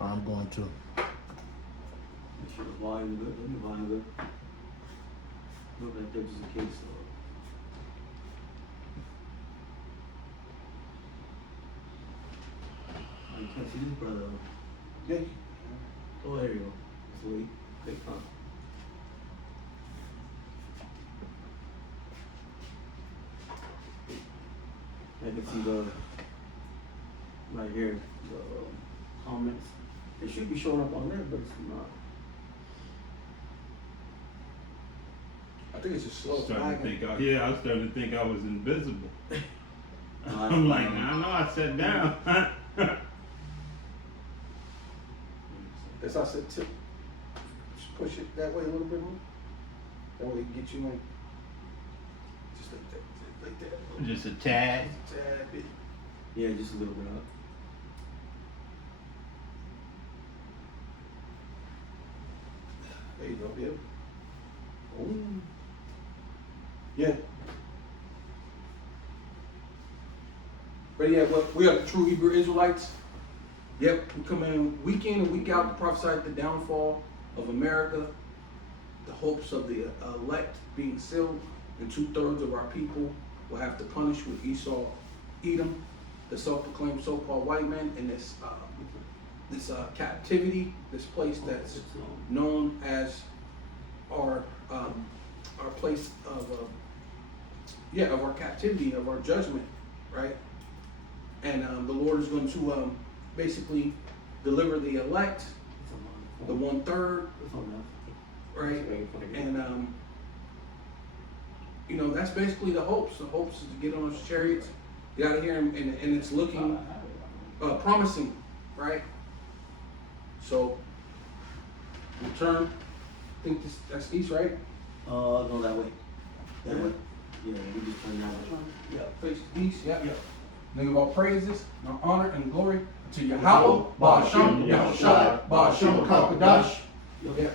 I'm going to. Make sure the volume good. Let me volume good. Look like there just in case. You can't see this brother. Yeah. Oh, there you go. That's the way. Okay, fine. I can see the right here the comments. It should be showing up on there, but it's not. I think it's just slow. Starting to think I was starting to think I was invisible. No, I'm like, I know I sat down. That's how I said tip. Just push it that way a little bit more. That way it get you in. Just like that. Just a tad. Just a tad bit. Yeah, just a little bit up. There you go, Bill. Oh. Yeah. But yeah, what we are the true Hebrew Israelites. Yep, we come in week in and week out to prophesy the downfall of America, the hopes of the elect being sealed, and 2/3 of our people will have to punish with Esau, Edom, the self-proclaimed so-called white man, in this captivity, this place that's known as our place of our captivity, of our judgment, right? And the Lord is going to basically deliver the elect, the 1/3, right? And that's basically the hopes. The hopes is to get on those chariots, get out of here, and it's looking promising, right? So we turn. I think that's east, right? No, that way. That way? Yeah, we just turn that way. Yeah, face east. Yeah. Then give all praises, and honor, and glory to Yahweh, Ba'ashem, Yahushua, Ba'ashem, Kakadash. Yeah.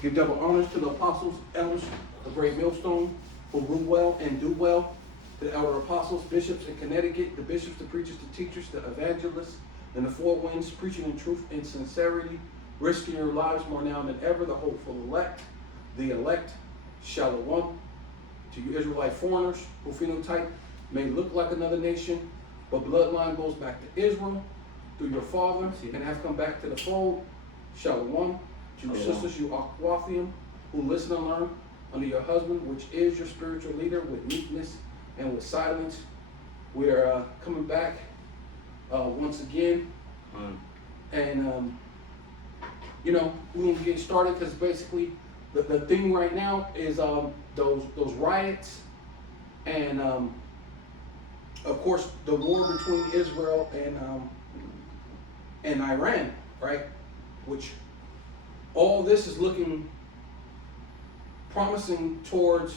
Give double honors to the apostles, elders, the great millstone, who rule well and do well. To the elder apostles, bishops in Connecticut, the bishops, the preachers, the teachers, the evangelists, and the four winds, preaching in truth and sincerity, risking your lives more now than ever, the hopeful elect, the elect, Shalom. To you Israelite foreigners, who phenotype may look like another nation, but bloodline goes back to Israel through your father and have come back to the fold. Shalom. To your sisters, you Aquathium, who listen and learn under your husband, which is your spiritual leader, with meekness and with silence. We are coming back once again. And, we're going to get started because basically the thing right now is those riots and, of course, the war between Israel and Iran, right? Which all this is looking promising towards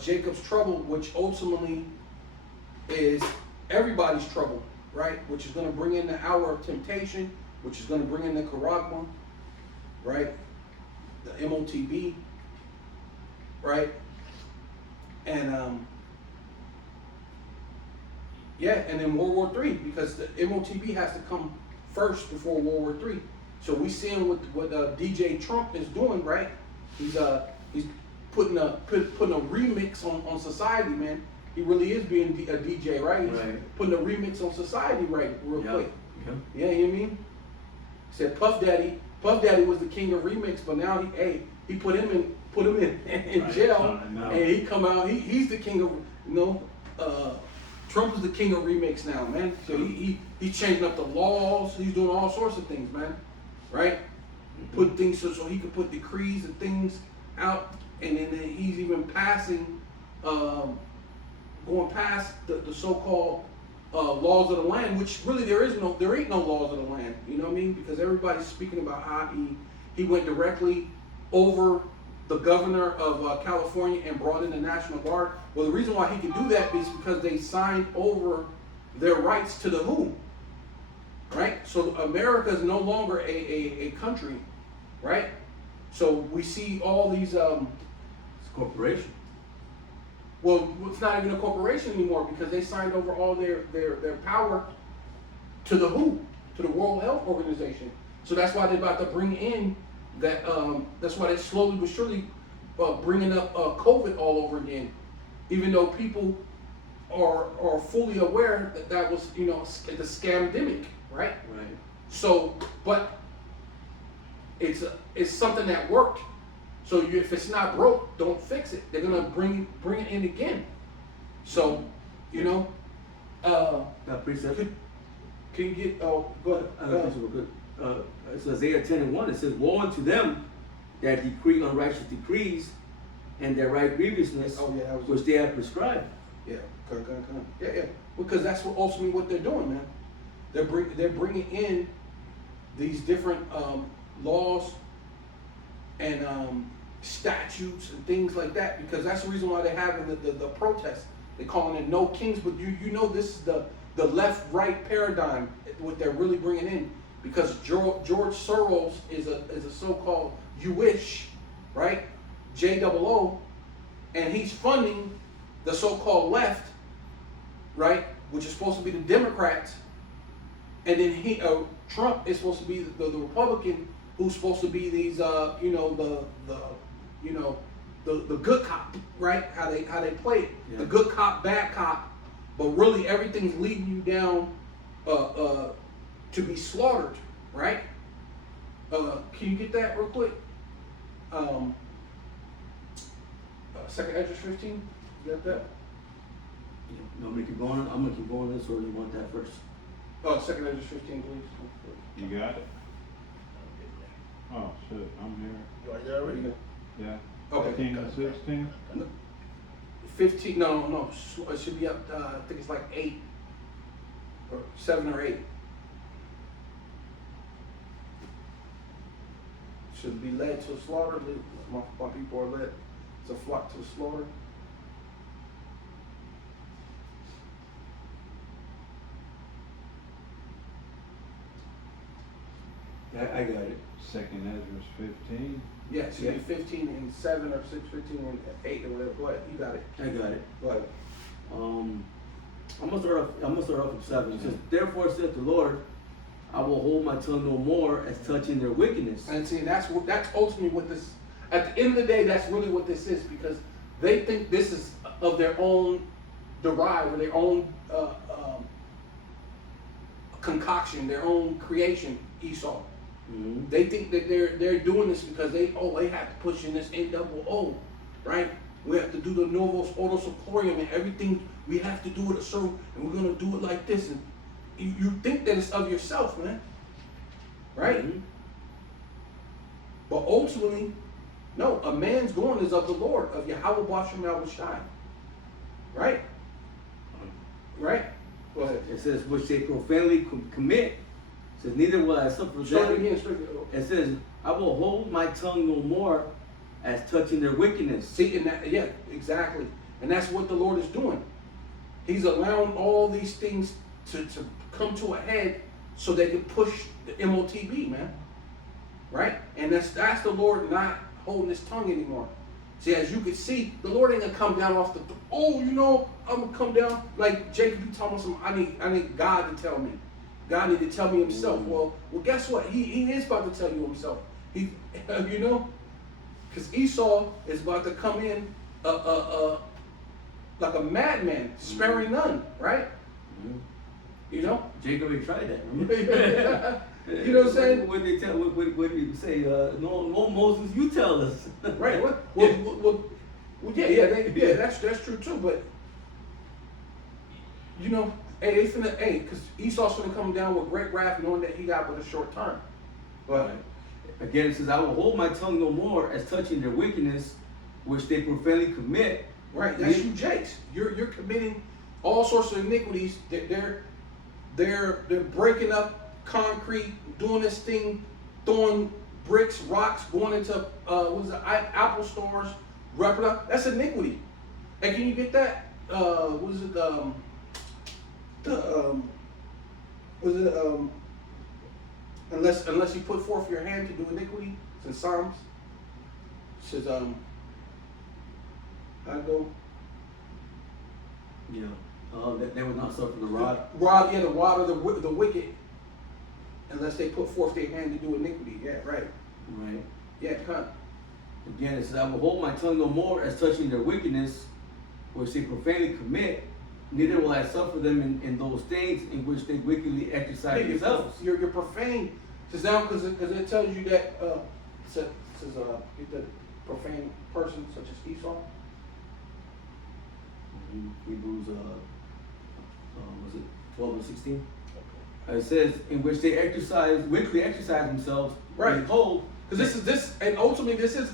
Jacob's trouble, which ultimately is everybody's trouble, right? Which is going to bring in the hour of temptation, which is going to bring in the charagma, right? The MOTB, right? And and then World War III, because the MOTB has to come first before World War III. So we seeing what DJ Trump is doing, right? He's putting a remix on society, man. He really is being a DJ, right? He's putting a remix on society, right? Real quick. Yeah, you know what I mean? He said Puff Daddy was the king of remix, but now he put him in jail, and he come out. He's the king of Trump is the king of remix now, man. So he's changing up the laws. He's doing all sorts of things, man. Right? Put things so he could put decrees and things out, and then he's even passing, going past the so-called laws of the land, which really there ain't no laws of the land. You know what I mean? Because everybody's speaking about how he went directly over the governor of California and brought in the National Guard. Well, the reason why he could do that is because they signed over their rights to the WHO. Right? So America is no longer a country, right? So we see all these it's a corporation. Well, it's not even a corporation anymore because they signed over all their power to the WHO. to the World Health Organization. So that's why they're about to bring in that. That's why they slowly but surely bringing up COVID all over again, even though people are fully aware that that was, you know, the scamdemic, right? Right. So, but it's something that worked. So if it's not broke, don't fix it. They're gonna bring it in again. So, you know, Got precept. can you get? Oh, go ahead. I got this real quick. It's Isaiah 10:1. It says, "Woe unto them that decree unrighteous decrees, and that write grievousness, Oh yeah, that was which they have prescribed." yeah. Come. Yeah. Because that's what ultimately what they're doing, man. They're bringing in these different laws and statutes and things like that, because that's the reason why they're having the protests. They're calling it No Kings, but you know this is the left-right paradigm, what they're really bringing in, because George Soros is a so-called Jewish, right, JOO, and he's funding the so-called left, right, which is supposed to be the Democrats, and then Trump is supposed to be the Republican, who's supposed to be these you know, the good cop, right? How they play it. Yeah. The good cop, bad cop, but really everything's leading you down to be slaughtered, right? Can you get that real quick? Second Esdras 15. You got that? Yeah. No, I'm gonna keep going. I'm gonna keep going this, or you want that first? Second Esdras 15, please. You got it? Oh, shit, I'm here. You are there already? Yeah. Okay. 15 and 16? 15. No. It should be up. I think it's like 8 or 7 or 8. Should be led to slaughter. My people are led to flock to the slaughter. I got it. Second Ezra's 15. Yeah, it should be 15 and 7 or 6, 15 and 8 or whatever. Go ahead. You got it. I got it. Go ahead. I'm gonna start off with 7. It says, "Therefore saith the Lord, I will hold my tongue no more as touching their wickedness." And see, that's ultimately what this. At the end of the day, that's really what this is, because they think this is of their own derive or their own concoction, their own creation. Esau. Mm-hmm. They think that they're doing this because they have to push in this NOO, right? We have to do the Novus Ordo Seclorum and everything. We have to do it a certain, and we're gonna do it like this. And you think that it's of yourself, man, right? Mhm. But ultimately, no. A man's going is of the Lord, of Yahweh Bashem Yahushai, right? Right. Go ahead. It says, "Which they profanely commit." It says, "Neither will I suffer Start them." again. Start again. It says, "I will hold my tongue no more as touching their wickedness." See, and that, yeah, exactly. And that's what the Lord is doing. He's allowing all these things to come to a head so they can push the MOTB, man. Right? And that's the Lord not holding his tongue anymore. See, as you can see, the Lord ain't gonna come down off the, I'm gonna come down like Jacob. You talking about I need God to tell me. God need to tell me himself. Well, guess what? He is about to tell you himself. He, you know, because Esau is about to come in, like a madman, sparing none, right? Mhm. You know. Jacob ain't tried that. Remember? You know what I'm saying? What they tell? What do you say? No, Moses, you tell us. Right. What? Well, yeah. That's true too. But you know, because Esau's gonna come down with great wrath, knowing that he got but a short time. But Again, it says, "I will hold my tongue no more as touching their wickedness, which they profanely commit." right, that's you, Jakes. You're committing all sorts of iniquities. They're breaking up concrete, doing this thing, throwing bricks, rocks, going into Apple stores, that's iniquity. And can you get that? Unless you put forth your hand to do iniquity, it's in Psalms. It says I go. Yeah. They will not suffer the rod. Rod, yeah, the rod of the wicked. unless they put forth their hand to do iniquity. Yeah, right. Right. Yeah, come. Again, it says, I will hold my tongue no more as touching their wickedness, which they profanely commit, neither will I suffer them in those things in which they wickedly exercise themselves. You're profane. Says now because it tells you that says get the profane person such as Esau. Hebrews, was it 12 and 16? It says, in which they wickedly exercise themselves, Right. Behold, Because and ultimately this is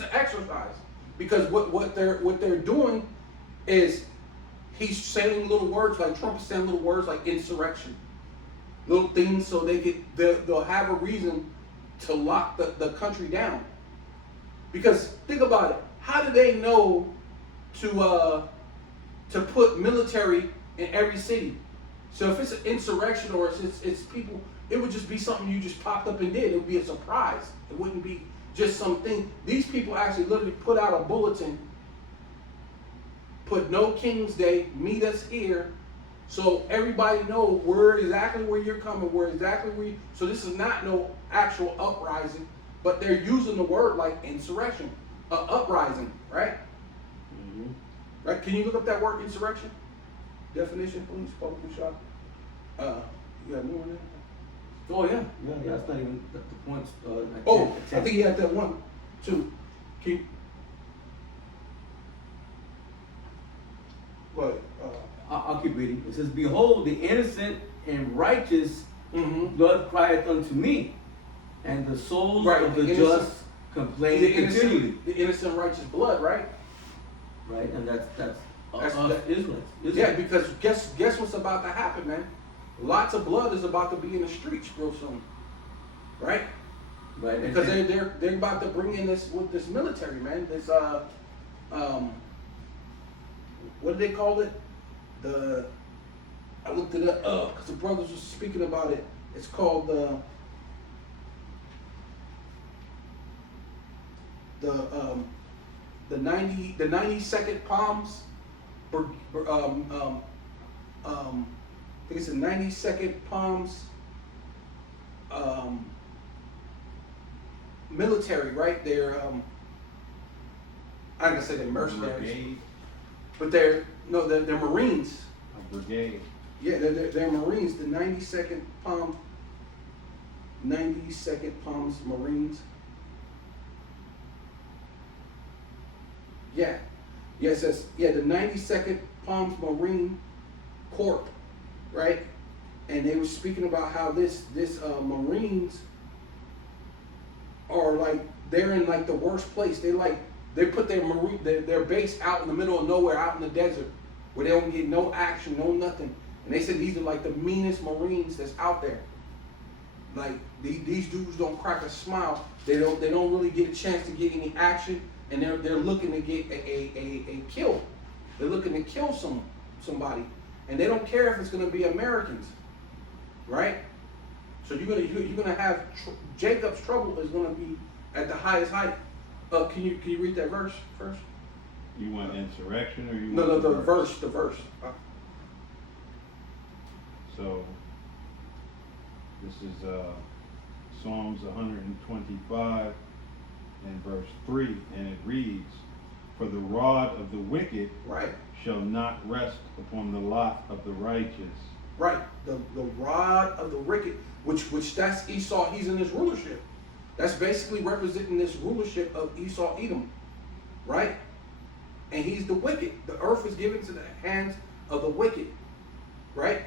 an exercise. Because what they're doing is he's saying little words like Trump is saying little words like insurrection, little things so they'll have a reason to lock the country down. Because think about it, how do they know to put military in every city? So if it's an insurrection or it's people, it would just be something you just popped up and did. It would be a surprise. It wouldn't be just something. These people actually literally put out a bulletin, put no King's Day, meet us here, so everybody know exactly where you're coming, so this is not no actual uprising, but they're using the word like insurrection, uprising, right? Mm-hmm. Right? Can you look up that word insurrection? Definition, please, public shot. You got more on that? Oh yeah, that's not even the points. I think you had that one, too. Keep. But I'll keep reading. It says, Behold, the innocent and righteous mm-hmm. blood crieth unto me, and the souls Right, of the the just innocent- complain continually. The innocent righteous blood, right? Right, and that's That's- Israelites. Yeah, because guess what's about to happen, man? Lots of blood is about to be in the streets real soon, right? Right, and- Because they're about to bring in this military, man. This what do they call it? I looked it up because the brothers were speaking about it. It's called the 92nd Palms. I think it's the 92nd Palms military, right? They're I'm gonna say they're mercenaries, Brigade. but they're Marines. A brigade. Yeah, they're Marines. The 92nd Palms Marines. Yeah. Yes, the 92nd Palms Marine Corps, right? And they were speaking about how this Marines are like they're in like the worst place. They put their base out in the middle of nowhere, out in the desert, where they don't get no action, no nothing. And they said these are like the meanest Marines that's out there. Like these dudes don't crack a smile. They don't really get a chance to get any action, and they're looking to get a kill. They're looking to kill somebody, and they don't care if it's going to be Americans, right? So you're gonna have Jacob's trouble is going to be at the highest height. Can you read that verse first? You want insurrection or you No, want the verse. So this is Psalms 125 and verse 3, and it reads, For the rod of the wicked Right. shall not rest upon the lot of the righteous. Right. The rod of the wicked, which that's Esau, he's in his rulership. That's basically representing this rulership of Esau Edom. Right? And he's the wicked. The earth is given to the hands of the wicked. Right?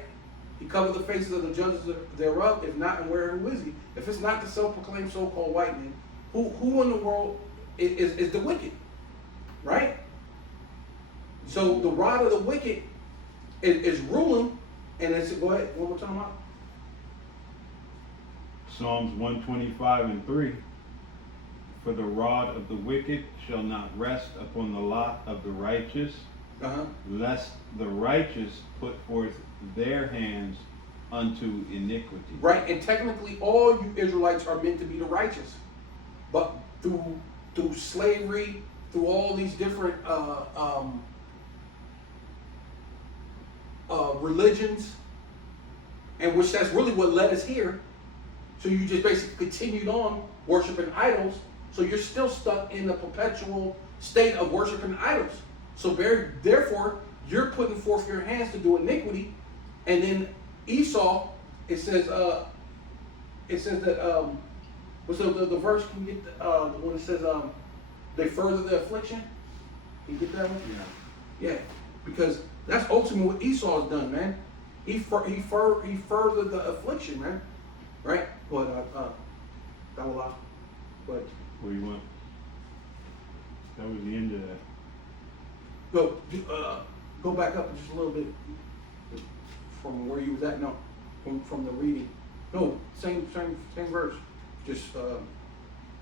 He covered the faces of the judges thereof. If not, and where who is he? If it's not the self-proclaimed so-called white man, who in the world is the wicked? Right? So the rod of the wicked is ruling, and it's, go ahead, one more time out. Psalms 125 and 3. For the rod of the wicked shall not rest upon the lot of the righteous, lest the righteous put forth their hands unto iniquity. Right, and technically all you Israelites are meant to be the righteous. But through slavery, through all these different religions, and which that's really what led us here, So you just basically continued on worshiping idols. So you're still stuck in the perpetual state of worshiping idols. So therefore, you're putting forth your hands to do iniquity. And then Esau, it says that, what's the verse? Can you get when it says, they further the affliction? Can you get that one? Yeah, because that's ultimately what Esau has done, man. He furthered the affliction, man. Right? But that was but Where you went? That was the end of that. go back up just a little bit from where you was at. No, from the reading. No, same verse. Just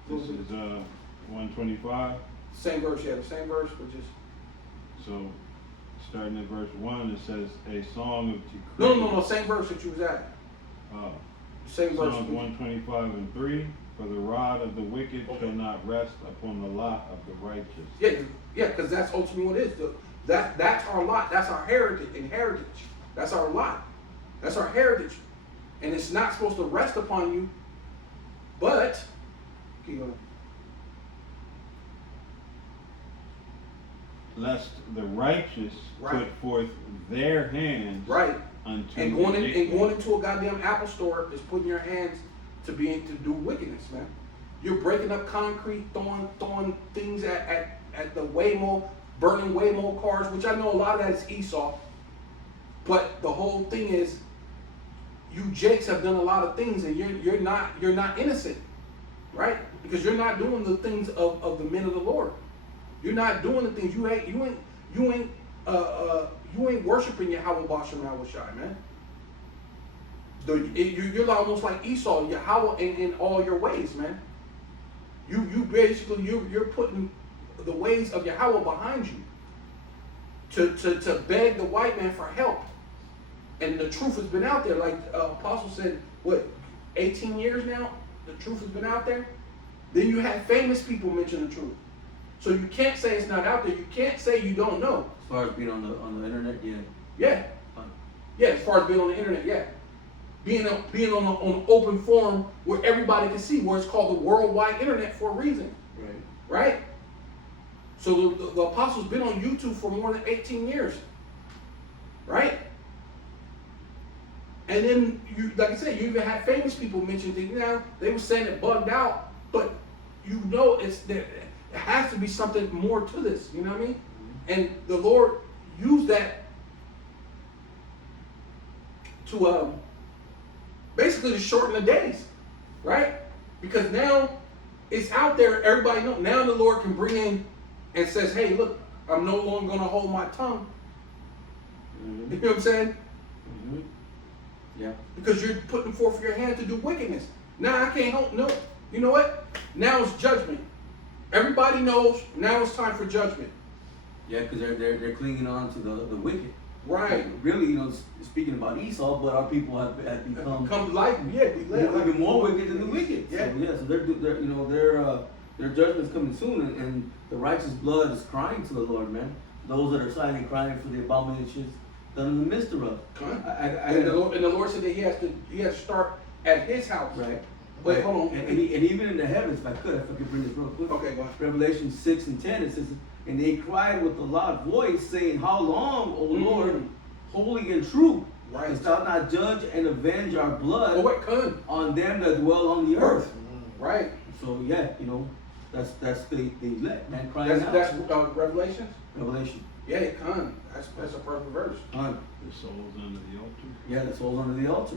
This is 125. same verse. Yeah, the same verse, but just So, starting at verse 1, it says, a song of decree. no. Same verse that you was at. Same verse. Psalms 125 and 3. For the rod of the wicked shall not rest upon the lot of the righteous. Yeah, because that's ultimately what it is. That's our lot. That's our heritage. That's our lot. That's our heritage. And it's not supposed to rest upon you. But keep going. Lest the righteous Right. put forth their hands Right. unto And going iniquity. into a goddamn Apple store is putting your hands to do wickedness, man. You're breaking up concrete, throwing things at the Waymo, burning Waymo cars, which I know a lot of that is Esau. But the whole thing is, you Jakes have done a lot of things, and you're not innocent, right? Because you're not doing the things of the men of the Lord. You're not doing the things you ain't worshiping Yahweh Bashem Yahushai, man. You're almost like Esau, Yahweh in all your ways, man. You basically you're putting the ways of Yahweh behind you to beg the white man for help. And the truth has been out there, like Apostle said, what, 18 years now? The truth has been out there. Then you have famous people mention the truth. So you can't say it's not out there. You can't say you don't know. As far as being on the internet, yeah. Yeah. Fine. Yeah, as far as being on the internet, yeah. Being on an open forum where everybody can see, where it's called the worldwide internet for a reason. Right. Right? So the apostle's been on YouTube for more than 18 years. Right? And then, like I said, you even had famous people mention things. Now, they were saying it bugged out, but you know there has to be something more to this. You know what I mean? Mm-hmm. And the Lord used that to basically to shorten the days, right? Because now it's out there, everybody knows. Now the Lord can bring in and says, hey, look, I'm no longer going to hold my tongue. Mm-hmm. You know what I'm saying? Mm-hmm. Yeah. Because you're putting forth your hand to do wickedness. Now I can't help. No, you know what? Now it's judgment. Everybody knows. Now it's time for judgment. Yeah, because they're clinging on to the wicked. Right. Really, speaking about Esau, but our people have become like even more wicked than the wicked. Yeah. So their judgment's coming soon, and the righteous blood is crying to the Lord, man. Those that are sighing and crying for the abominations done in the midst thereof. And the Lord said that he has to start at his house. Right. Wait, hold on. And even in the heavens, if I could bring this real quick. Okay, go ahead. Revelation 6 and 10, it says, and they cried with a loud voice, saying, how long, O Lord, holy and true, right, dost thou not judge and avenge our blood on them that dwell on the earth? Right. So yeah, that's the elect, man, crying out. That's Revelations? Revelation. Yeah, it can. That's a perfect verse. The souls under the altar. Yeah, the souls under the altar.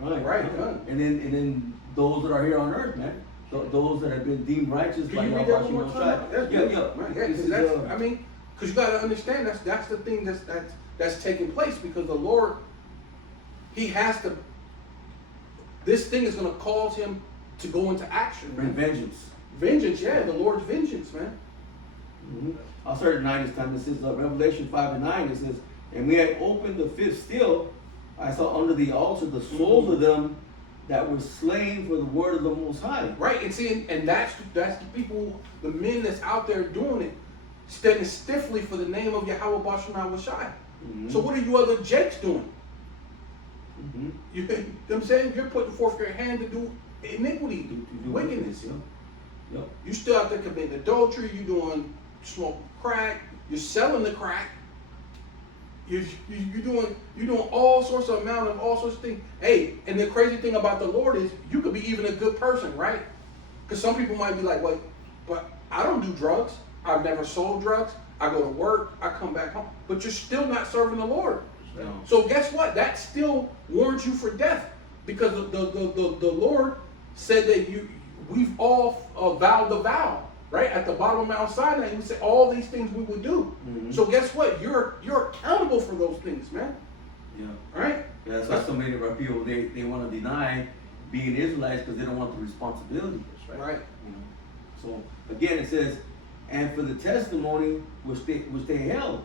Right. Con. And then those that are here on earth, man. Those that have been deemed righteous. Can you read that one more time? Yeah. I mean, because you got to understand that's the thing that's taking place, because the Lord, He has to. This thing is going to cause Him to go into action. Bring vengeance. Vengeance, yeah, the Lord's vengeance, man. Mm-hmm. I'll start at 9 this time. This is Revelation 5 and 9. It says, and when I opened the fifth seal, I saw under the altar the souls of them that were slain for the word of the Most High. Right, and see, and that's the people, the men that's out there doing it, standing stiffly for the name of Yahweh Bashem Yahushai. Mm-hmm. So what are you other jakes doing? Mm-hmm. You know what I'm saying? You're putting forth your hand to do iniquity, Do wickedness. Yep. Yep. You still out there committing adultery. You doing smoking crack. You're selling the crack. You're doing all sorts of amount of all sorts of things. Hey, and the crazy thing about the Lord is you could be even a good person, right? Because some people might be like, "Wait, but I don't do drugs. I've never sold drugs. I go to work. I come back home." But you're still not serving the Lord. No. So guess what? That still warrants you for death, because the Lord said that we've all vowed the vow, right? At the bottom of Mount Sinai, He said all these things we would do. Mhm. So guess what? You're accountable for those things, man. Yeah. Right? Yeah, that's why so many of our people they want to deny being Israelites because they don't want the responsibility. Right. You know? So again, it says, and for the testimony which they held,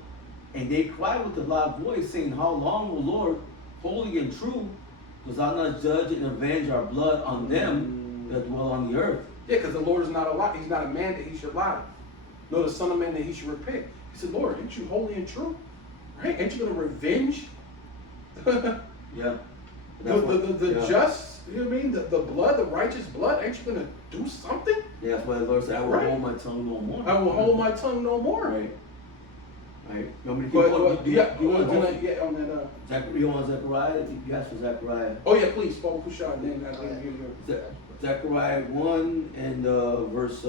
and they cried with a loud voice, saying, "How long, O Lord, holy and true, dost thou not judge and avenge our blood on them that dwell on the earth?" Yeah, because the Lord is not a lie. He's not a man that He should lie, nor the Son of Man that He should repent. He said, "Lord, ain't you holy and true? Right? Ain't you going to revenge Yeah. the Yeah. just? You know what I mean? The blood, the righteous blood. Ain't you going to do something? Yeah, that's why the Lord said, "I will Right. hold my tongue no more." I will hold my tongue no more." Right. Right. You want me to keep But, going? but Do yeah, you want on that. You want Zechariah? You asked for Zechariah. Oh yeah, please, Paul Kushar, then I think you. Zechariah 1 and verse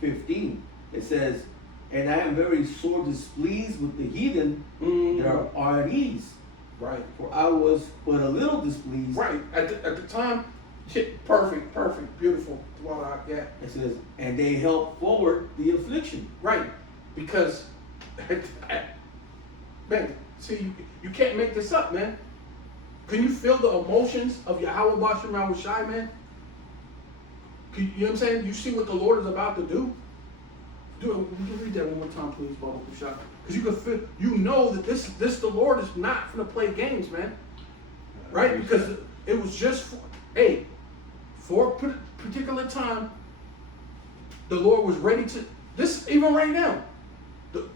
15. It says, "And I am very sore displeased with the heathen that are at ease. Right. For I was but a little displeased." Right. At the time, shit, perfect, beautiful. Well, yeah. It says, "And they help forward the affliction." Right. Because, man, see, you can't make this up, man. Can you feel the emotions of Yahweh Bashem Yahushai, man? You know what I'm saying? You see what the Lord is about to do? Read that one more time, please, Baba Kushai. Because you can feel, you know that this the Lord is not going to play games, man. Right? Because it was just for a particular time, the Lord was ready to, this even right now. The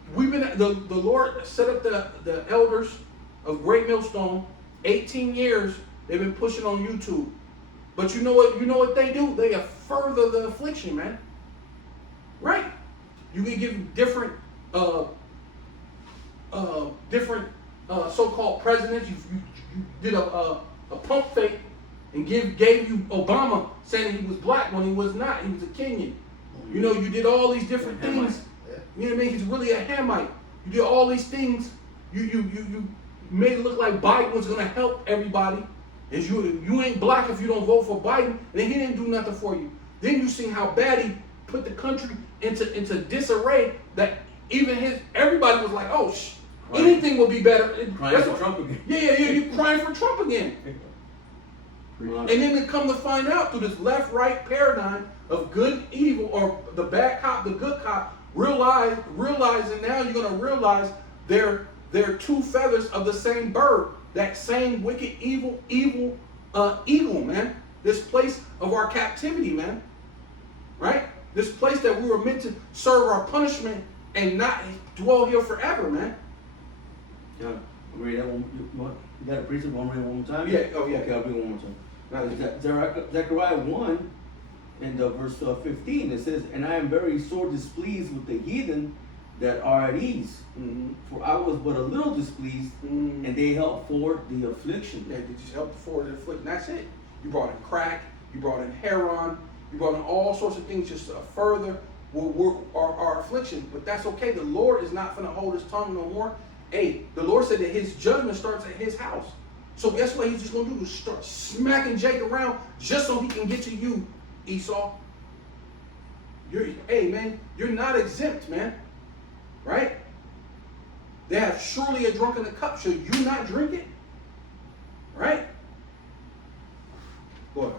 Lord set up the elders of Great Millstone. 18 years they've been pushing on YouTube. But you know what they do? They further the affliction, man. Right? You can give different so-called presidents. You did a pump fake and gave you Obama saying he was black when he was not. He was a Kenyan. You know, you did all these different things. You know what I mean? He's really a Hamite. You did all these things. You made it look like Biden was gonna help everybody. Is you ain't black if you don't vote for Biden, and then he didn't do nothing for you. Then you seen how bad he put the country into disarray that even everybody was like, oh, anything will be better. Crying for Trump again. Yeah, you're crying for Trump again. And then they come to find out through this left-right paradigm of good and evil, or the bad cop, the good cop, realizing now you're gonna realize they're two feathers of the same bird. That same wicked, evil eagle, man. This place of our captivity, man. Right? This place that we were meant to serve our punishment and not dwell here forever, man. Yeah. Read that one. You got a precept? Want to read it one more time? Yeah. Oh, yeah. Okay, I'll read it one more time. Zechariah 1 and verse 15. It says, "And I am very sore displeased with the heathen that are at ease. Mm-hmm. For I was but a little displeased, and they helped forward the affliction." Yeah, they just helped forward the affliction. That's it. You brought in crack. You brought in heroin. You brought in all sorts of things just to further our affliction. But that's okay. The Lord is not going to hold His tongue no more. Hey, the Lord said that His judgment starts at His house. So guess what He's just going to do is start smacking Jake around just so He can get to you, Esau. Hey, man, you're not exempt, man. Right? They have surely a drunk in the cup. Should you not drink it? Right? Go ahead.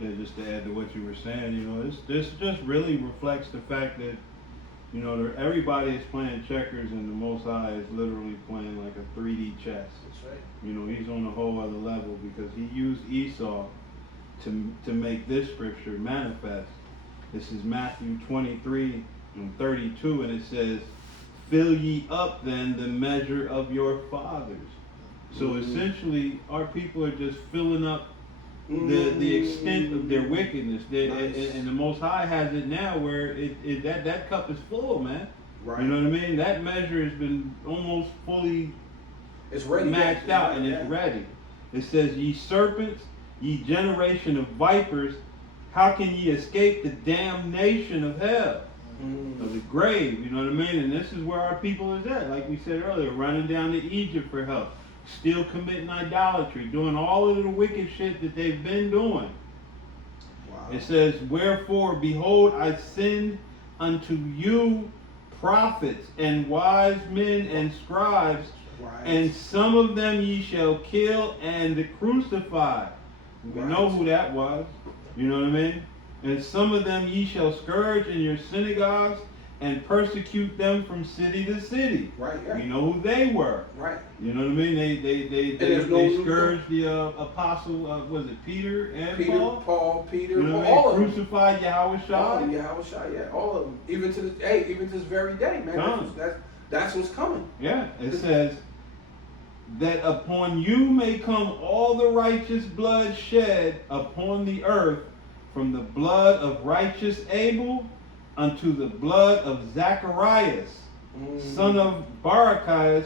Yeah, just to add to what you were saying, you know, this just really reflects the fact that, you know, everybody is playing checkers and the Most High is literally playing like a 3D chess. That's right. You know, He's on a whole other level because He used Esau to make this scripture manifest. This is Matthew 23 and 32, and it says, "Fill ye up then the measure of your fathers." So essentially, our people are just filling up the extent of their wickedness. Nice. And the Most High has it now where that cup is full, man. Right. You know what I mean? That measure has been almost fully It's ready. maxed out and it's ready. It says, ye serpents, ye generation of vipers, how can ye escape the damnation of hell? Of the grave, you know what I mean? And this is where our people is at, like we said earlier, running down to Egypt for help, still committing idolatry, doing all of the wicked shit that they've been doing. Wow. It says, wherefore, behold, I send unto you prophets and wise men and scribes, Right. and some of them ye shall kill and crucify. We Right. know who that was. You know what I mean? And some of them ye shall scourge in your synagogues and persecute them from city to city. Right. We know who they were. Right. You know what I mean? They there's no room scourged the apostle, was it Peter and Peter, Paul? Peter, You know what I all mean? of them. Crucified Yahweh All Shai. of Yahushua, yeah, all of them. Even to this very day, man. Come. That's what's coming. Yeah, it says that upon you may come all the righteous blood shed upon the earth, from the blood of righteous Abel unto the blood of Zacharias, son of Barachias,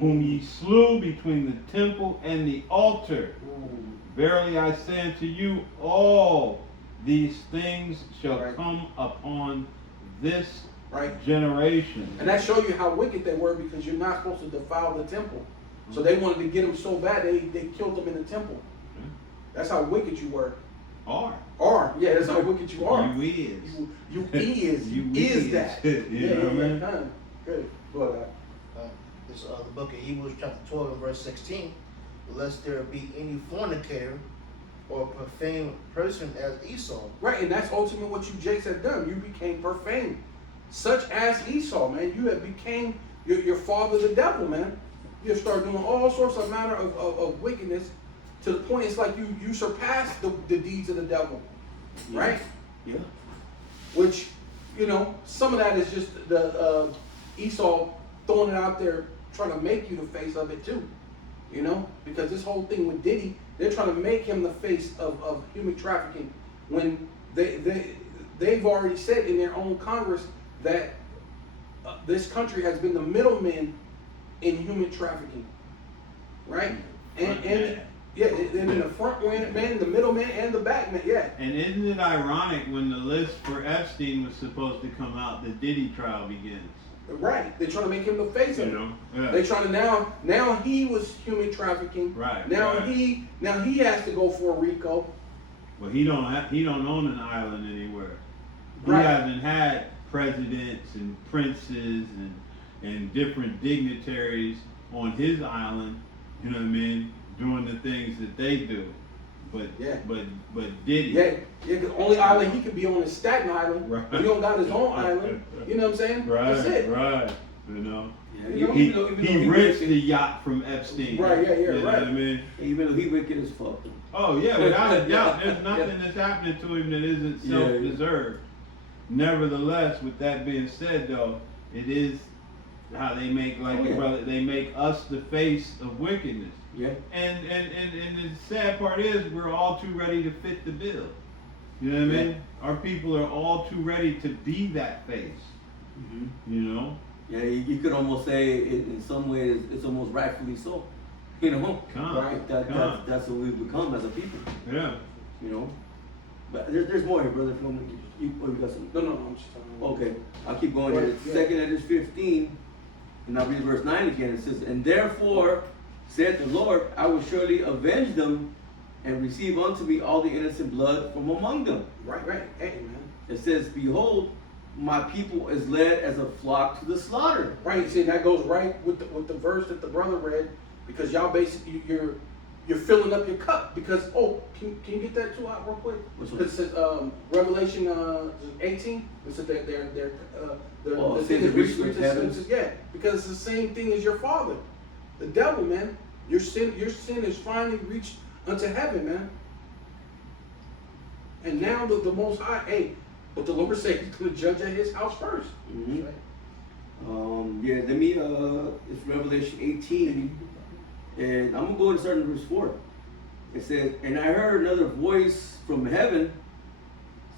whom ye slew between the temple and the altar. Verily I say unto you, all these things shall Right. come upon this Right. generation. And that shows you how wicked they were, because you're not supposed to defile the temple. So they wanted to get them so bad they killed them in the temple. That's how wicked you were. Yeah, that's how wicked you are. You is. You is. You is is. that. You know what I mean? Good. Go ahead. It's the book of Hebrews chapter 12 and verse 16. Lest there be any fornicator or profane person as Esau. Right, and that's ultimately what you Jakes have done. You became profane. Such as Esau, man. You have became your father the devil, man. You have started doing all sorts of manner of wickedness, to the point it's like you surpass the deeds of the devil. Right? Yeah. Which, some of that is just the Esau throwing it out there, trying to make you the face of it too. Because this whole thing with Diddy, they're trying to make him the face of human trafficking, when they've already said in their own Congress that this country has been the middleman in human trafficking, right? And in the front man, the middle man, and the back man, yeah. And isn't it ironic when the list for Epstein was supposed to come out, the Diddy trial begins? Right. They're trying to make him the face of it. Yeah. They're trying to now he was human trafficking. Right. Now right. he has to go for a RICO. Well, he don't own an island anywhere. He Right. hasn't had presidents and princes and different dignitaries on his island, you know what I mean, doing the things that they do. But Yeah. but Diddy. Yeah, the only island he could be on is Staten Island. Right. He don't got his own island. You know what I'm saying? Right, That's it. right. You know. Yeah, You know, He, even though he he rinsed wicked, the yacht from Epstein. Right, yeah, You know right. what I mean? even though he wicked as fuck. Oh yeah, without a doubt. There's Yeah. nothing that's happening to him that isn't Yeah, yeah. self-deserved. Nevertheless, with that being said though, it is how they make, like Oh, yeah. brother, they make us the face of wickedness. Yeah. And the sad part is we're all too ready to fit the bill. You know what I mean? Our people are all too ready to be that face. Mm-hmm. You know? Yeah, you could almost say in some ways it's almost rightfully so. Come, Right. That's what we've become as a people. Yeah. But there's more here, brother. If you got some. No, I'm just talking about. Okay, I'll keep going Right, here. yeah. Second Edges 15, and I'll read verse 9 again. It says, and therefore, said the Lord, I will surely avenge them and receive unto me all the innocent blood from among them. Right. Hey, man. It says, behold, my people is led as a flock to the slaughter. Right. See, that goes right with the verse that the brother read, because y'all basically you're filling up your cup, because can you get that two out real quick? Which one? Because it says Revelation 18. It said that they're Oh, the sin thing is is reached reached to heavens. yeah, because it's the same thing as your father, the devil, man. Your sin is finally reached unto heaven, man. And now the Most High, but the Lord said He's going to judge at His house first. Mhm. Right. Yeah, let me, it's Revelation 18, and I'm going to go and start in verse 4. It says, and I heard another voice from heaven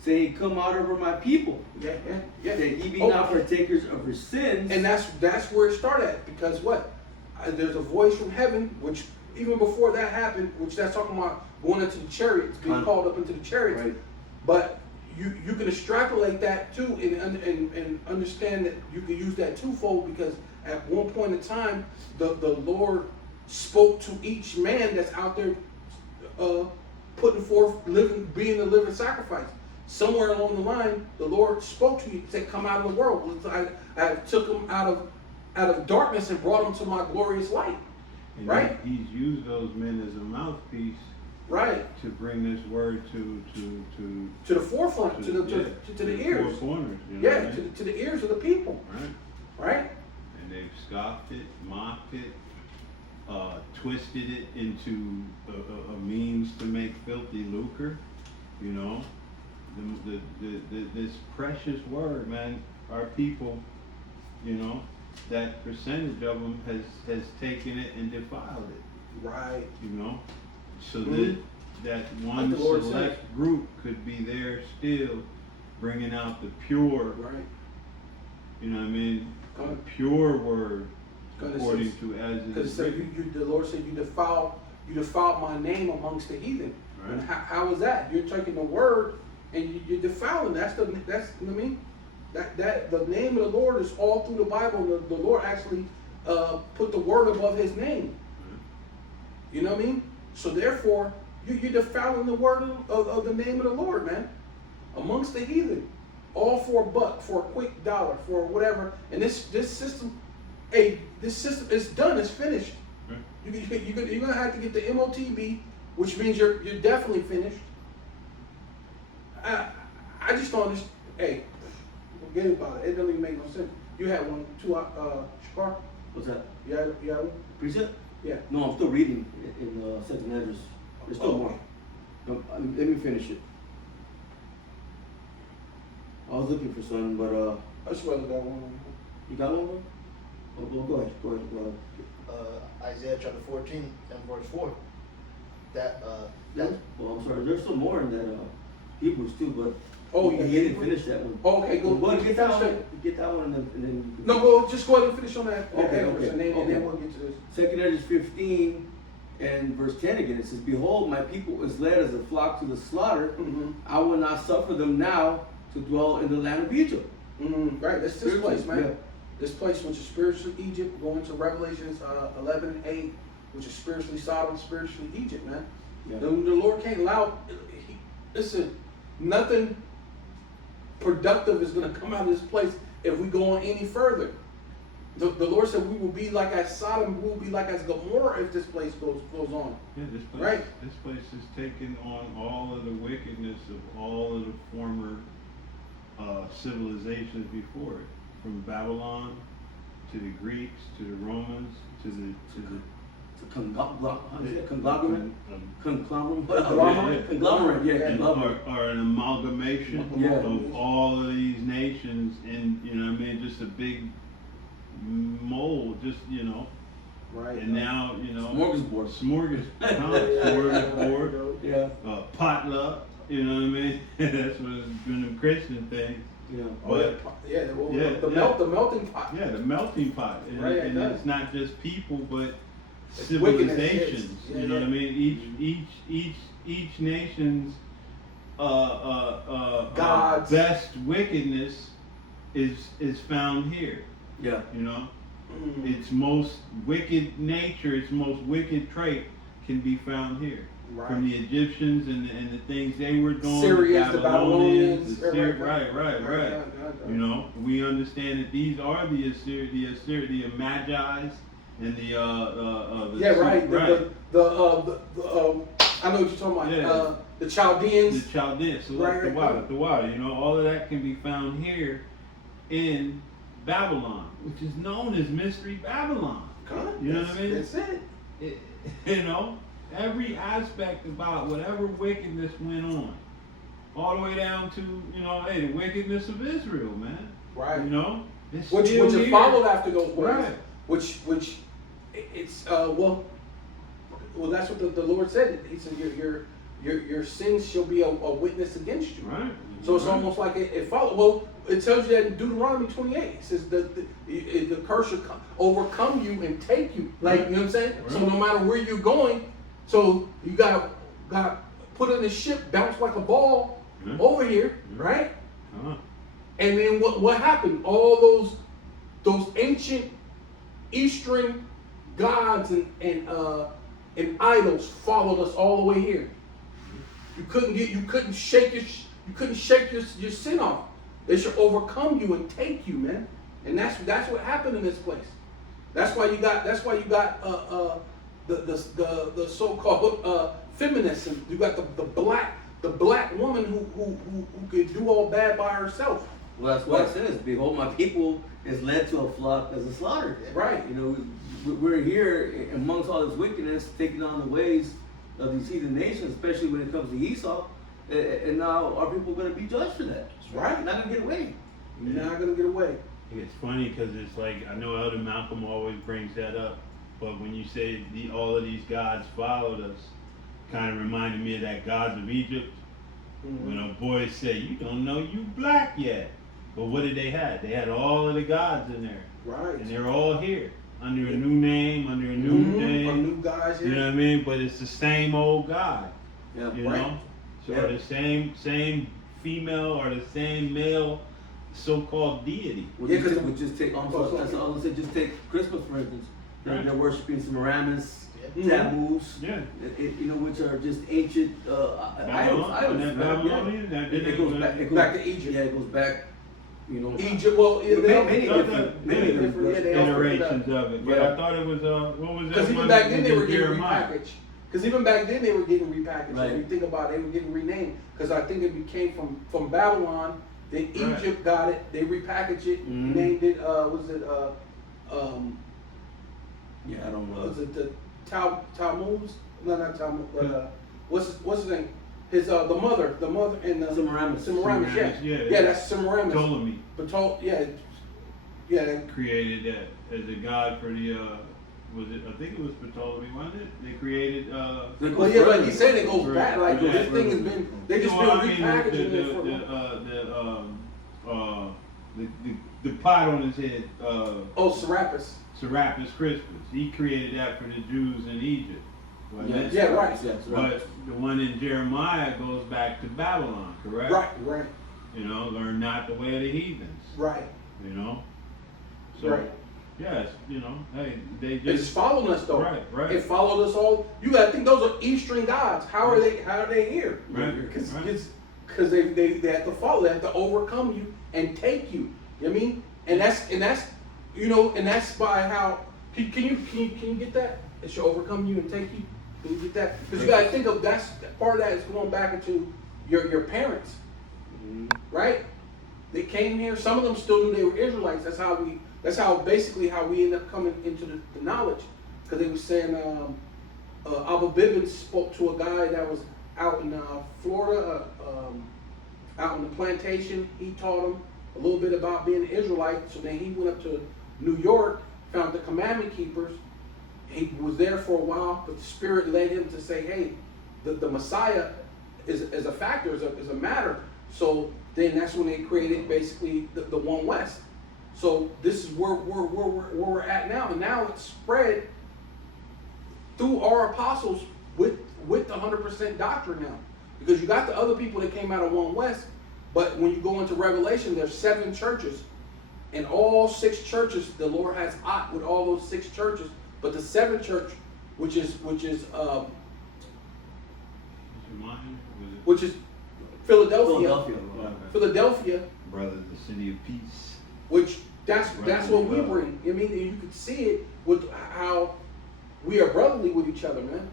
saying, come out over my people, Yeah. that ye be Oh. not partakers of your sins. And that's where it started at, because what? There's a voice from heaven, which even before that happened, which that's talking about going into the chariots, being called up into the chariots. Right. But you can extrapolate that too, and understand that you can use that twofold, because at one point in time, the Lord spoke to each man that's out there, putting forth being a living sacrifice. Somewhere along the line, the Lord spoke to you, said, "Come out of the world. I took them out of darkness and brought them to my glorious light." And Right. He's used those men as a mouthpiece Right. to bring this word to To the forefront, to the ears. four corners. You know Yeah, what I mean? to the ears of the people. Right. Right? And they've scoffed it, mocked it, twisted it into a means to make filthy lucre. You know, this precious word, man. Our people, you know, that percentage of them has taken it and defiled it. Right. You know, so Mhm. that Like one the Lord select group could be there still, bringing out the pure. Right. You know what I mean? Come The on. pure word, Because according to as it Because is it said, written. the Lord said, you defiled my name amongst the heathen. Right. And how is that? You're taking the word and you're defiling. That's you know what I mean? That the name of the Lord is all through the Bible. The Lord actually put the word above His name. You know what I mean? So therefore, you're defiling the word of the name of the Lord, man, amongst the heathen, all for a buck, for a quick dollar, for whatever. And this system, this system is done. It's finished. Right. You're gonna have to get the MOTB, which means you're definitely finished. I just don't understand. Hey, forget about it. It doesn't even make no sense. You had one too, Shakar? What's that? You had one? Precept? Yeah. No, I'm still reading in Second Ezra. There's still Oh. more. No, let me finish it. I was looking for something, but I just rather that one. you got one, bro? Oh, go ahead. Go ahead. Isaiah chapter 14 and verse 4. That Well, I'm sorry. There's some more in that Hebrews too, but Oh, he yeah. didn't finish that one. Okay, go. Well, get that finish one. Get that one, and then. No, well, just go ahead and finish on that. Okay, verse, okay, and then okay. we'll get to this. Second Ezra 15 and verse 10 again. It says, "Behold, my people is led as a flock to the slaughter. Mm-hmm. I will not suffer them now to dwell in the land of Egypt." Mm-hmm. Right, this place, man. Yeah. This place, which is spiritually Egypt, going to Revelations 11:8, which is spiritually Sodom, spiritually Egypt, man. Yeah. The Lord can't allow. Listen, nothing productive is going to come out of this place if we go on any further. The Lord said we will be like as Sodom, we will be like as Gomorrah if this place goes on. Yeah, this place, Right. this place is taking on all of the wickedness of all of the former civilizations before it, from Babylon to the Greeks to the Romans to the Conglomerate. Conglomerate. Conglomerate, yeah. Yeah. Conglomerate. or an amalgamation Yeah. of all of these nations, and you know what I mean, just a big mold, just you know. Right. And now you know Smorgasbord. smorgasbord, Yeah. potluck. You know what I mean? That's what's been a Christian thing. Yeah. But Yeah, well, Yeah, the yeah. the melting pot. yeah, the melting pot, and, Right, and it does. it's not just people, but It's wickedness, yes. civilizations. Yeah, You know what I yeah. mean? Each nation's God's- best wickedness is found here. Yeah. You know, Mm. its most wicked nature, its most wicked trait can be found here. Right. From the Egyptians and the things they were doing, Syrians, the Babylonians, the right. right. You know, we understand that these are the Magi's and the Yeah, right. right. I know what you're talking about. Yeah. The Chaldeans. The Chaldeans, so Right, the right. water, you know, all of that can be found here in Babylon, which is known as Mystery Babylon. You know what I mean? That's it. You know, every aspect about whatever wickedness went on, all the way down to, you know, hey, the wickedness of Israel, man. Right. You know, it's Which still it here. followed after those ways. Right. Which it's well, Well, that's what the Lord said. He said, your sins shall be a witness against you. Right. So it's Right. almost like it follows. Well, it tells you that in Deuteronomy 28. It says the curse should overcome you and take you. Like, you know what I'm saying? So Right. no matter where you're going, so you got put in the ship, bounce like a ball Yeah. over here, Yeah. right? Uh-huh. And then what happened? All those ancient Eastern gods and idols followed us all the way here. You couldn't shake your sin off. They should overcome you and take you, man. And that's what happened in this place. That's why you got the so-called feminists, and you got the black woman who could do all bad by herself. Well, that's what it says. Behold, my people is led to a flock as a slaughter. Right. You know, we're here amongst all this wickedness, taking on the ways of these heathen nations, especially when it comes to Esau. And now our people are going to be judged for that. That's right. You're not going to get away. You're not gonna get away. It's funny because it's like, I know Elder Malcolm always brings that up, but when you say all of these gods followed us, kind of reminded me of that gods of Egypt. Mm-hmm. When a boy say, you don't know you black yet. But what did they have? They had all of the gods in there. Right. And they're all here. Under a new name, under a new Mhm. name. Or new guys here. You know what I mean? But it's the same old God. Yeah. You Right. know? So Yeah. the same female or the same male so-called deity. We'll Yeah, just, 'cause- we'll just take, Oh, sorry. that's all I said, just take Christmas for instance. Right. They're worshiping Semiramis, Mhm. Tammuz, Yeah. you know, which are just ancient idols. Babylon, that right? Babylonian, that It goes back. It goes Back to Egypt. Yeah, it goes back. You know. Egypt, well, yeah, they Many all- different, many different, yeah, they all figured out. generations of it. But Yeah. I thought it was what was that? Because even one back that then was they in were getting Jeremiah? repackaged. Because even back then they were getting repackaged. Right. If you think about it, they were getting renamed. Because I think it became from Babylon. Then Right. Egypt got it. They repackaged it. Mhm. Named it. Was it? Yeah, I don't know. Was it the Talmud? No, not Talmud. But what's his name? His the mother and Semiramis. Semiramis. Yeah. Semiramis, yeah. Yeah, that's Semiramis. Ptolemy Yeah. That, created that as a god for the was it? I think it was Ptolemy, wasn't it? They created well, yeah, but he said it goes back. Like Yeah. this thing has been. They just Well, been I mean, repackaging it for. the pot on his head, Oh, Serapis. Serapis Christmas. He created that for the Jews in Egypt. wasn't it? Yeah, right. Yes, right. But the one in Jeremiah goes back to Babylon, correct? Right. You know, learn not the way of the heathens. Right. You know? So, Right. yes, you know, hey, they It's just. following us though. Right. It followed us all. You gotta think those are Eastern gods. How are they here? Right. Because they have to follow. They have to overcome you and take you. You know what I mean? And that's you know, and that's by how can you get that? It should overcome you and take you. Can you get that? Because you gotta think of that's part of that is going back into your parents, right? They came here. Some of them still knew they were Israelites. That's how basically how we end up coming into the knowledge. Because they were saying Abba Bibbins spoke to a guy that was out in Florida, out in the plantation. He taught him a little bit about being an Israelite. So then he went up to New York, found the commandment keepers. He was there for a while, but the Spirit led him to say, hey, the Messiah is a factor, is a matter. So then that's when they created basically the One West. So this is where we're at now. And now it's spread through our apostles with the 100% doctrine now. Because you got the other people that came out of One West, but when you go into Revelation, there's 7 churches. And all 6 churches, the Lord has ought with all those 6 churches. But the 7th church, which is Philadelphia, Brother, the city of peace. which that's what we Well. bring. I mean, you could see it with how we are brotherly with each other, man.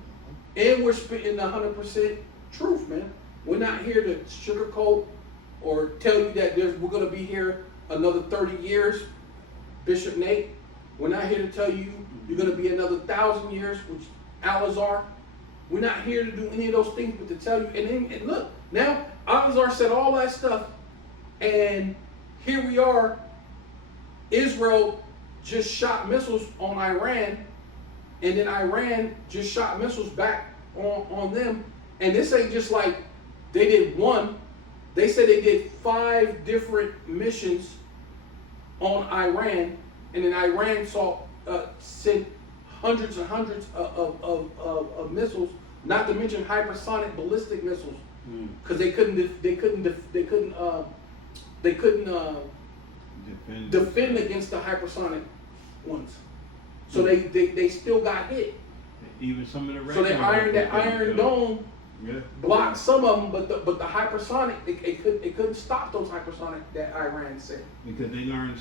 And we're spitting 100% truth, man. We're not here to sugarcoat or tell you that we're going to be here another 30 years, Bishop Nate. We're not here to tell you you're going to be another 1,000 years, which Alazar. We're not here to do any of those things, but to tell you. And look, now Alazar said all that stuff, and here we are. Israel just shot missiles on Iran, and then Iran just shot missiles back on them. And this ain't just like they did one. They said they did 5 different missions on Iran, and then Iran sent hundreds and hundreds of missiles, not to mention hypersonic ballistic missiles, because they couldn't defend against the hypersonic ones. So they still got hit. Even some of the So they Iron Dome Yeah. blocked some of them, but the hypersonic it couldn't stop those hypersonic that Iran sent. Because they learned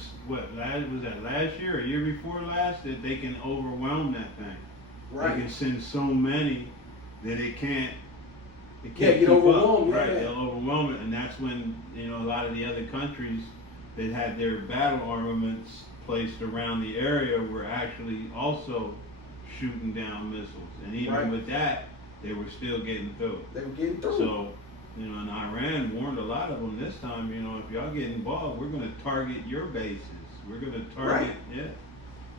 last year or year before last that they can overwhelm that thing. Right. They can send so many that it can't Get keep overwhelmed. up. Right, Yeah. they'll overwhelm it, and that's when a lot of the other countries that had their battle armaments placed around the area were actually also shooting down missiles, and even Right. with that, they were still getting through. They were getting through. So, and Iran warned a lot of them this time, if y'all get involved, we're going to target your bases. We're going to target, yeah.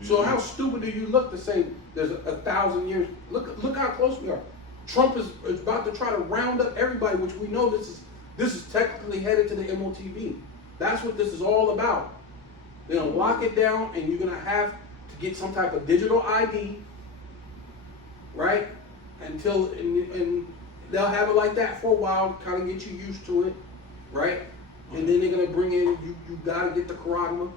So how stupid do you look to say there's 1,000 years? Look how close we are. Trump is about to try to round up everybody, which we know this is technically headed to the MOTV. That's what this is all about. They're gonna lock it down, and you're gonna have to get some type of digital ID, right? And they'll have it like that for a while, kind of get you used to it, right? And then they're gonna bring in you gotta get the Quran.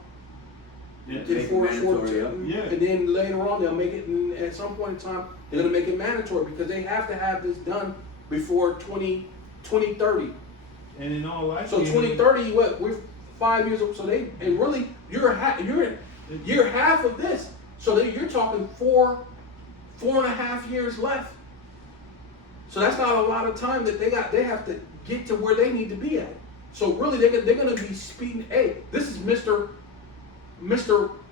Yeah, make it mandatory, yeah. And then later on they'll make it, and at some point in time, they're gonna make it mandatory because they have to have this done before 2030. And in all likelihood, So 2030, we're 5 years old. So really you're half of this. So you're talking 4.5 years left. So that's not a lot of time that they have to get to where they need to be at. So really they're gonna be speeding. Hey, this is Mr.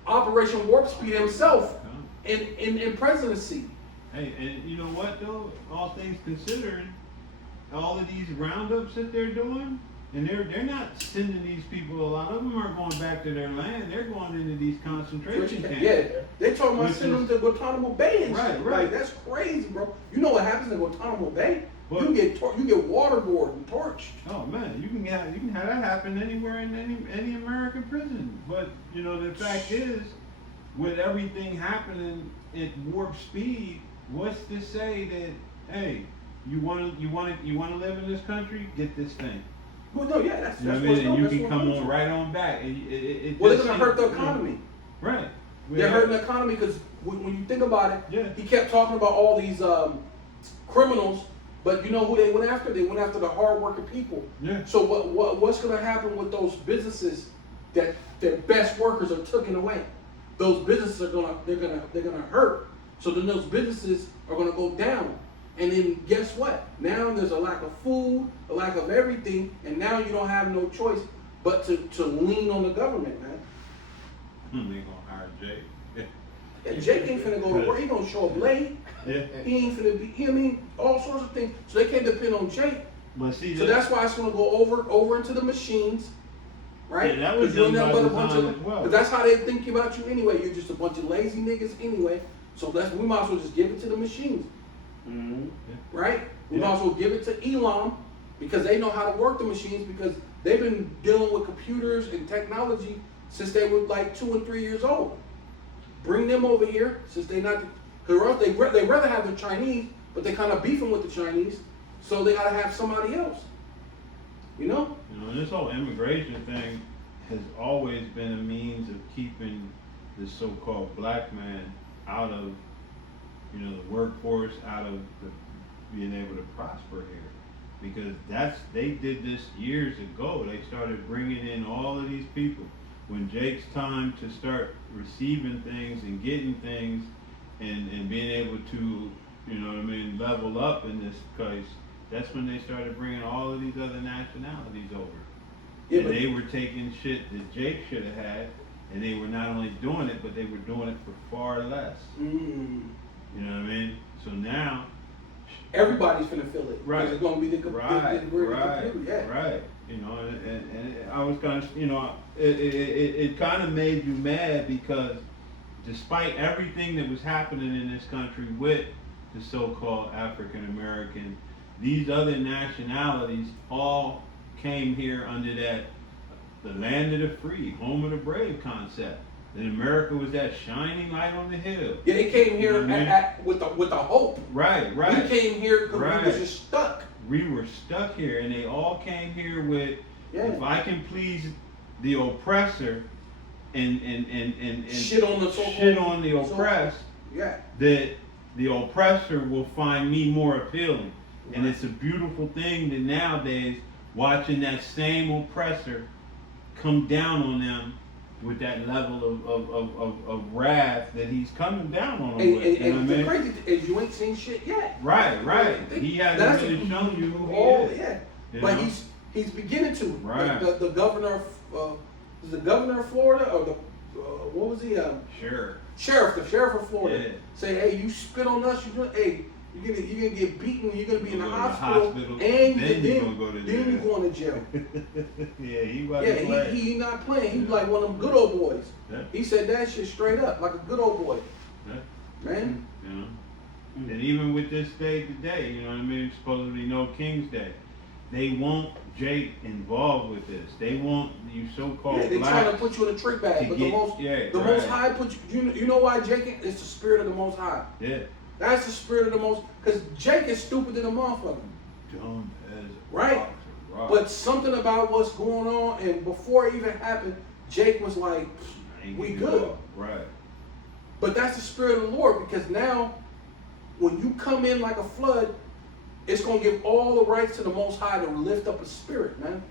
Operation Warp Speed himself in presidency. Hey, and you know what though? All things considered, all of these roundups that they're doing, and they're not sending these people. A lot of them are going back to their land. They're going into these concentration camps. Yeah, they talking about Which sending them to Guantanamo Bay and Right, shit. right. Like that's crazy, bro. You know what happens in Guantanamo Bay? What? You get waterboarded and torched. Oh man, you can have that happen anywhere in any American prison. But the fact is, with everything happening at warp speed, what's to say that hey, you want to live in this country? Get this thing. Well, no, yeah, that's You know what I what's mean? And you that's can what come comes on from. right on back. It Well, they're just gonna hurt the seems- economy. Right. They're hurting the economy because when you think about it, Yeah. he kept talking about all these criminals, but you know who they went after? They went after the hardworking people. Yeah. So what's going to happen with those businesses that their best workers are taken away? Those businesses are gonna hurt. So then those businesses are gonna go down. And then guess what? Now there's a lack of food, a lack of everything, and now you don't have no choice but to lean on the government, man. They gonna hire Jay. And Jake ain't finna go to work. He gonna show up late. Yeah. He ain't finna be. I mean, all sorts of things. So they can't depend on Jake. But see, So that's why it's gonna go over into the machines, right? Yeah, that was 'Cause you ain't done nothing by but a bunch design of. as well. 'Cause that's how they think about you anyway. You're just a bunch of lazy niggas anyway. So we might as well just give it to the machines, Mm-hmm. right? We Yeah. might as well give it to Elon because they know how to work the machines because they've been dealing with computers and technology since they were like 2 and 3 years old. Bring them over here since they not. Cause they rather have the Chinese, but they kind of beefing with the Chinese, so they gotta have somebody else. You know? And this whole immigration thing has always been a means of keeping the so-called black man out of, the workforce, out of being able to prosper here. Because they did this years ago. They started bringing in all of these people. When Jake's time to start receiving things and getting things and being able to, level up in this case, that's when they started bringing all of these other nationalities over. Yeah, And but- they were taking shit that Jake should have had, and they were not only doing it, but they were doing it for far less. Mm. You know what I mean? So now, Everybody's finna feel it. 'Cause Right. It's gonna be the right, computer. Yeah. right. And I was kind of, it kind of made you mad because despite everything that was happening in this country with the so-called African American, these other nationalities all came here under that the land of the free, home of the brave concept. That America was that shining light on the hill. Yeah, they came here Mhm. with the hope. Right. We came here because Right. we was just stuck. We were stuck here, and they all came here with, Yeah. if I can please the oppressor and Shit on the so-called- shit on the oppressed, Yeah. that the oppressor will find me more appealing. And it's a beautiful thing that nowadays, watching that same oppressor come down on them with that level of wrath that he's coming down on them And, with. and, You know and what I the mean? crazy thing is you ain't seen shit yet. Right. He hasn't That's really shown you who he Oh is. yeah, You but know? he's beginning to. Right. The governor of is the governor of Florida or the what was he? Sure. Sheriff. The sheriff of Florida. Yeah. Say, hey, you spit on us. Hey, you're gonna get beaten. You're gonna be in the You're gonna hospital, go to the hospital, and then then you're gonna go to then jail. you're going to jail. Yeah, he wasn't Yeah, playing. he not playing. He's like one of them good old boys. Yeah. He said that shit straight up, like a good old boy. Yeah. Man, You know? And even with this day today, you know what I mean? It's supposed to be no King's Day. They want Jake involved with this. They want you so-called yeah, they blacks trying to put you in a trick bag, to but get- the most yeah, the right. Most High put you know why Jake? It's the spirit of the Most High. Yeah. That's the spirit of the most, because Jake is stupid than a motherfucker. Dumb as Right. a rock. But something about what's going on, and before it even happened, Jake was like, Ain't we get good. up. Right. But that's the spirit of the Lord, because now, when you come in like a flood, it's going to give all the rights to the Most High to lift up a spirit, man.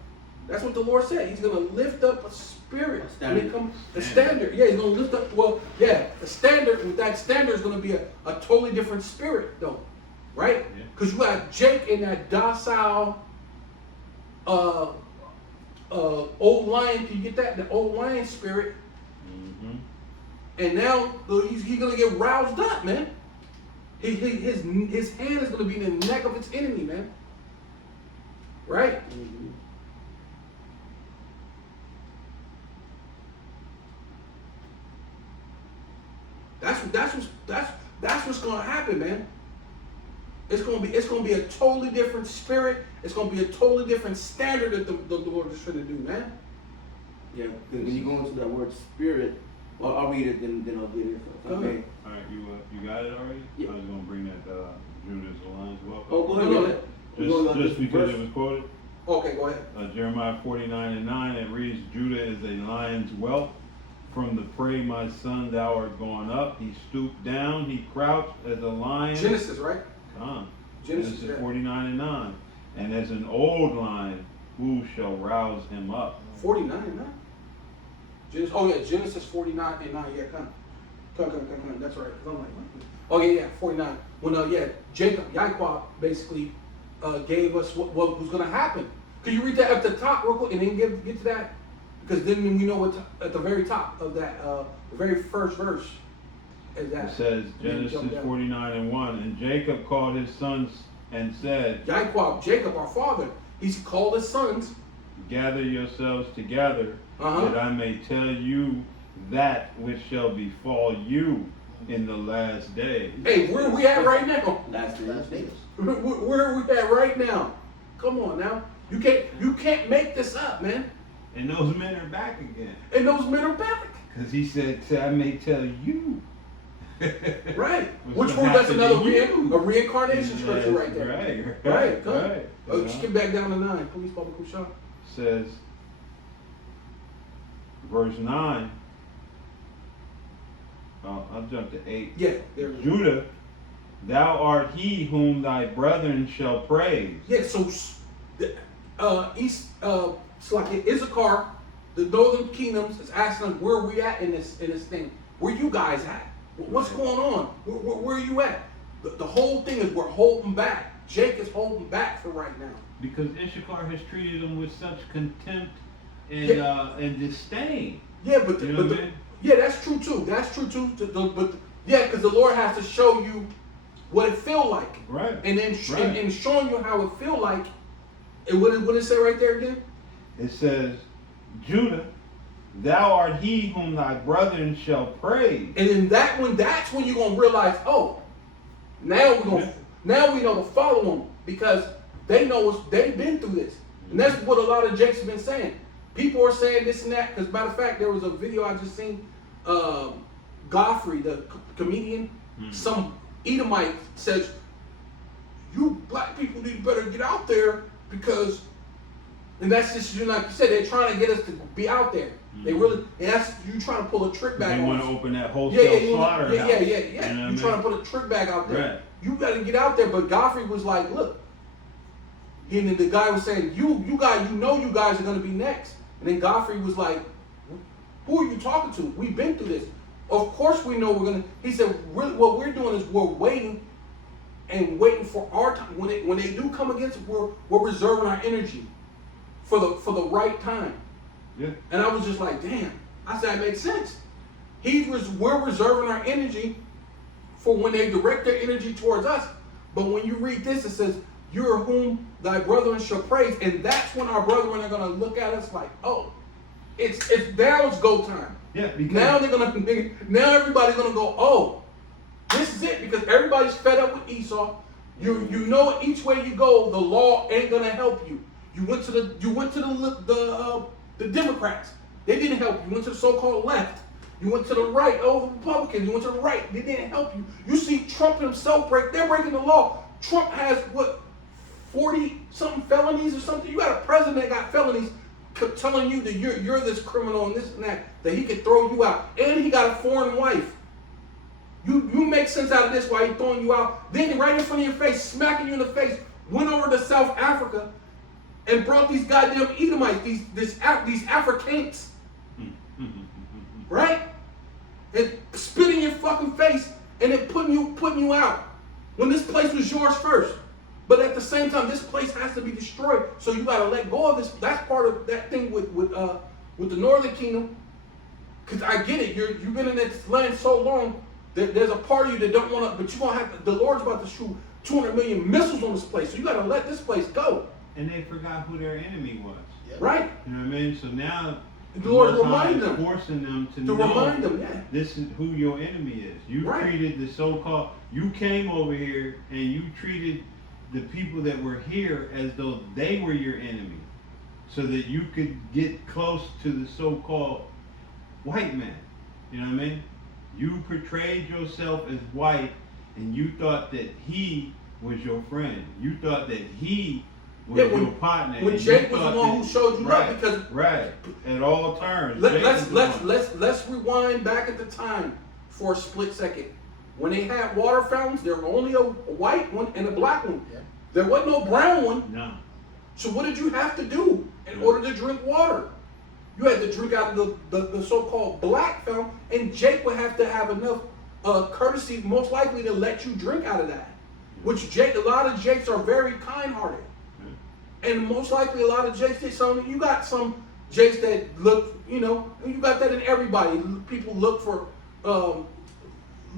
That's what the Lord said. He's going to lift up a spirit. A standard. The standard. Yeah, he's going to lift up, well, yeah, the standard, with that standard is going to be a totally different spirit, though. Right? Yeah. Because you got Jake in that docile, old lion. Can you get that? The old lion spirit. Mm-hmm. And now he's going to get roused up, man. His hand is going to be in the neck of its enemy, man. Right? That's what's going to happen, man. It's going to be a totally different spirit. It's going to be a totally different standard that the Lord is trying to do, man. Yeah, because when you go into that word spirit, well, I'll read it, then I'll get it. Go Okay. ahead. All right, you got it already? Yeah. I was gonna bring that Judah's Alliance welcome. Oh, go ahead. No, go no, ahead. We're going on Just this because verse. it was quoted. Okay, go ahead. Jeremiah 49:9, it reads, Judah is a lion's whelp. From the prey, my son, thou art gone up. He stooped down, he crouched as a lion. Genesis, right? Genesis yeah. 49:9. And as an old lion, who shall rouse him up? 49 and 9. Genesis 49 and 9. Yeah, come. That's right. 'Cause I'm like, what? Oh yeah, 49. When Yaquab basically gave us what was going to happen. Can you read that at the top real quick and then get to that? Because then we know what at the very top of that, the very first verse is that. It says, And then Genesis jump down. 49:1, and Jacob called his sons and said, Yaquab, Jacob, our father, he's called his sons. gather yourselves together, Uh-huh. that I may tell you that which shall befall you in the last day. Hey, where are we at right now? Last Last name. days. Where are we at right now? Come on now. You can't make this up, man. And those men are back again. And those men are back. Because he said, I may tell you. Right. What's Which gonna one? That's happen another to you. a reincarnation scripture right there. Right. Come. Right. Oh, You know? skip back down to 9. Please, Baba Kusha. Says, verse 9. I'll jump to 8. Yeah, there it is. Judah, thou art he whom thy brethren shall praise. Yeah, so it's like Issachar, the northern kingdoms is asking us where we at in this thing. Where you guys at? What's going on? Where are you at? The whole thing is we're holding back. Jake is holding back for right now. Because Issachar has treated them with such contempt and Yeah. and disdain. Yeah, but You know what I mean? yeah, that's true too. That's true too. Because the Lord has to show you what it feel like, Right. and then Right. and showing you how it feel like. And what did it say right there again? It says, Judah, Thou art he whom thy brethren shall praise. And then that's when you're gonna realize, oh, now we know to follow them because they've been through this. And that's what a lot of Jakes have been saying. People are saying this and that, because matter of fact, there was a video I just seen, Godfrey, the comedian, some Edomite says, you black people need better get out there because, and that's just, like you said, they're trying to get us to be out there. They really, and that's, you trying to pull a trick back They on want us. to open that wholesale slaughterhouse. Yeah. You know You're what I mean? trying to put a trick bag out there. Right. You got to get out there. But Godfrey was like, look. And the guy was saying, you guys, you guys are going to be next. And then Godfrey was like, who are you talking to? We've been through this. Of course we know we're going to. He said, really, what we're doing is we're waiting for our time. When they do come against us, we're reserving our energy for the right time. Yeah. And I was just like, damn. I said, that makes sense. We're reserving our energy for when they direct their energy towards us. But when you read this, it says, you're whom thy brethren shall praise. And that's when our brethren are going to look at us like, oh, it's now it's go time. Yeah, because Now everybody's going to go, oh, this is it. Because everybody's fed up with Esau. You know each way you go, the law ain't going to help you. You went to the Democrats. They didn't help you. You went to the so-called left. You went to the right. Oh, the Republicans. You went to the right. They didn't help you. You see Trump himself they're breaking the law. Trump has, 40-something felonies or something? You got a president that got felonies telling you that you're this criminal and this and that he could throw you out. And he got a foreign wife. You make sense out of this while he's throwing you out. Then right in front of your face, smacking you in the face, went over to South Africa and brought these goddamn Edomites, these Africans, right? And spitting your fucking face and then putting you out when this place was yours first. But at the same time, this place has to be destroyed. So you got to let go of this. That's part of that thing with the Northern Kingdom. Because I get it. You've been in this land so long that there's a part of you that don't want to. But you're gonna have to. The Lord's about to shoot 200 million missiles on this place. So you got to let this place go. and they forgot who their enemy was. Yep. Right. You know what I mean? So now The Lord Most High remind is them. forcing them to To know remind them, yeah. this is who your enemy is. You Right. treated the so-called, you came over here and you treated the people that were here as though they were your enemy, so that you could get close to the so-called white man. You know what I mean? You portrayed yourself as white, and you thought that he was your friend. You thought that he was Yeah, when- your partner. when and you Jake was the thought one that- who showed you right, love, because right, at all turns. Jake was the one. Let's rewind back at the time for a split second. When they had water fountains, there were only a white one and a black one. Yeah. There wasn't no brown one. No. So what did you have to do in order to drink water? You had to drink out of the so-called black fountain, and Jake would have to have enough courtesy, most likely, to let you drink out of that. Which Jake, a lot of Jakes are very kind-hearted, and most likely a lot of Jakes did some. You got some Jakes that look, you got that in everybody. People look for,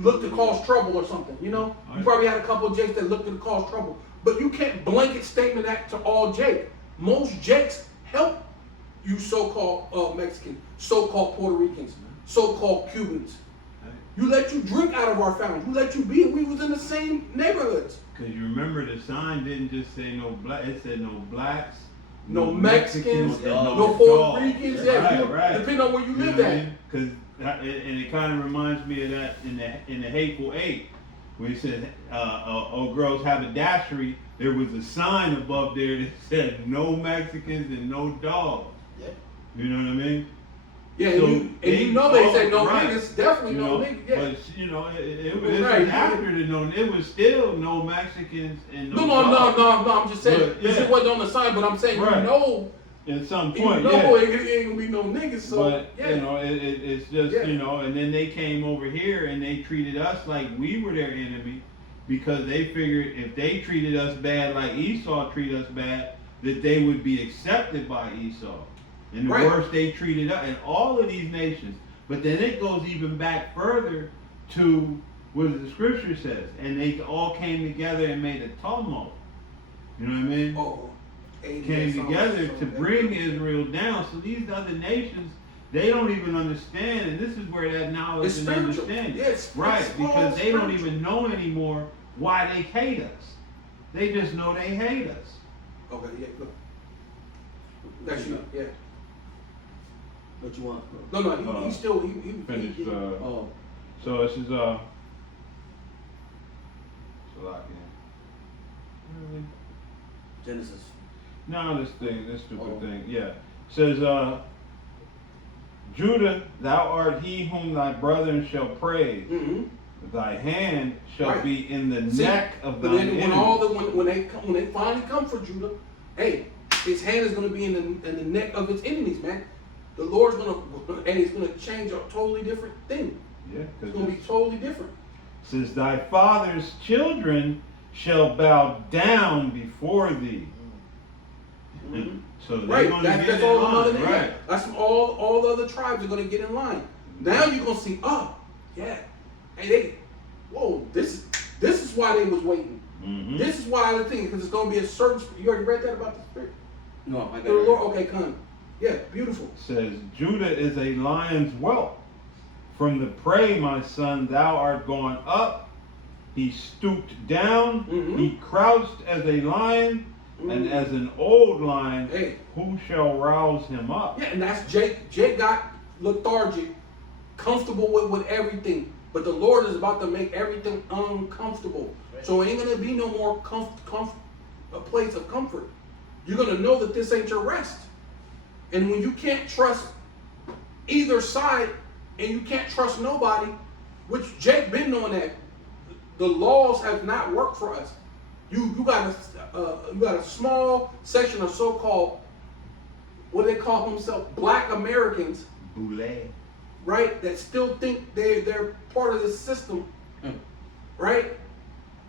look to cause trouble or something. You probably had a couple of Jakes that looked to cause trouble. But you can't blanket statement that to all Jake. Most Jakes help you so-called Mexicans, so-called Puerto Ricans, so-called Cubans. You let you drink out of our fountains. We let you be. We was in the same neighborhoods. Because you remember the sign didn't just say no black, it said no blacks, No Mexicans, and no Puerto dogs. Ricans. Right. Depending on where you lived know what I at. mean? 'Cause and it kind of reminds me of that in the Hateful Eight, where it said, "Old girls haberdashery." There was a sign above there that said no Mexicans and no dogs. Yep. You know what I mean? Yeah, So and they said no right. niggas, definitely You no know, niggas. Yeah. But it Right. was after the no. It was still no Mexicans and no. No. dogs. I'm just saying But, this yeah. is wasn't on the sign, but I'm saying Right. At some point, it yeah. ain't gonna be no niggas. So But yeah. it's just Yeah. and then they came over here and they treated us like we were their enemy, because they figured if they treated us bad like Esau treated us bad, that they would be accepted by Esau. And the Right. worse they treated us, and all of these nations. But then it goes even back further to what the scripture says, and they all came together and made a tumult. You know what I mean? Oh, Came together to bring Israel down. So these other nations, they don't even understand, and this is where that knowledge It's and spiritual. understanding. Yeah, it's right, all because they don't spiritual. even know anymore why they hate us. They just know they hate us. Okay, yeah, go. That's you, yeah. What you want? No, no, he's still, he Finished. Oh, So this is it's a lot, yeah. Genesis. No, this stupid Oh. thing, yeah. Says, Judah, thou art he whom thy brethren shall praise. Mm-hmm. Thy hand shall Right. be in the See, neck of but thine then enemy. when they finally come for Judah, hey, his hand is going to be in the neck of his enemies, man. The Lord's going to, and he's going to change a totally different thing. Yeah, It's because going to be totally different. says, thy father's children shall bow down before thee. Mhm. So they're Right, going to get that's in all the line, other right? That's all the other tribes are going to get in line. Now you're going to see, oh, yeah, hey, whoa, this is why they was waiting. Mhm. This is why the thing, because it's going to be a certain. You already read that about the Spirit. No, I got The Lord, it. okay, come. Yeah, beautiful. Says, Judah is a lion's whelp. From the prey, my son, thou art gone up. He stooped down. Mhm. He crouched as a lion, and Mhm. as an old lion, Hey. who shall rouse him up? Yeah, and that's Jake. Jake got lethargic, comfortable with everything. But the Lord is about to make everything uncomfortable. So it ain't gonna be no more a place of comfort. You're gonna know that this ain't your rest. And when you can't trust either side, and you can't trust nobody, which Jake been knowing that the laws have not worked for us. You got a small section of so-called, what do they call themselves, Black Americans, Boulay. right? That still think they're part of this system, right?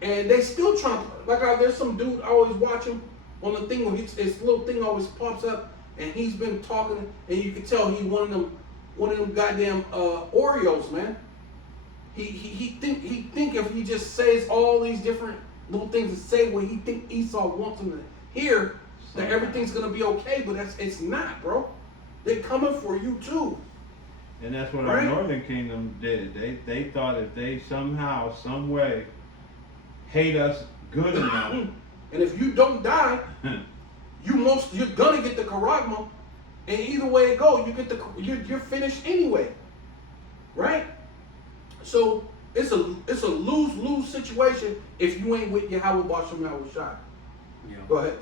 And they still trying to, there's some dude I always watch him on the thing where his little thing always pops up, and he's been talking, and you can tell he's one of them goddamn Oreos, man. He think if he just says all these different little things to say what he think Esau wants him to hear, that everything's gonna be okay, but it's not, bro. They're coming for you too. And that's what Right. our Northern Kingdom did. They thought if they somehow, some way, hate us good enough, And if you don't die, you're gonna get the charagma, and either way it go, you're finished anyway, right? So it's a lose-lose situation if you ain't with Yahweh Bashem Yahushua. Yeah. Go ahead.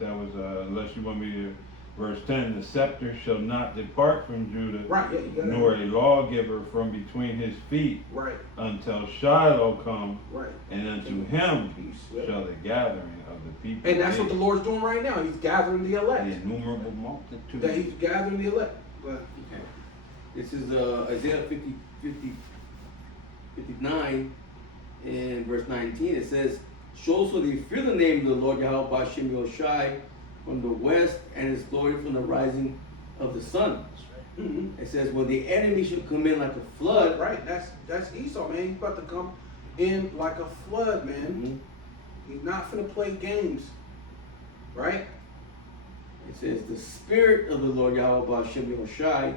that was, unless you want me to, verse 10, the scepter shall not depart from Judah, Right, yeah, you got nor it. a lawgiver from between his feet, Right, until Shiloh come, right. and unto him Yeah. shall the gathering of the people And that's what the be. Lord's doing right now. He's gathering the The elect. innumerable multitude. That he's gathering the elect. Go ahead. Okay. This is Isaiah 59 and verse 19. It says, show so they fear the name of the Lord Yahweh Bashem Yoshai from the west, and his glory from the rising of the sun. Mhm. It says, when the enemy should come in like a flood. Right, that's Esau, man. He's about to come in like a flood, man. Mhm. He's not finna play games, right? It says, the spirit of the Lord Yahweh Bashem Yoshai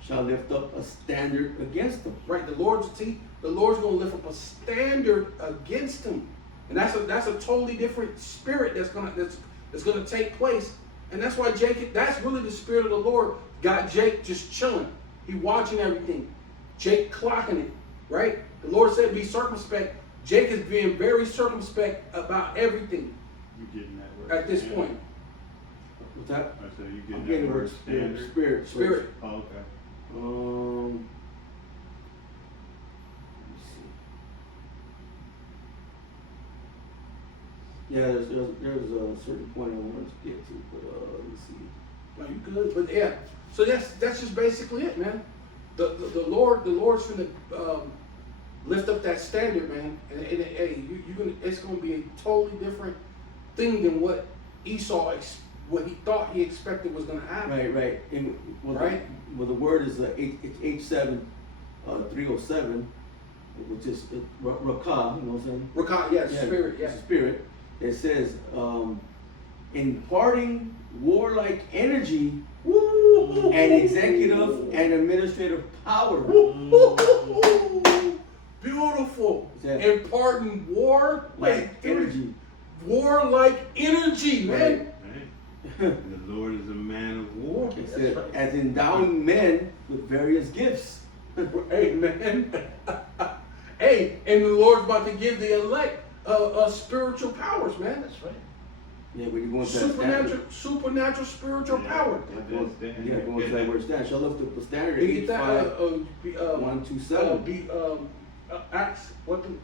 shall lift up a standard against them. Right. The Lord's gonna lift up a standard against him, and that's a totally different spirit that's gonna take place, and that's why that's really the spirit of the Lord got Jake just chilling. He watching everything. Jake clocking it, right? The Lord said, "Be circumspect." Jake is being very circumspect about everything You getting that word? at this Yeah. point. What's that? I said you I'm getting getting that the word word standard. spirit. Spirit. Oh, okay. Let me see. Yeah, there's a certain point I wanted to get to, but let me see. No, you good, but yeah. So that's just basically it, man. The Lord's gonna lift up that standard, man, and hey, it's gonna be a totally different thing than what Esau what he thought he expected was gonna happen. Right. And Right. The word is H7 307, which is Rakah. You know what I'm saying? Rakat, yes, spirit, yes. It's a spirit. It says, imparting warlike energy. Woo! and executive and administrative power. Beautiful. Yeah. Imparting war Like energy. warlike energy, man. Right. The Lord is a man of war. It said, as endowing men with various gifts. Hey, man. Hey, and the Lord's about to give the elect spiritual powers, man. That's right. Yeah, when you go into that standard. Supernatural spiritual power. Yeah, go into that word stand. Shall lift up the standard. You get that? 127. Acts.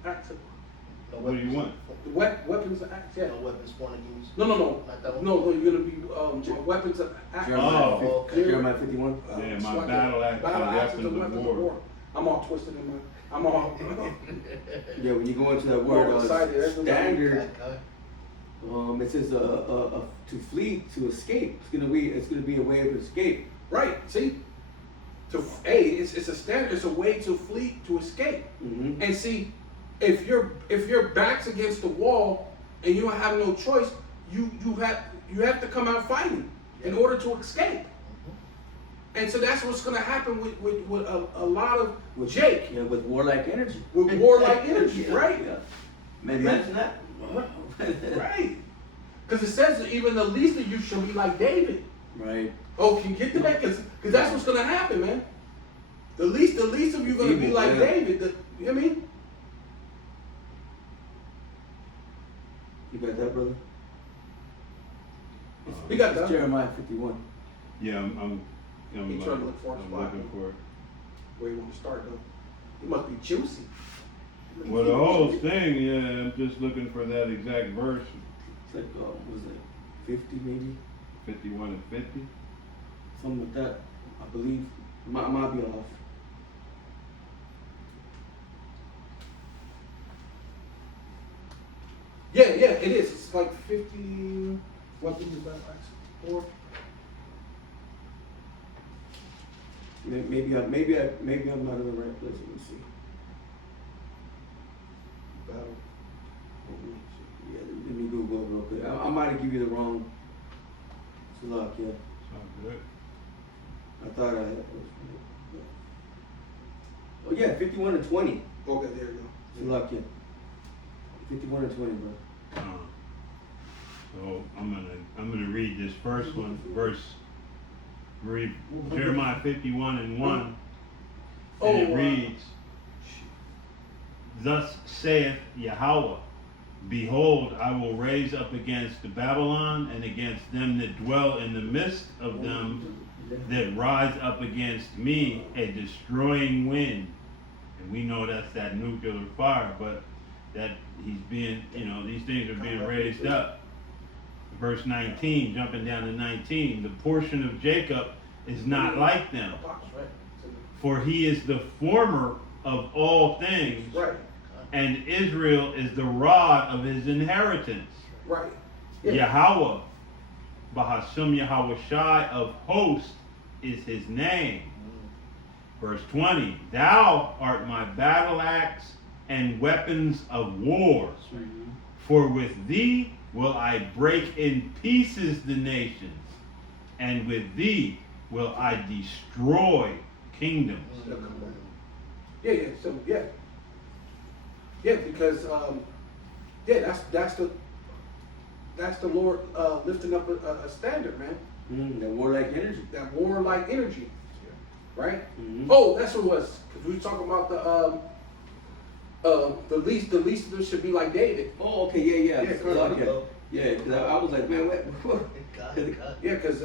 Acts. No What do you want? Weapons of Acts. Yeah. No weapons formed against. No. Not that one? No, you're gonna be weapons of Acts. Oh, okay. Jeremiah 51. Yeah, my battle axe and weapons of war. I'm all twisted in my. I'm all. Yeah, when you go into that word excited. standard, Okay. it says to flee, to escape. It's gonna be a way of escape. Right. See. It's a standard. It's a way to flee, to escape. Mm-hmm. And see, if your back's against the wall and you have no choice, you have to come out fighting in order to escape. And so that's what's going to happen with a lot of Jake. Yeah, with warlike energy. With warlike energy, Yeah, right? Yeah. Man, imagine that. Right. Because it says that even the least of you shall be like David. Right. Oh, can you get to that? Because that's what's going to happen, man. The least of you going to be like David. You know what I mean? You got that, brother? We got It's that. Jeremiah 51. Yeah, I'm He trying to look for a spot. looking for it. Where you want to start, though? It must be juicy. Well, the whole thing, yeah, I'm just looking for that exact verse, It's like, what was it, 50 maybe? 51 and 50. Something like that, I believe. I might be off. Yeah, it is. It's like 50. What thing is that? Or Maybe I'm not in the right place. Let me see. battle. Yeah, let me Google it real quick. I might have give you the wrong. Salak, yeah. Sounds good. I thought I had. Oh yeah, 51 and 20. Okay, there you go. Salak, yeah. 51 and 20, bro. So I'm gonna read this first one, read Jeremiah 51 and 1, and it reads, "Thus saith Yahweh, Behold, I will raise up against Babylon and against them that dwell in the midst of them that rise up against me a destroying wind." And we know that's that nuclear fire, but that he's being, these things are being raised up. Verse 19, jumping down to 19, the portion of Jacob is not like them, for he is the former of all things, Right, and Israel is the rod of his inheritance. right. Yahweh, Bahasham Yahweh Shai of hosts is his name. Verse 20, thou art my battle axe and weapons of war. For with thee will I break in pieces the nations, and with thee will I destroy kingdoms. Yeah, so because that's the Lord lifting up a standard, man. That warlike energy. That warlike energy, right? Mhm. Oh, that's what it was. Because we were talking about the least of them should be like David. Oh, okay, yeah. Yeah, Salak, yeah. Yeah, because I was like, man, what? Yeah, because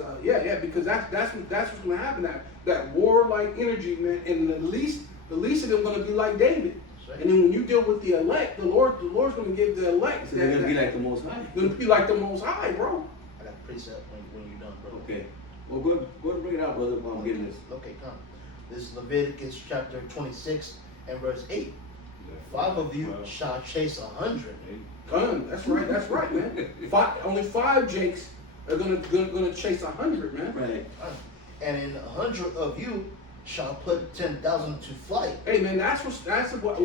because that's what's gonna happen. That warlike energy, man, and the least of them gonna be like David. Right. And then when you deal with the elect, the Lord's gonna give the elect. So they're gonna be like the Most High. Gonna be like the Most High, bro. I got a precept when you're done, bro. Okay. Well, go ahead and bring it out, brother, while I'm getting this. Okay, come. This is Leviticus chapter 26 and verse 8. 5 of you shall chase 100. That's right, man. Only 5 Jakes are gonna chase 100, man. Right. And in 100 of you shall put 10,000 to flight. Hey, man, that's what's about to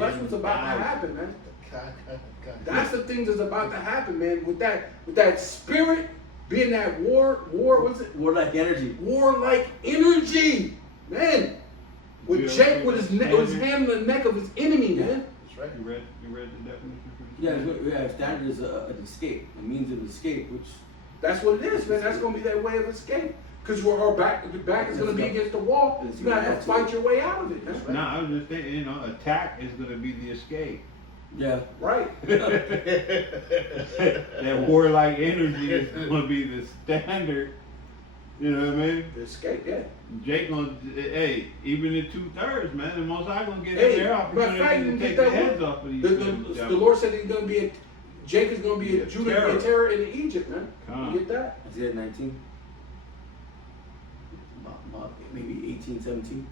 happen, man. That's the thing that's about to happen, man. With that spirit being that what's it? Warlike energy. Warlike energy, man. With Yeah, Jake with his hand on the neck of his enemy, man. That's right. You read the definition for Yeah, standard is an escape, a means of escape, which That's what it is, man. That's gonna be that way of escape. Cause the back is gonna be against the wall. You're gonna have to fight your way out of it. That's right. No, I was just saying, you know, attack is gonna be the escape. yeah. Right. That warlike energy is gonna be the standard. You know what I mean? The escape, yeah. Jake gonna, hey, even at 2/3, man, the Most High gonna get Hey, in their matter of fact, opportunity you to get take that the heads one. off of these The Lord said he's gonna be Jake is gonna be Yeah, Judah terror. be a terror in Egypt, man. Come You get that? Isaiah 19. Maybe 18, 17.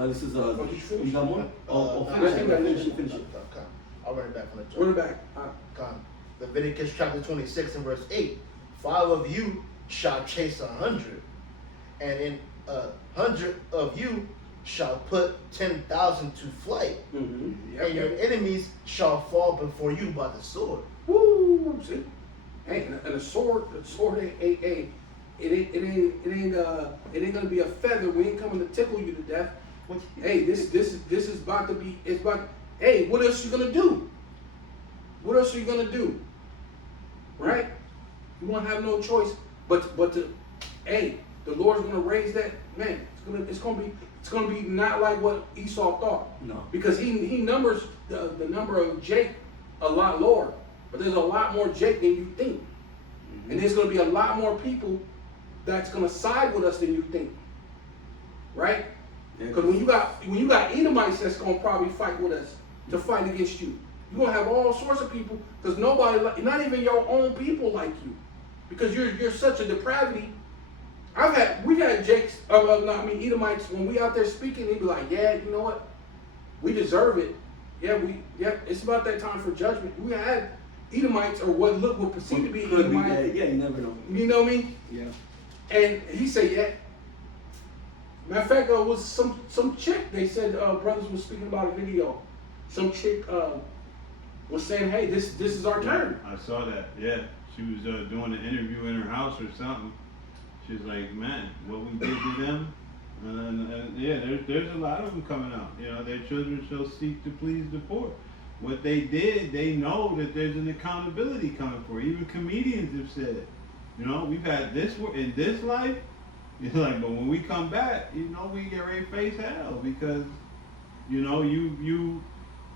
This is Oh, did you finish? you got more? finish it. Finish it. Okay. I'll run it back from the top. Run it back. Come. Leviticus chapter 26 and verse 8. 5 of you shall chase 100, and in 100 of you shall put 10,000 to flight, Mm-hmm. and your enemies shall fall before you by the sword. Woo! See, hey, and the sword ain't gonna be a feather. We ain't coming to tickle you to death. Hey, this is about to be. It's about. Hey, what else you gonna do? What else are you gonna do? Right? You won't have no choice but to. Hey, the Lord's gonna raise that man. It's gonna be not like what Esau thought. No. Because he numbers the number of Jake a lot lower. But there's a lot more Jake than you think. Mm-hmm. And there's going to be a lot more people that's going to side with us than you think. Right? Because when you got Edomites that's going to probably fight with us to fight against you. You're going to have all sorts of people because nobody, not even your own people like you. Because you're such a depravity. We've had Jakes, Edomites, when we out there speaking, they be like, yeah, you know what? We deserve it. Yeah, it's about that time for judgment. We had Edomites, or what perceived to be Could be Edomite. that. Yeah, you never know. You know what I mean? Yeah. And he said, yeah. Matter of fact, it was some chick, they said, brothers was speaking about a video. Some chick was saying, hey, this is our turn. I saw that, yeah. She was doing an interview in her house or something. She was like, man, what we did to them. And yeah, there's a lot of them coming out. You know, their children shall seek to please the poor. What they did, they know that there's an accountability coming for it. Even comedians have said it. You know, we've had this in this life. It's like, but when we come back, you know, we get ready to face hell because, you know, you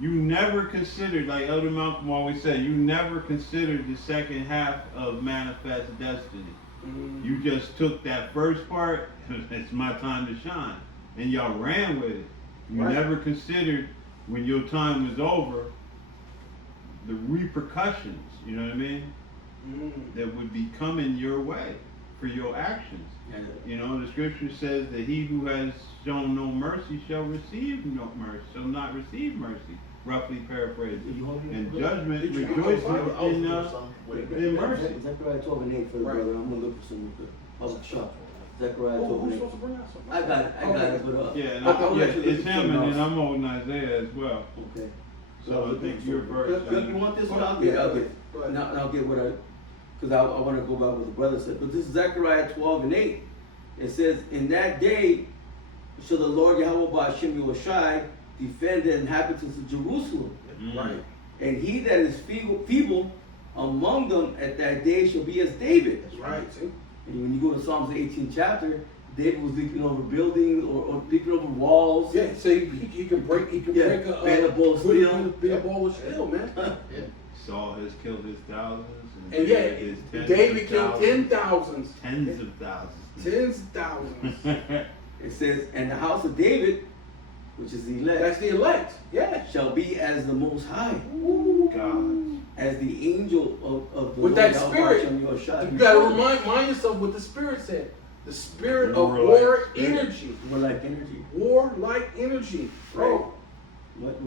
never considered, like Elder Malcolm always said, you never considered the second half of Manifest Destiny. Mm-hmm. You just took that first part, it's my time to shine, and y'all ran with it. You Right. never considered when your time was over, the repercussions, you know what I mean, that would be coming your way for your actions. Yeah. You know, the scripture says that he who has shown no mercy shall receive no mercy, shall not receive mercy, roughly paraphrasing. And judgment Did you- rejoices I was in doing something with it. in mercy. Zechariah 12 and 8 for the Right. brother. I'm going to look for some public shop. Zechariah Oh, 12 who's and 8. supposed to bring out something? I got it. But, Yeah, and I'll yeah, let you it's look him, for and then something I'm holding Isaiah as well. Okay. So I think your verse. Good, you want this one? I'll get it. And I'll get what because I want to go by what the brother said. But this is Zechariah 12 and 8. It says, in that day shall the Lord Yahweh Ba'ashem Yahushai defend the inhabitants of Jerusalem. Right. And he that is feeble among them at that day shall be as David. That's right, see? And when you go to Psalms 18th chapter, David was leaping over buildings or leaping over walls. Yeah, so he can break Yeah, break a ball of steel. Be a ball of steel, man. Yeah. Saul has killed his thousands, And yeah, David his tens David of killed thousands. 10,000s. Tens of thousands. Tens of thousands. It says, and the house of David, which is the elect, That's the elect. Yeah. shall be as the Most High, God. as the angel of the With Lord that Yahweh spirit, Hashem Yahushua. you gotta remind yourself what the Spirit said. The spirit of Warlike war spirit. energy. Warlike energy. War-like energy. Bro. What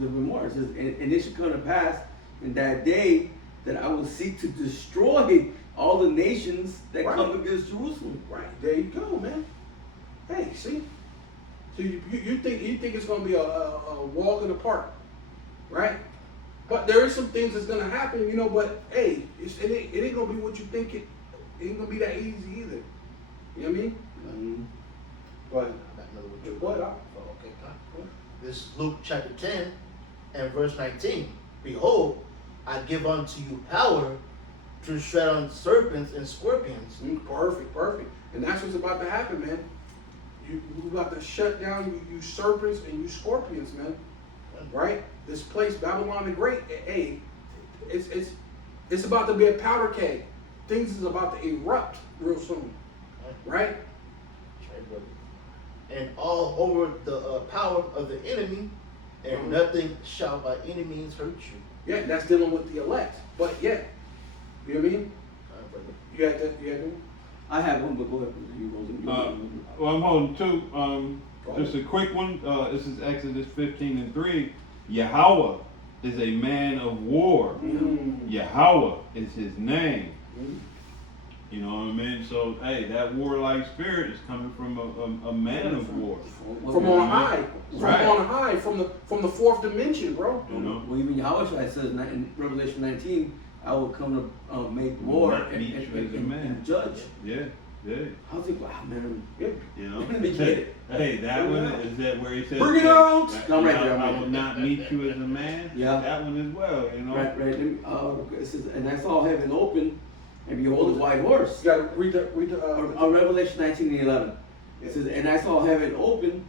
the remorse says, and it should come to pass in that day that I will seek to destroy all the nations that Right. come against Jerusalem. Right. There you go, man. Hey, see? So you think it's gonna be a walk in the park, right? But there is some things that's gonna happen, you know. But hey, it ain't gonna be what you think it ain't gonna be that easy either. You know what I mean? But I got another one too. Go ahead, Okay, fine. This is Luke chapter 10 and verse 19. Behold, I give unto you power to tread on serpents and scorpions. perfect. And that's what's about to happen, man. You about to shut down you serpents and you scorpions, man. Right? This place, Babylon the Great, hey, it's about to be a powder keg. Things is about to erupt real soon. Right? That's right, brother. And all over the power of the enemy, and nothing shall by any means hurt you. Yeah, that's dealing with the elect. But yeah, you know what I mean? Brother. You had that? I have one, but go ahead. Well, I'm holding two. Just a quick one. This is Exodus 15 and 3. Yahweh is a man of war. Yahweh is his name. You know what I mean? So, hey, that warlike spirit is coming from a man of war. From on high. Right. From on high. From the fourth dimension, bro. You know? Well, even Yahweh says in Revelation 19, I will come to make war and judge. Yeah. I was like, wow, man. Yeah. You know? Let me get it. Hey, that one is that where he says, Bring it out! No, I'm right there, I will not meet you as a man. Yeah. That one as well, you know. Right. It says, and I saw heaven open, and behold, a white horse. You gotta read the Revelation 19 and 11. It says, and I saw heaven open,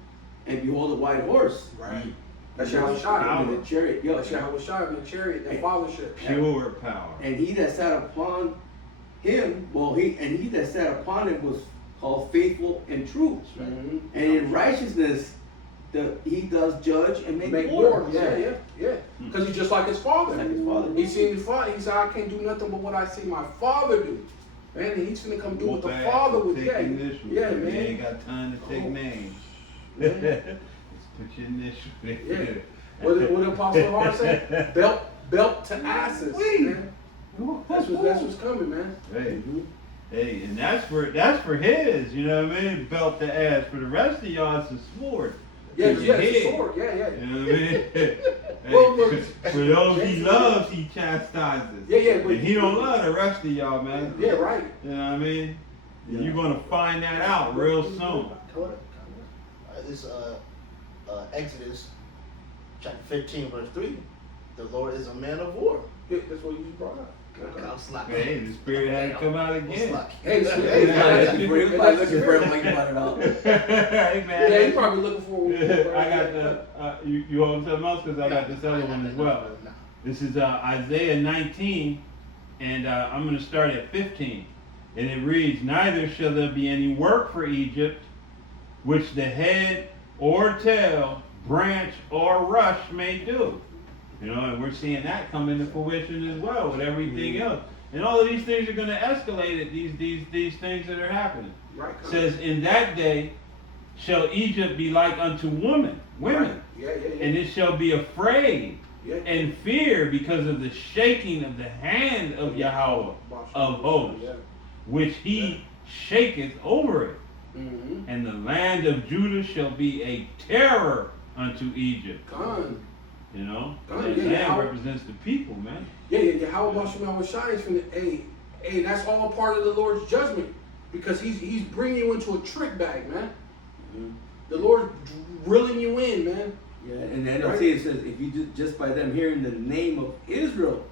and behold, a white horse. Right. That's Yahweh Shai. In the chariot. Yeah. That's Yahweh Shai in the chariot, the fathership. Pure power. And he that sat upon him, he that sat upon him was called faithful and true. Mhm. And in righteousness, he does judge and make war. Yeah. Because he's just like his father. Like his father. He seen his father. He said, I can't do nothing but what I see my father do. Man, and he's gonna come do what the father would. Yeah, You man. ain't got time to take names. Yeah. Let's put your initial Yeah. What did Apostle Hart say? Belt to asses, man. That's what's coming, man. Hey, hey, and that's for his, you know what I mean? Belt to ass. For the rest of y'all, it's a sword. Yeah, To your it's a head. sword. Yeah. You know what I mean? Hey, Well, look, for those he loves, he chastises. Yeah, but and he don't love the rest of y'all, man. Yeah, right. You know what I mean? Yeah. You're gonna find that out real soon. This Exodus chapter 15 verse 3. The Lord is a man of war. Yeah, that's what you just brought up. I'm slacking. Hey, the spirit had to come out again. Hey, so, Hey, that's he's probably looking for him like you brought it out. Hey, man. Yeah, he's probably looking for. I got the, you hold something else because I got this other one as well. This is Isaiah 19, and I'm going to start at 15. And it reads, neither shall there be any work for Egypt, which the head or tail, branch or rush may do. You know, and we're seeing that come into fruition as well with everything else. And all of these things are going to escalate at these things that are happening. Right. It says, in that day shall Egypt be like unto women. Yeah. And it shall be afraid Yeah. and fear because of the shaking of the hand of Yahweh of hosts, which he shaketh over it. Mm-hmm. And the land of Judah shall be a terror unto Egypt. Gone. You know? God, That yeah, land how- represents the people, man. Yeah. How about Shema Shai from the hey, that's all part of the Lord's judgment because he's bringing you into a trick bag, man. Mm-hmm. The Lord reeling you in, man. Yeah, and the NLT says if you just by them hearing the name of Israel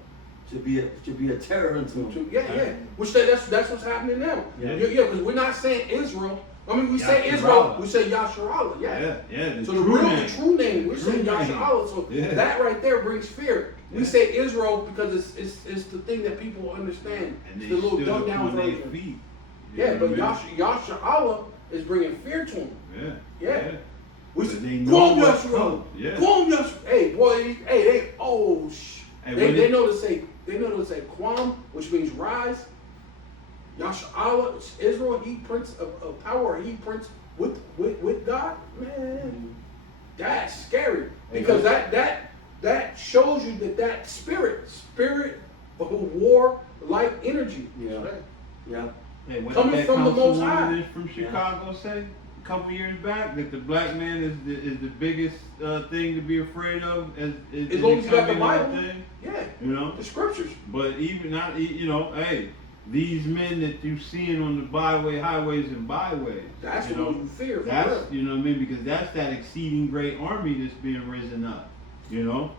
should be a terror unto them. Yeah. Which that's what's happening now. Yeah. Because we're not saying Israel. I mean, we say Yasharallah. Israel, we say Yasharallah, Yeah. So the true name, we're saying True name. Yasharallah. So Yeah. that right there brings fear. We Yeah. say Israel because it's the thing that people understand. And It's they the little stood dumbed down upon their version. feet. You Yeah, know but what I mean? Yasharallah is bringing fear to them. Yeah. We But say, they know Kwam what's Yasharallah. coming. Yeah. Kwam Yasharallah. Hey, boy, they Hey, they know to say Kwam, which means rise. Yasharallah, Israel, he prince of power, he prince with God, man. That's scary because that shows you that spirit of war like energy. Yeah. Hey, what Coming did that from the Most councilwoman High. from Chicago say a couple years back that the black man is the biggest thing to be afraid of as long as you got the coming on Bible. thing, Yeah, you know. the scriptures. But even not, you know, hey, these men that you seeing on the byway, highways, and byways. That's you what know, you fear. For that's real. you know what I mean, because that's that exceeding great army that's being risen up. You know,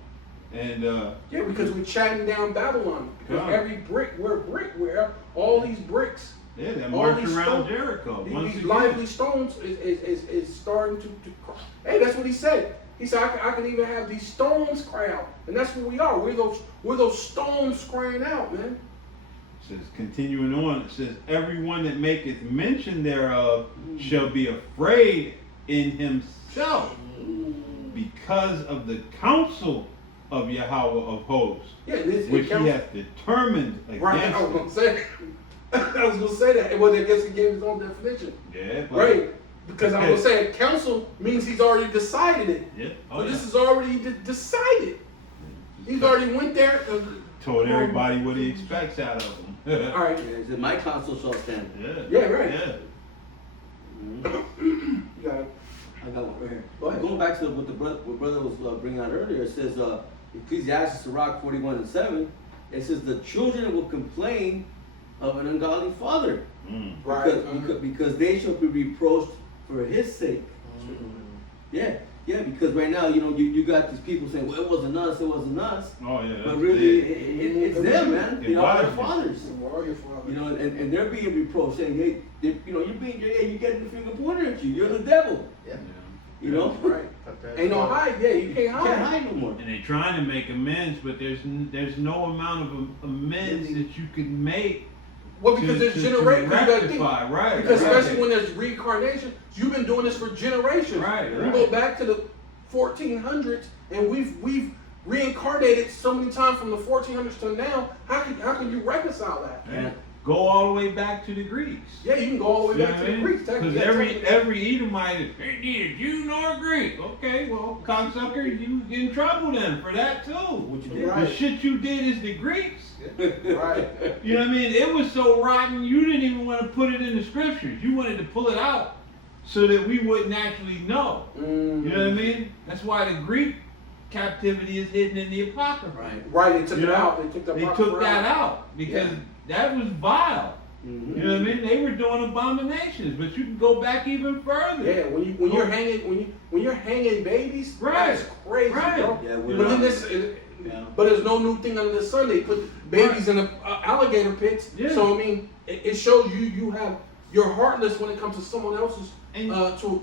and Yeah, because we're chatting down Babylon. Because God. every we're all these bricks, yeah, that all march these around stones, Jericho. Once these again. lively stones is starting to. Hey, that's what he said. He said, I can even have these stones cry out, and that's what we are. We're those stones crying out, man. It says, continuing on, it says, everyone that maketh mention thereof shall be afraid in himself because of the counsel of Yahweh of hosts, Yeah, this which counts- he hath determined against. Right, I was gonna say. I was gonna say that. Well, I guess he gave his own definition. Yeah, but, Right. Because I was saying counsel means he's already decided it. Yeah. So this is already decided. He's already went there. Told everybody what he expects out of them. All right. Yeah, it said, my counsel shall stand. Yeah, right. Yeah. You got it. I got one right here. Go ahead. Going back to what what brother was bringing out earlier, it says Ecclesiastes Sirach 41:7. It says the children will complain of an ungodly father, Right. because they shall be reproached for his sake. Yeah, because right now you got these people saying, well, it wasn't us, Oh yeah. but that's really big. it's them, man. It You know, was their you. fathers. Where are your fathers? You know, and they're being reproached, saying, hey, you're getting the finger pointed at you. You're the devil. Yeah. You know, Right. Ain't no hide. Yeah, you can't you hide. can't hide no more. And they're trying to make amends, but there's no amount of amends that you can make. Well, because there's generations. rectify, right? Because right. especially when there's reincarnation, you've been doing this for generations. Right, We right. go back to the 1400s, and we've reincarnated so many times from the 1400s to now. How can you reconcile that? Yeah. Go all the way back to the Greeks. Yeah, you can go all the way You back know to what the I mean? Greeks. Because Technically. every Edomite, ain't neither Jew nor Greek. Okay, well, cocksucker, you get in trouble then for that too. What you did. Right. The shit you did is the Greeks. Right. You know what I mean? It was so rotten, you didn't even want to put it in the scriptures. You wanted to pull it out so that we wouldn't actually know. You know what I mean? That's why the Greek captivity is hidden in the Apocrypha. Right. Right. They took You it know, out. They took that. They proper took that out because that was vile. Mm-hmm. You know what I mean? They were doing abominations, but you can go back even further. Yeah, when you're hanging babies, Right. that's crazy, Right. bro. Yeah, But then but there's no new thing under the sun. They put babies in the alligator pits. Yeah. So I mean, it shows you're heartless when it comes to someone else's And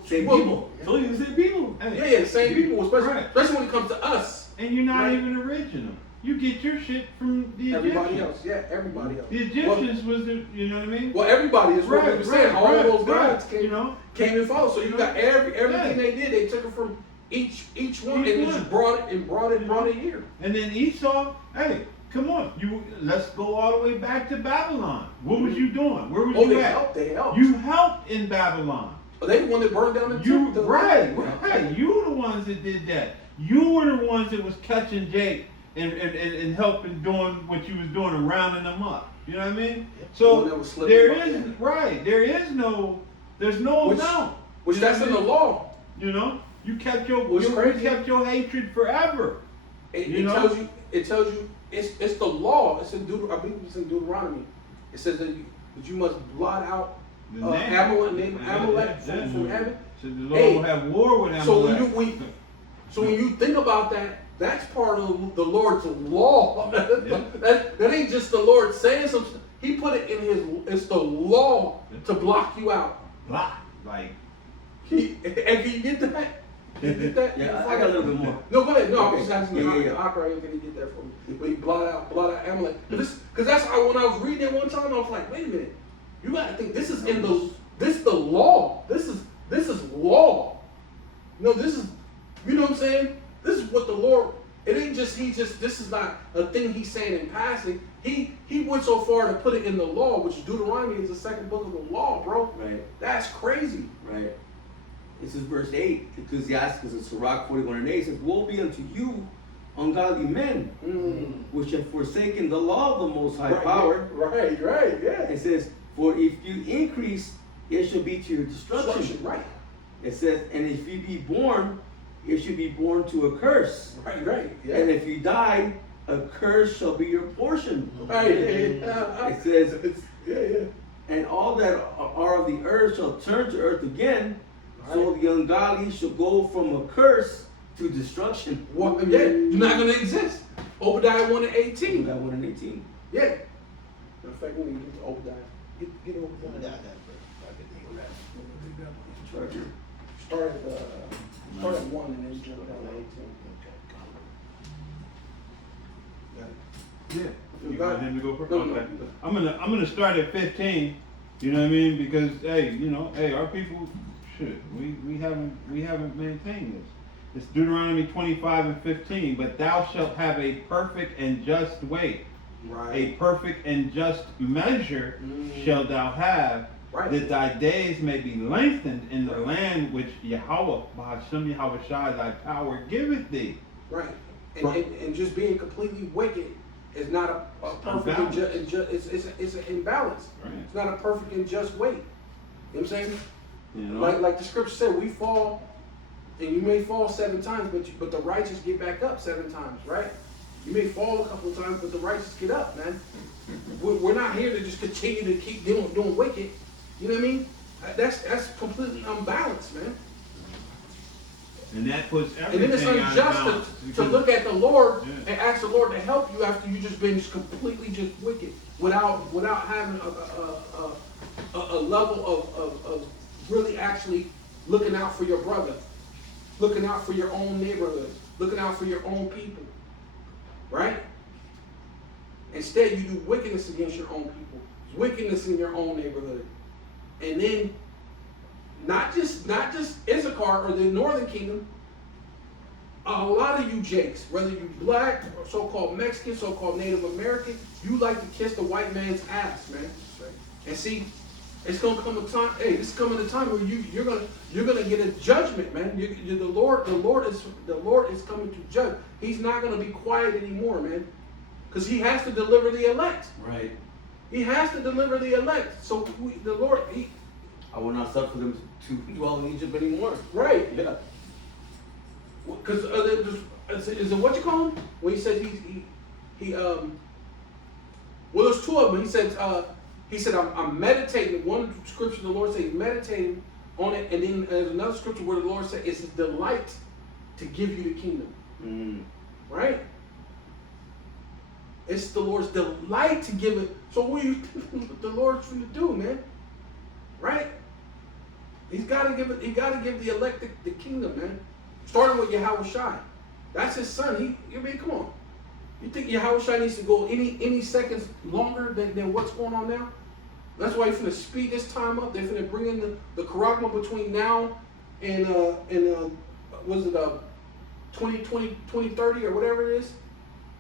Same well, people. So you say people. Yeah, the same people, especially Right. especially when it comes to us. And you're not Right. even original. You get your shit from the Everybody Egyptians. else, yeah, everybody else. The Egyptians was the, you know what I mean? Well, everybody is what we were saying. All of those gods you know? came and followed. So you got everything they did. They took it from each one Each and one. just brought it here. And then Esau, hey, come on, let's go all the way back to Babylon. What was you doing? Where was Oh, you they at? helped. They helped. You helped in Babylon. They the one that burned down the You temple. right. You were the ones that did that. You were the ones that was catching Jake and helping doing what you was doing and rounding them up. You know what I mean? The one that So was slipping there up, is there's no Which- amount. Which You know that's what in I the mean? law. You know, you kept your What's crazy? kept your hatred forever. It You know? tells you it's the law. It's in I believe it's in Deuteronomy. It says that you must blot out The Amalek Yeah. from heaven. So the Lord will have war with Amalek. So when you think about that, that's part of the Lord's law. That ain't just the Lord saying something. He put it in it's the law to block you out. Block, like Can you get that? Can you get that? Yeah, I got a little bit more. No, go ahead. No, I'm Okay. just asking Yeah, you. yeah, yeah. Can you get that for me? But he blot out Amalek. Because that's how when I was reading it one time, I was like, wait a minute. You gotta think this is the law. This is law. No, this is, you know what I'm saying? This is what the Lord. It ain't just this is not a thing he's saying in passing. He went so far to put it in the law, which Deuteronomy is the second book of the law, bro. Right. That's crazy. Right. This is verse 8, Ecclesiastes in Sirach 41:8 says, woe be unto you, ungodly men, which have forsaken the law of the Most High Power. Right, yeah. It says, for if you increase, it shall be to your destruction. Right. It says, and if you be born, it should be born to a curse. Right, yeah. And if you die, a curse shall be your portion. Right. It says, And all that are of the earth shall turn to earth again, so the ungodly shall go from a curse to destruction. What? Yeah, you're not gonna exist. Obadiah 1:18. That 1 and 18. Yeah. Matter of fact, we need to get to Obadiah. Get Obadiah. Right here. Start at 1 and then jump down to 18. Yeah. You You got want it? him to go first? No, Okay. no. I'm gonna start at 15. You know what I mean? Because hey, our people, shit, we haven't maintained this. It's Deuteronomy 25 and 15. But thou shalt have a perfect and just weight, a perfect and just measure shalt thou have, Right. that thy days may be lengthened in the land which Yahweh, Bahashem Yahweh Shai, thy power giveth thee. Right. And just being completely wicked is not a perfect and just, it's an imbalance. Right. It's not a perfect and just weight. You know what I'm saying? You know? Like the scripture said, we fall, and you may fall 7 times, but the righteous get back up 7 times, right? You may fall a couple of times, but the righteous get up, man. We're not here to just continue to keep doing wicked. You know what I mean? That's completely unbalanced, man. And that puts And everything then it's out of unjust balance. to Because- look at the Lord Yeah. and ask the Lord to help you after you just been completely just wicked without having a level of really actually looking out for your brother, looking out for your own neighborhood, looking out for your own people, right? Instead, you do wickedness against your own people, wickedness in your own neighborhood, and then not just Issachar or the Northern Kingdom. A lot of you Jakes, whether you black or so-called Mexican, so-called Native American, you like to kiss the white man's ass, man. And see, it's gonna come a time. Hey, this is coming a time where you're gonna get a judgment, man. The Lord is coming to judge. He's not gonna be quiet anymore, man, because He has to deliver the elect. Right. He has to deliver the elect. So the Lord, I will not suffer them to dwell in Egypt anymore. right? Yeah. Because is it what you call him? When he said well, there's 2 of them. He said I'm meditating. One scripture the Lord said he's meditating on it, and then there's another scripture where the Lord said it's His delight to give you the kingdom. Right? It's the Lord's delight to give it. So what what the Lord's going to do, man? Right? He's got to give it. He got to give the elect the kingdom, man. Starting with Yahweh Shai. That's His son. I mean, come on. You think Yahweh Shai needs to go any seconds longer than what's going on now? That's why He's going to speed this time up. They're going to bring in the charagma between now and was it 2030 or whatever it is?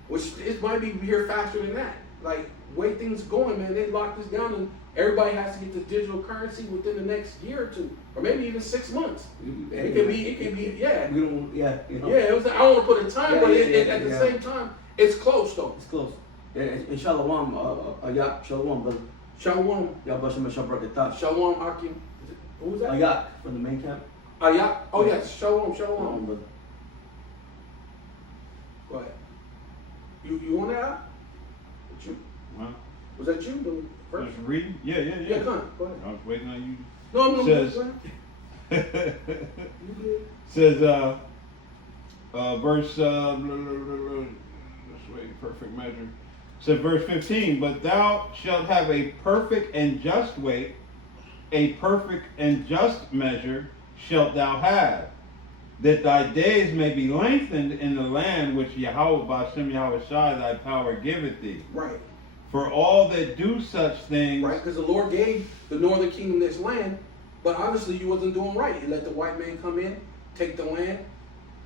Which it might be here faster than that. Like, way things going, man, they lock this down and everybody has to get this digital currency within the next year or 2, or maybe even 6 months. It could be, yeah. We don't, yeah, you know. Yeah, I don't want to put a time, Yeah, but yeah, at the yeah. same time, it's close though. It's close. Yeah, and Shalom, Ayak, Shalom, brother. Shalom, Yabashim Shabrakatash. Shalom, Akim. Who was that? Ayak, from the main camp. Ayak. Oh yes, Shalom, Shalom. Brother. Go ahead. You on that? That you? Huh? Was that you? The first? Just reading? Yeah. Yeah, go ahead. I was waiting on you. No, Says- go ahead. You good? Says verse let's wait, perfect measure. Says verse 15, but thou shalt have a perfect and just weight, a perfect and just measure shalt thou have, that thy days may be lengthened in the land which Yahweh Bashem Yahweh Shai thy power giveth thee. Right. For all that do such things, Right, because the Lord gave the northern kingdom this land, but obviously you wasn't doing right. You let the white man come in, take the land,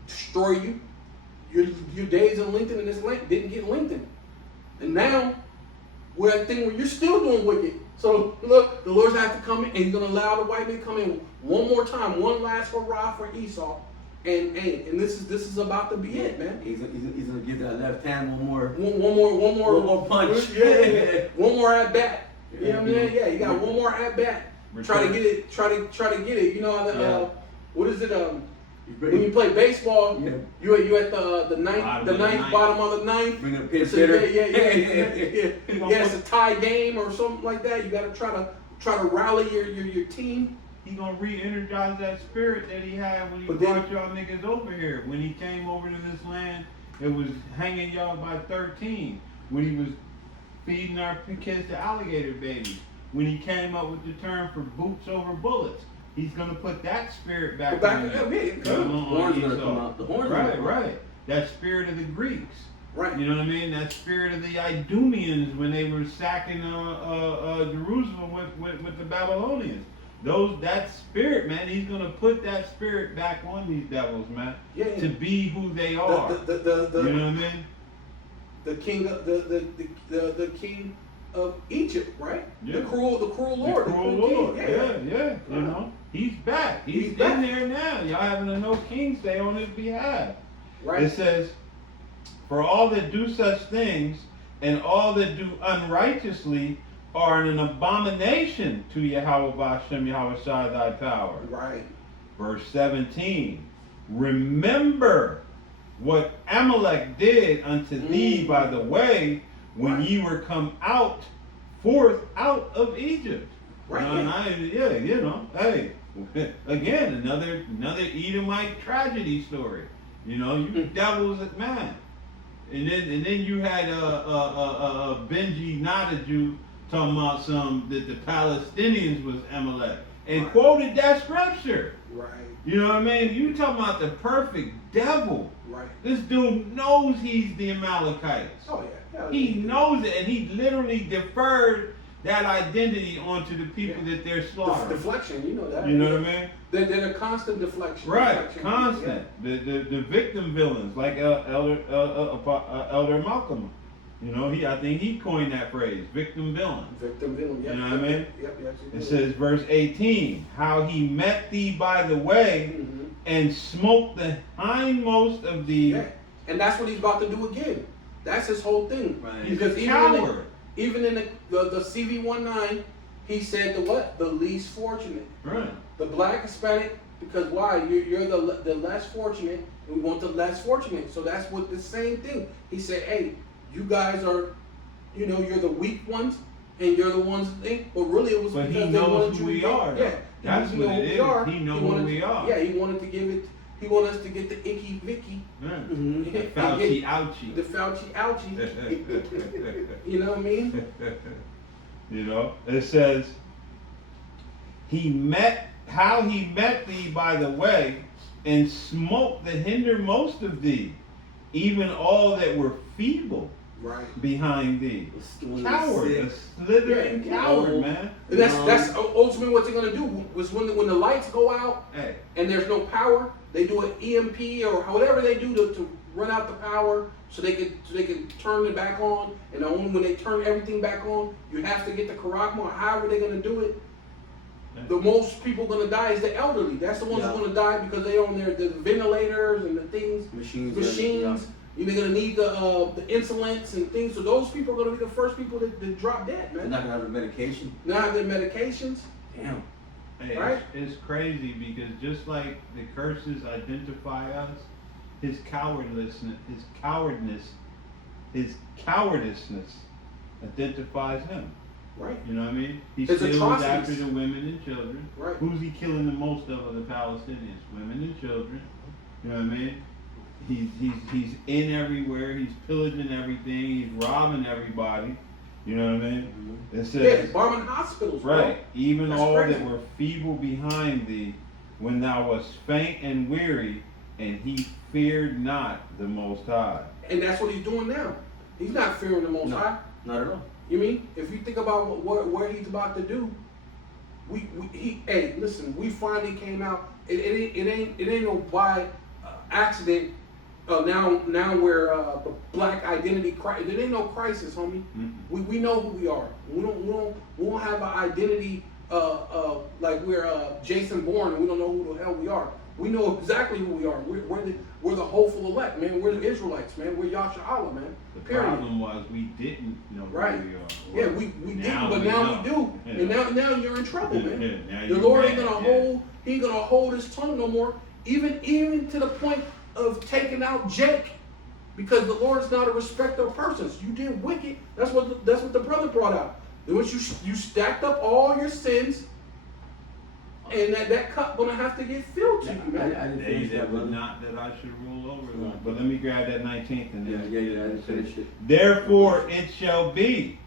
destroy you. Your days in lengthened in this land didn't get lengthened. And now we're at a thing where you're still doing wicked. So look, the Lord's have to come in and He's gonna allow the white man to come in one more time, one last hurrah for Esau. And this is about to be it, man. He's gonna give that left hand one more One more punch. Yeah. One more at bat. You know what I Yeah. mean? Yeah, you got one more at bat. Try to get it. Try to get it. You know, what is it? When you play baseball, Yeah. you at the ninth, Bottom of the ninth. bottom of the ninth. Bring a pinch So, hitter. yeah, it's a tie game or something like that. You got to try to rally your team. He gonna re-energize that spirit that he had when he But then- brought y'all niggas over here. When he came over to this land, it was hanging y'all by 13. When he was feeding our kids to alligator babies. When he came up with the term for boots over bullets. He's gonna put that spirit back. Back on in you. yeah, The horns are gonna Esau. come out. The horns are gonna Right, come out. right. That spirit of the Greeks. right. You know what I mean? That spirit of the Idumeans when they were sacking Jerusalem with the Babylonians. That spirit, man, he's gonna put that spirit back on these devils, man, Yeah. to be who they are. The You know what I mean? the king of the king of Egypt, right? Yeah. The cruel Lord, The cruel king. Lord. Yeah. You know, he's back. He's back. in there now. Y'all having a no king stay on his behalf. Right. It says, "For all that do such things, and all that do unrighteously, are an abomination to Yahweh Bashem Yahweh Shai thy power." Right. Verse 17, "Remember what Amalek did unto thee by the way, when Right. ye were come forth out of Egypt." Right. You know, hey, again, another Edomite tragedy story. You know, you devils, man. And then you had Benji Nodaju talking about that the Palestinians was Amalek and Right. quoted that scripture. Right. You know what I mean? You talking about the perfect devil. Right. This dude knows he's the Amalekites. Oh yeah. He knows it, and he literally deferred that identity onto the people that they're slaughtering. Deflection, you know that. You know what I mean? They're a constant deflection. Right, Deflection. constant. The victim villains like Elder Malcolm. You know, I think he coined that phrase, victim villain. Victim villain. Yep, You know what I mean? Yep. It says, verse 18, "How he met thee by the way, Mhm. and smote the hindmost of thee." Yeah. And that's what he's about to do again. That's his whole thing. Right. He's Because a coward. even in the CV-19, he said the what? The least fortunate. Right. The black Hispanic, because why? You're the less fortunate, and we want the less fortunate. So that's what the same thing. He said, hey, you guys are, you're the weak ones, and you're the ones that think, but really it was But he because they knows wanted who you we to are, get, yeah. That's He what know it who we is. are. He know wanted who we are. Yeah, he wanted to give it, he wanted us to get the icky Vicky. Right. Mhm. The Fauci ouchie. The Fauci ouchie. You know what I mean? You know, it says, how he met thee by the way, and smote the hindermost of thee, even all that were feeble Right. behind thee. When Coward, they're a sick. slithering Yeah, coward, man. And that's ultimately what they're gonna do. Was when the lights go out Hey, and there's no power, they do an EMP or whatever they do to run out the power so they can turn it back on. And only when they turn everything back on, you have to get the Karakma or however they're gonna do it. The most people gonna die is the elderly. That's the ones Yeah. who's gonna die because they own the ventilators and the things, Machines. machines. You're gonna need the insulins and things. So those people are gonna be the first people that drop dead, They're man. not gonna have the medication. Now have their medications. Damn. hey, Right? it's crazy because just like the curses identify us, his cowardice identifies him. Right. You know what I mean? He His steals atrocities. after the women and children. Right. Who's he killing the most of the Palestinians? Women and children. You know what I mean? He's in everywhere. He's pillaging everything. He's robbing everybody. You know what I mean? It Yeah, says, bombing hospitals. bro. right, even That's all crazy. that were feeble behind thee, when thou wast faint and weary, and he feared not the Most High. And that's what he's doing now. He's not fearing the Most No. High. Not at all. You mean? If you think about what he's about to do, hey, listen, we finally came out. It ain't no by accident. Now we're black identity crisis. It ain't no crisis, homie. Mm-mm. We know who we are. We don't have an identity like we're Jason Bourne and we don't know who the hell we are. We know exactly who we are. We're the hopeful elect, man. We're the Israelites, man. We're Yasha Allah, man. The Period. problem was we didn't know Right. who we are. Yeah, we didn't, but now we do. Yeah. And now you're in trouble, man. Yeah, now The you're Lord ain't mad, gonna yeah. hold, he ain't gonna hold his tongue no more. even to the point of taking out Jake, because the Lord is not a respecter of persons. You did wicked. That's what the brother brought out. Then once you stacked up all your sins, and that cup gonna have to get filled to you, man. I didn't They finish that that, would brother. not that I should rule over them. Right. But let me grab that 19th and then. Yeah, I didn't finish it. Therefore it shall be,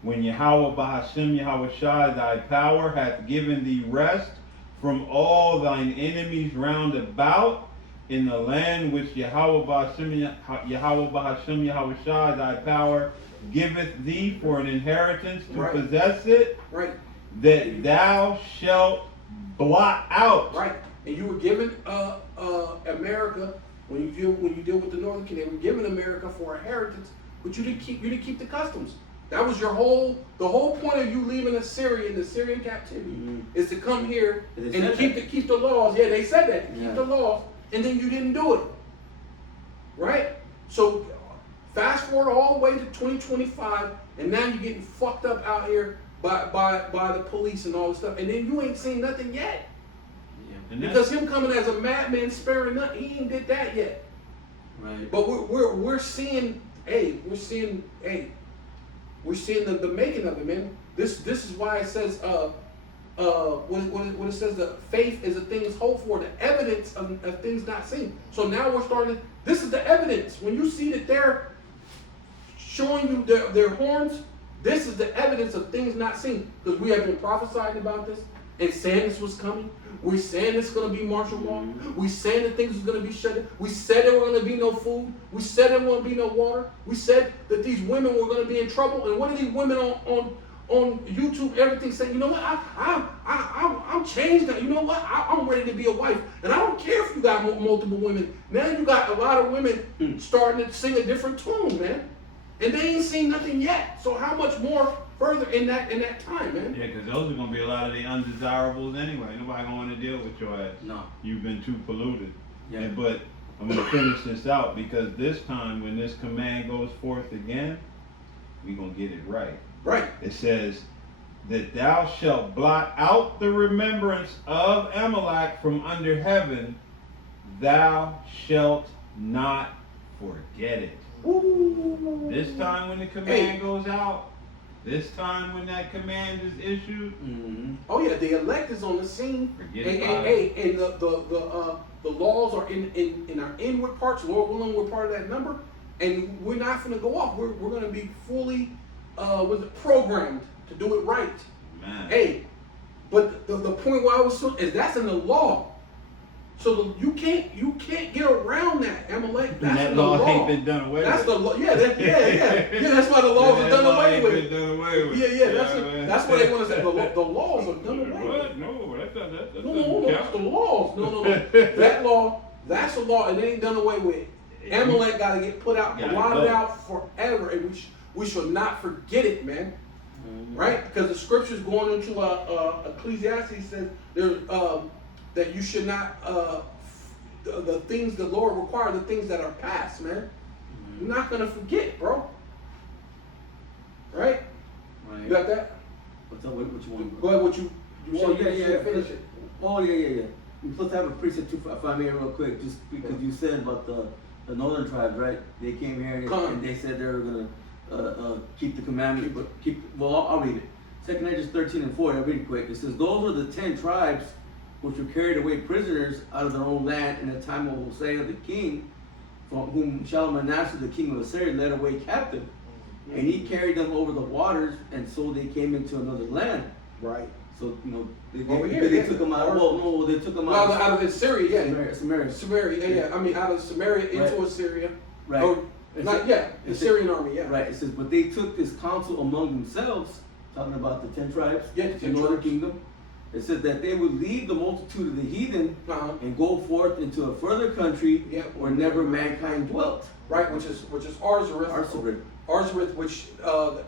when Yahweh Bahashem Yahweh Shai thy power hath given thee rest from all thine enemies round about, in the land which Yahweh Bahashem Yahweh Shai thy power giveth thee for an inheritance to Right. possess it, Right, that thou shalt blot out. right. And you were given America when you deal with the Northern Kingdom. They were given America for a heritage, but you didn't keep the customs. That was the whole point of you leaving Assyria in the Syrian captivity is to come here They and said keep the laws. Yeah, they said that. Yeah. Keep the laws, and then you didn't do it. Right? So fast forward all the way to 2025, and now you're getting fucked up out here by the police and all this stuff, and then you ain't seen nothing yet. And Because that's, him coming as a madman sparing nothing, he ain't did that yet. Right. But we're seeing the making of it, man. This is why it says when it says that faith is a things hoped for, the evidence of things not seen. So now we're starting. This is the evidence. When you see that they're showing you their horns, this is the evidence of things not seen. Because we have been prophesying about this and saying this was coming. We saying it's going to be martial law. We saying that things was going to be shut down. We said there were going to be no food. We said there were going to be no water. We said that these women were going to be in trouble. And what are these women on YouTube, everything saying, you know what, I'm changed now. You know what, I'm ready to be a wife. And I don't care if you got multiple women. Now you got a lot of women starting to sing a different tune, man. And they ain't seen nothing yet. So how much more further in that time, man? yeah, because those are going to be a lot of the undesirables anyway. Nobody going to want to deal with your ass. No. You've been too polluted. Yeah. And, but I'm going to finish this out, because this time when this command goes forth again, we're going to get it right. Right. It says that thou shalt blot out the remembrance of Amalek from under heaven, thou shalt not forget it. Ooh. This time when the command goes out, this time when that command is issued, Mm-hmm. Oh yeah, the elect is on the scene, Forget and, about and the laws are in our inward parts. Lord willing, we're part of that number, and we're not going to go off. We're going to be fully programmed to do it right. man. Hey, but the point where I was is that's in the law, so you can't get around that. Amalek, that's that in the law law. ain't been done away That's with. the law. Yeah, yeah. That's why the laws are done away with. Been done away with. Yeah. That's what they want to say. The laws are done away with. What? No, that doesn't No, count. that's the laws. No. That law, that's a law, and it ain't done away with. Amalek got to get put out, Gotta blotted go. out forever, and we shall not forget it, man. Mm-hmm. Right? Because the scriptures going into Ecclesiastes says there that you should not the things the Lord requires, the things that are past, man. You're not gonna forget, bro. Right? Right. You got that? What's up? What you want? Go ahead. What you Oh, said? yeah. Finish it. Oh, yeah. We're supposed to have a precept too, if I may, real quick, just because you said about the northern tribes, right? They came here and they said they were gonna keep the commandments, but I'll read it. 2 Kings 13:4. I'll read it quick. It says, "Those are the 10 tribes which were carried away prisoners out of their own land in the time of Hosea the king, from whom Shalmaneser the king of Assyria led away captive, and he carried them over the waters, and so they came into another land." Right. So, Over here, they yeah. took them out. Well, no, they took them Well, out. out of Assyria, yeah. Samaria. Samaria, yeah. I mean, out of Samaria into Right. Assyria. Right. Or, It not said- yet. The it said- Syrian army, yeah. Right. It says, but they took this counsel among themselves, talking about the 10 tribes, Yeah, the 10 northern tribes. kingdom. It says that they would leave the multitude of the heathen Uh-huh. and go forth into a further country Yeah. where never mankind dwelt. Right, which is Arzareth. Arzareth. Arzareth, which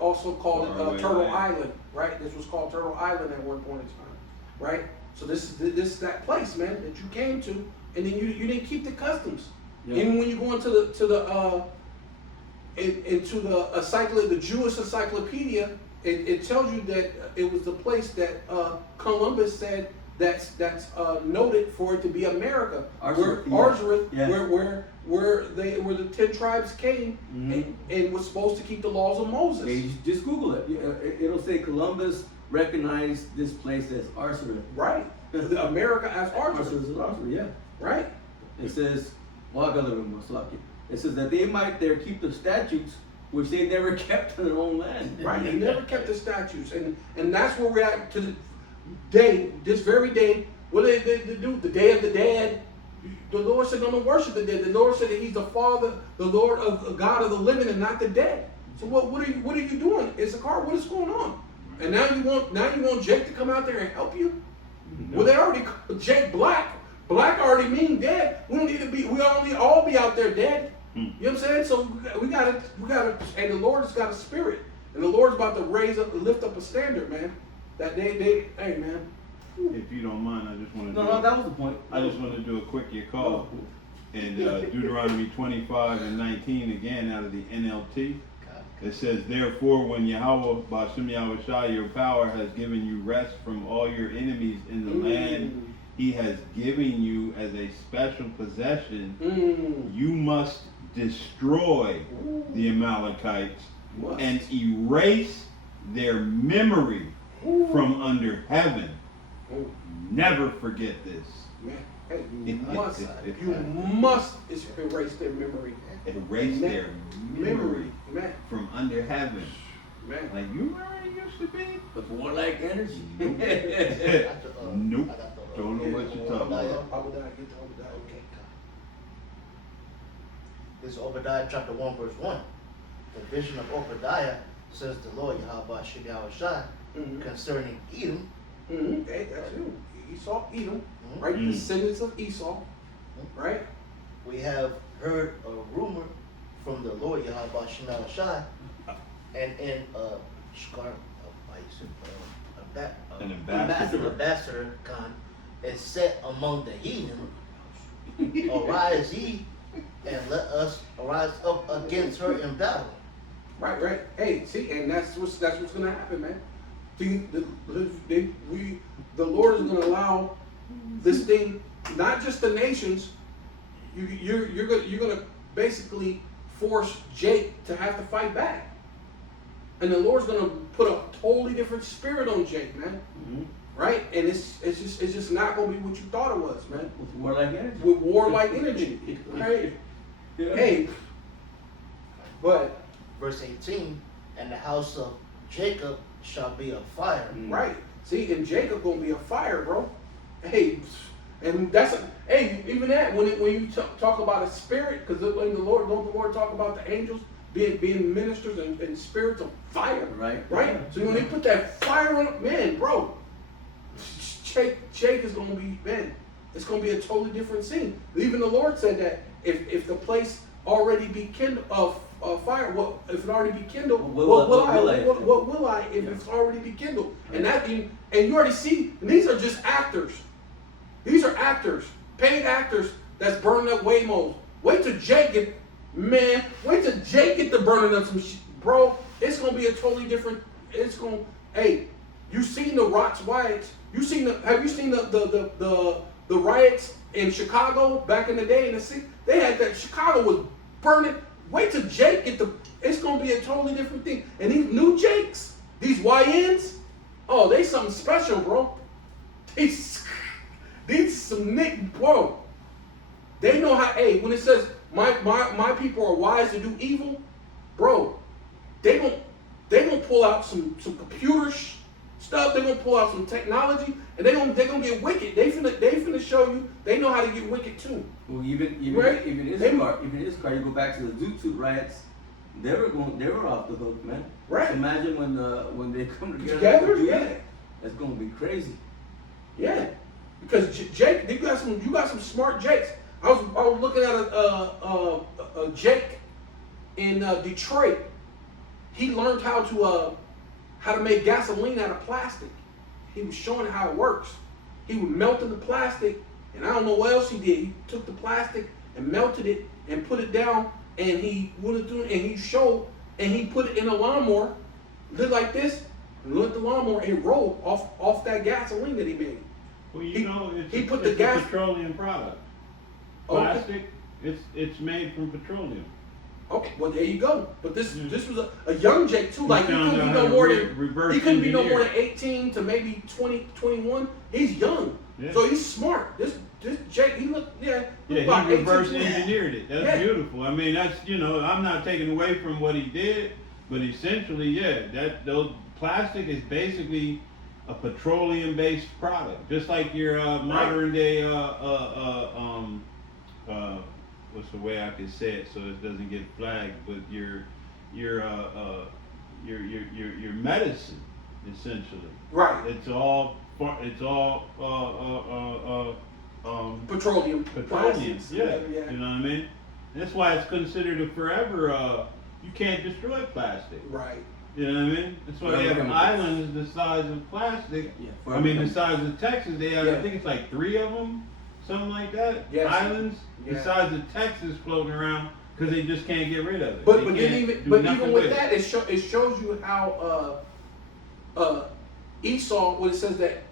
also called it Faraway Turtle land. Island, right? This was called Turtle Island at one point in time, right? So this is that place, man, that you came to, and then you didn't keep the customs. Yeah. Even when you go into the Jewish encyclopedia, it tells you that it was the place that Columbus said that's noted for it to be America. Arzareth, Where Arzareth, yeah. where the 10 tribes came and was supposed to keep the laws of Moses. Yeah, you just Google it. It'll say Columbus recognized this place as Arzareth. Right. America as Arzareth. Arzareth is Arzareth, yeah. Right. It says, well, I got a little more sloppy. It says that they might there keep the statutes which they never kept in their own land. Right. They never kept the statutes, and that's where we're at to the day, this very day. What did they do? The Day of the Dead. The Lord said, "Don't worship the dead." The Lord said that He's the Father, the Lord of God of the living, and not the dead. So what are you doing, Issachar? What is going on? And now you want Jake to come out there and help you? No. Well, they already Jake Black. Black already mean dead. We don't need to be. We only all be out there dead. You know what I'm saying? So we gotta, and the Lord has got a spirit, and the Lord's about to lift up a standard, man. That hey, man. If you don't mind, I just want to. No, that was the point. I just want to do a quick call in Deuteronomy 25 and 19 again out of the NLT. It says, therefore, when Yahweh, Ba'ashem Yahushua, your power has given you rest from all your enemies in the land He has given you as a special possession, you must destroy the Amalekites and erase their memory from under heaven. Never forget this. Man, hey, you must erase their memory. Erase their memory Man. from under heaven. Man. Like, you remember it used to be? But warlike energy. Nope. Don't know what you're talking about. Obadiah, get to Obadiah. Okay. This is Obadiah chapter 1 verse 1. The vision of Obadiah, says the Lord Yahweh Shem Yahushua, concerning Edom. Hey, that's you. Esau, Edom, right? Descendants of Esau, right? We have heard a rumor from the Lord Yahweh Shem Yahushua, and in An ambassador. ambassador Khan is set among the heathen. Arise ye, and let us arise up against her in battle. Right. Hey, see, and that's what's gonna happen, man. See, the Lord is gonna allow this thing, not just the nations. You're gonna basically force Jake to have to fight back, and the Lord's gonna put a totally different spirit on Jake, man. Right? And it's just not gonna be what you thought it was, man. With warlike energy. With warlike energy, right? Yeah. Hey, but Verse 18, and the house of Jacob shall be a fire. right, see, and Jacob gonna be a fire, bro. Hey, and that's hey, even that when you talk about a spirit, because when the Lord talk about the angels being ministers and spirits of fire, Right. So when they put that fire on, man, bro, Jake is gonna be, man, it's gonna be a totally different scene. Even the Lord said that if the place already be kindled of fire, if it already be kindled, what will I if it's already be kindled? And you already see, and these are just actors. These are actors, paid actors that's burning up Waymos. Wait till Jake get to burning up some shit, bro. It's gonna be a totally different. Hey, you seen the riots? Have you seen the riots in Chicago back in the day in the city? They had that Chicago was burning. Wait till Jake it's gonna be a totally different thing. And these new Jakes, these YNs, oh, they something special, bro. These some Nick, bro. They know how. Hey, when it says my people are wise to do evil, bro, they gonna pull out some computer stuff. They gonna pull out some technology, and they gonna get wicked. They finna show you they know how to get wicked too. Well, even Issachar, you go back to the Zoot Suit riots, they were off the hook, man. Right. So imagine when they come Together, yeah. That's gonna be crazy. Yeah, because Jake, you got some smart Jakes. I was looking at a Jake in Detroit. He learned how to make gasoline out of plastic. He was showing how it works. He would melt in the plastic, and I don't know what else he did. He took the plastic and melted it and put it down, and he went through and he showed, and he put it in a lawnmower, did like this, and let the lawnmower and roll off that gasoline that he made. Well, you He- know, it's, he put it's the gas- a petroleum product. Okay. Plastic, it's made from petroleum. Okay, well there you go. But this Yeah. this was a young Jake too. Like he found couldn't be out no how to more than reverse he couldn't be no more engineer. than 18 to maybe 20, 21. He's young, Yeah. so he's smart. This Jake, he looked Yeah, about he 18, reverse 20. engineered it. That's Yeah. beautiful. I mean, that's, you know, I'm not taking away from what he did, but essentially, yeah, those plastic is basically a petroleum-based product, just like your modern day what's the way I can say it so it doesn't get flagged, but your medicine essentially. Right. It's all Petroleum. petroleum. plastics, Yeah. whatever, yeah. You know what I mean? That's why it's considered a forever. You can't destroy plastic. Right. You know what I mean? That's why they have Forever. islands the size of plastic. Yeah, I mean, the size of Texas. They have, Yeah. I think it's like 3 of them, something like that. Yes. Islands the Yeah. size of Texas floating around because they just can't get rid of it. But They but can't then do even nothing with it. that, it shows you how Esau, when it says that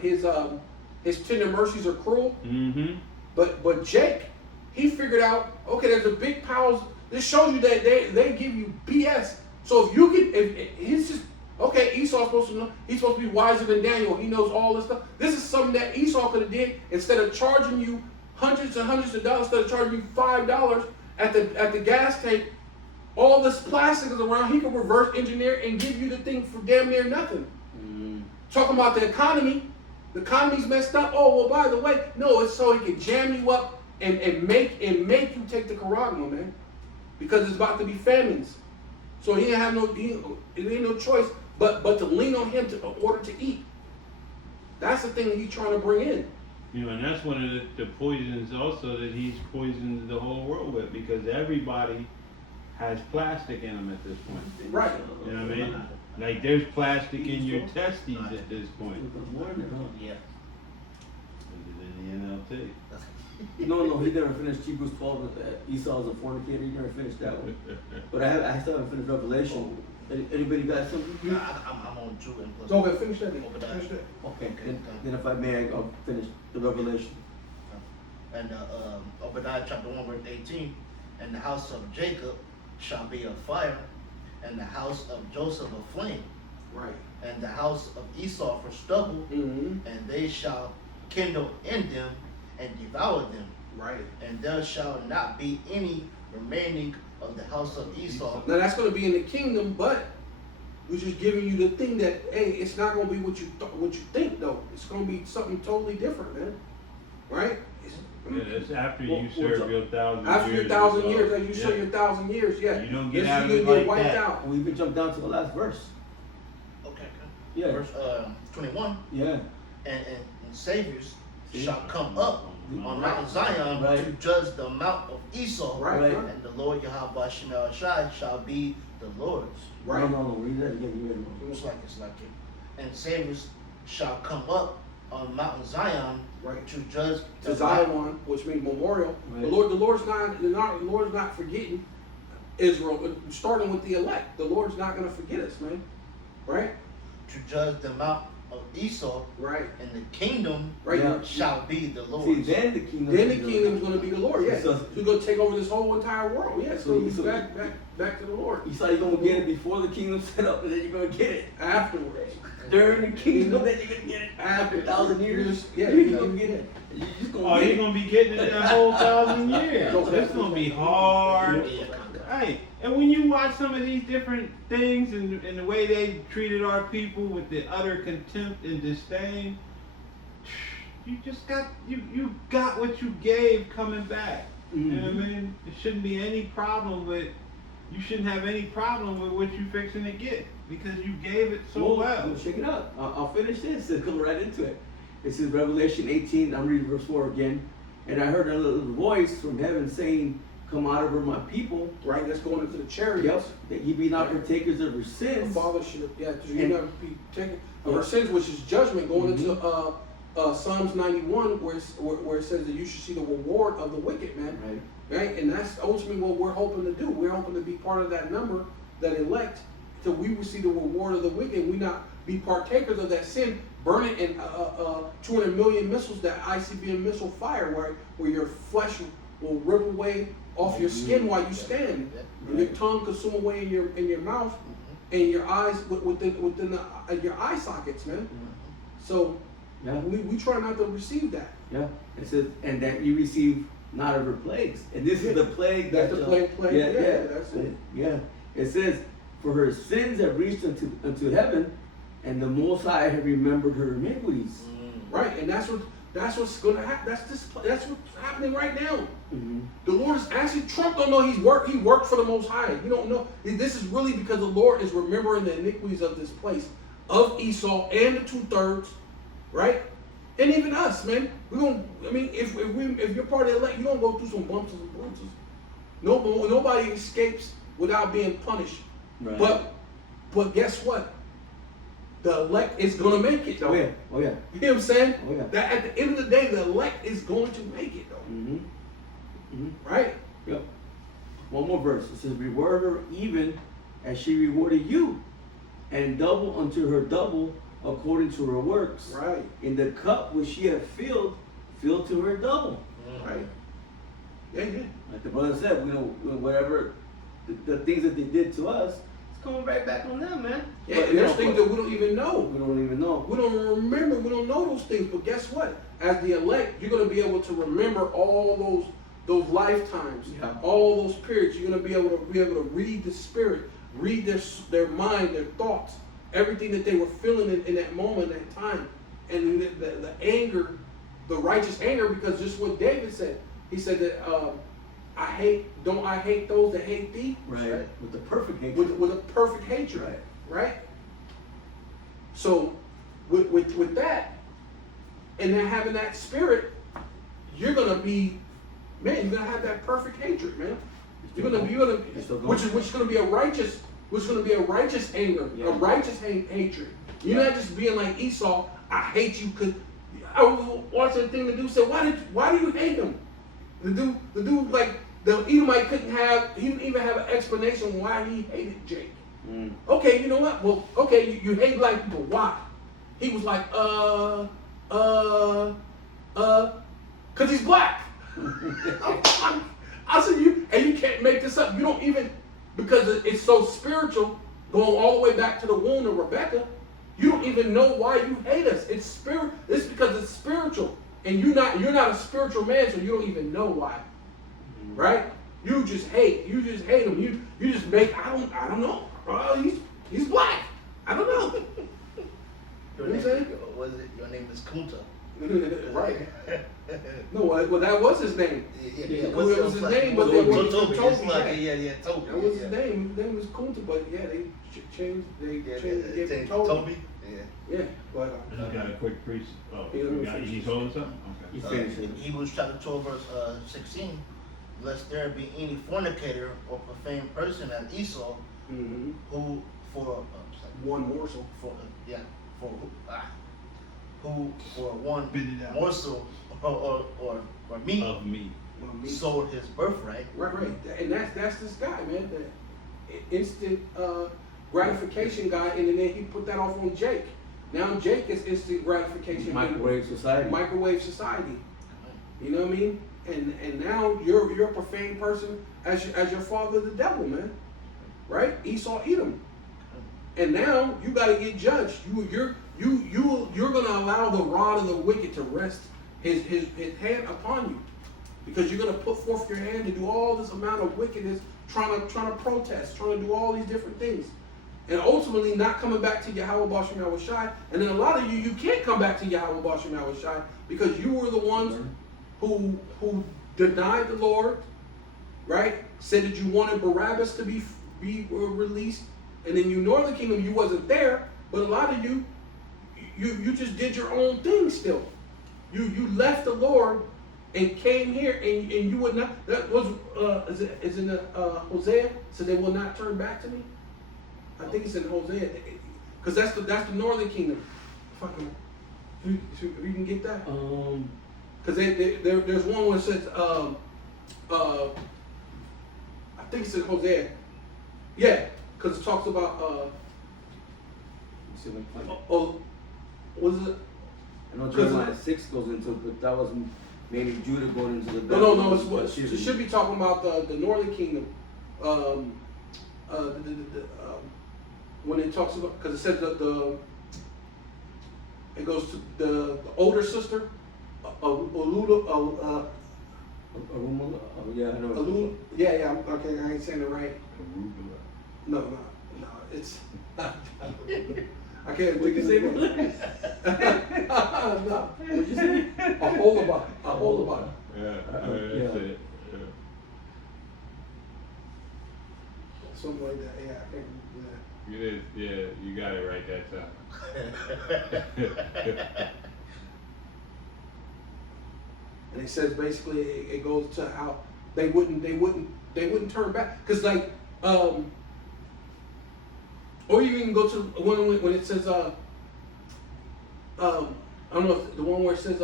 his tender mercies are cruel. Mm-hmm. But Jake, he figured out, okay, there's a big pile. This shows you that they give you BS. So if you can, if he's just okay, Esau's supposed to know. He's supposed to be wiser than Daniel. He knows all this stuff. This is something that Esau could have did instead of charging you hundreds and hundreds of dollars. Instead of charging you $5 at the gas tank, all this plastic is around. He could reverse engineer and give you the thing for damn near nothing. Talking about the economy. The economy's messed up. Oh, well, by the way, no, it's so he can jam you up and make you take the Karagma, man. Because it's about to be famines. So he ain't no choice but to lean on him in order to eat. That's the thing that he's trying to bring in. You know, and that's one of the poisons also that he's poisoned the whole world with because everybody has plastic in them at this point. Right. You know what I mean? Like there's plastic in your testes at this point. Yeah. In the NLT. No, he never finished Hebrews 12 with that. Esau's a fornicator. He never finished that one. But I still haven't finished Revelation. Anybody got something? I'm on 2 and plus. Go ahead, finish that. Obadiah. Finish that. Okay. Then if I may, I'll finish the Revelation. And Obadiah chapter 1 verse 18, and the house of Jacob shall be a fire, and the house of Joseph a flame, Right. and the house of Esau for stubble, Mm-hmm. and they shall kindle in them and devour them, Right. and there shall not be any remaining of the house of Esau. Now that's going to be in the kingdom, but we're just giving you the thing that hey, it's not going to be what you think though. It's going to be something totally different, man. Right? Yeah, that's after you Well, serve your 1,000 years. After your 1,000 or so. years, after you serve your 1,000 years, yeah. You don't get This out is of it gonna like wiped that. out. We can jump down to the last verse. Okay. Yeah. Verse 21, Yeah. and saviors See? shall come up on Mount Zion Right. to judge the mount of Esau, Right. Right. and the Lord Yahweh Shemel Shai shall be the Lord's. Right. No, read that again. Read it. It's like it. And saviors shall come up on Mount Zion Right. to judge To the Zion, which means memorial. Right. The Lord's not forgetting Israel, starting with the elect. The Lord's not going to forget us, man. Right? to judge the mount of Esau, Right. and the kingdom Right. Yeah. shall be the See, Lord's. then the kingdom. Then the kingdom's going to be the Lord. Yeah. So- So he's going to take over this whole entire world. Yeah. So he's So- back to the Lord You thought you're gonna get it before the kingdom set up, and then you're gonna get it afterwards. during the kingdom. Then you're gonna get it After 1,000 years. Yeah. you're gonna get it. You just gonna Oh, get you're it. gonna be getting it that whole 1,000 years. No, It's gonna be hard. Hey, and when you watch some of these different things and the way they treated our people with the utter contempt and disdain, you just got you got what you gave coming back. You know what I mean? It shouldn't be any problem with. You shouldn't have any problem with what you fixing to get because you gave it so well. Check it out. I'll finish this. Let's go right into it. This is Revelation 18. I'm reading verse 4 again. And I heard a little voice from heaven saying, "Come out of her, my people." Right. That's going into the chariots. Yep. That ye be not partakers of her The sins. Father should, yeah, to you And- never be taken of our sins, which is judgment, going into Psalms 91, where it says that you should see the reward of the wicked, man. Right. Right? And that's ultimately what we're hoping to do. We're hoping to be part of that number, that elect, till we will see the reward of the wicked. We not be partakers of that sin burning in 200 million missiles, that ICBM missile fire, where your flesh will rip away off your skin while you stand, and your tongue consume away in your mouth, and your eyes within your eye sockets, man. So we try not to receive that. Yeah, it says, and that you receive not of her plagues, and this is the plague. That's the plague. Yeah, That's it. Yeah, it says, for her sins have reached unto heaven, and the Most High have remembered her iniquities. Right, and that's what's gonna happen. That's what's happening right now. Mm-hmm. The Lord is actually, Trump don't know he worked for the Most High. You don't know. This is really because the Lord is remembering the iniquities of this place, of Esau and the 2/3, right? And even us, man. If you're part of the elect, you're gonna go through some bumps and bruises. Nobody escapes without being punished. Right. But guess what? The elect is gonna make it, though. Oh yeah. You know what I'm saying? Oh yeah. That at the end of the day, the elect is going to make it, though. Mm-hmm. Right? Yep. One more verse. It says, reward her even as she rewarded you, and double unto her double according to her works. Right. In the cup which she had filled, fill to her double. Right. Yeah. Like the brother said, whatever the things that they did to us, it's coming right back on them, man. Yeah, But, and there's things that we don't even know. we don't even know. We don't remember. We don't know those things. But guess what? As the elect, you're going to be able to remember all those lifetimes, all those periods. You're going to be able to read the Spirit, read their mind, their thoughts, everything that they were feeling in that moment, that time, and the anger, the righteous anger. Because just what David said, he said that I hate those that hate thee. Right. With the perfect hatred. With a perfect hatred. Right. So with that, and then having that spirit, you're gonna be, man, you're gonna have that perfect hatred, man. Which is gonna be a righteous anger, a righteous hatred. You're not just being like Esau. I hate you because I was watching a thing the dude said, why do you hate him? The dude like the Edomite he didn't even have an explanation why he hated Jake. Okay, you know what? Well, okay, you hate black people. Why? He was like, cause he's black. I said, you can't make this up. You don't even, because it's so spiritual, going all the way back to the womb of Rebecca, you don't even know why you hate us. It's because it's spiritual. And you're not a spiritual man, so you don't even know why. Right? You just hate him. You just make, I don't know. He's black. I don't know. Your name is Kunta. Right. No, well, that was his name. Yeah, It was his name, but they wanted to Toby. Toby. It's like, yeah, Toby. That was his name. His name was Kunta, but yeah, they changed gave him Toby. Yeah, but You got a quick priest. Oh, he's holding something? He's Okay. finished it. Hebrews chapter 12 verse 16. Lest there be any fornicator or profane person as Esau, who for one morsel. Who for one Spit it out. morsel or meat Of me. sold his birthright. Right. And that's this guy, man. The instant gratification guy, and then he put that off on Jake. Now Jake is instant gratification. Microwave society. Microwave society. You know what I mean? And now you're a profane person as your father, the devil, man. Right? Esau, Edom. And now you got to get judged. You're gonna allow the rod of the wicked to rest his hand upon you, because you're gonna put forth your hand to do all this amount of wickedness, trying to protest, trying to do all these different things, and ultimately not coming back to Yahweh Bashim Yahushai. And then a lot of you can't come back to Yahweh Bashim Yahushai because you were the ones who denied the Lord, right? Said that you wanted Barabbas to be released, and then you Northern Kingdom, you wasn't there, but a lot of you just did your own thing still. You left the Lord and came here, and you would not. That was is in Hosea. So they will not turn back to me. I think it's in Hosea, because that's the Northern Kingdom. Fucking, you can get that. Because there's one where it says I think it's in Hosea. Yeah, because it talks about Was it? I know 'Cause- Jeremiah 6 goes into it, but that was mainly Judah going into the No. It should be talking about the northern kingdom. When it talks about, because it says that it goes to the older sister, Arumala, yeah, I know. yeah. Okay, I ain't saying it right. Arugula. No, it's. I can't. What you say, brother? No, what'd you say? A whole about. Yeah, that's yeah. it. Yeah. Something like that. Yeah, I can't do that. It is, yeah, you got it right that time. And it says basically it goes to how they wouldn't turn back, because like or you can go to when it says I don't know if the one where it says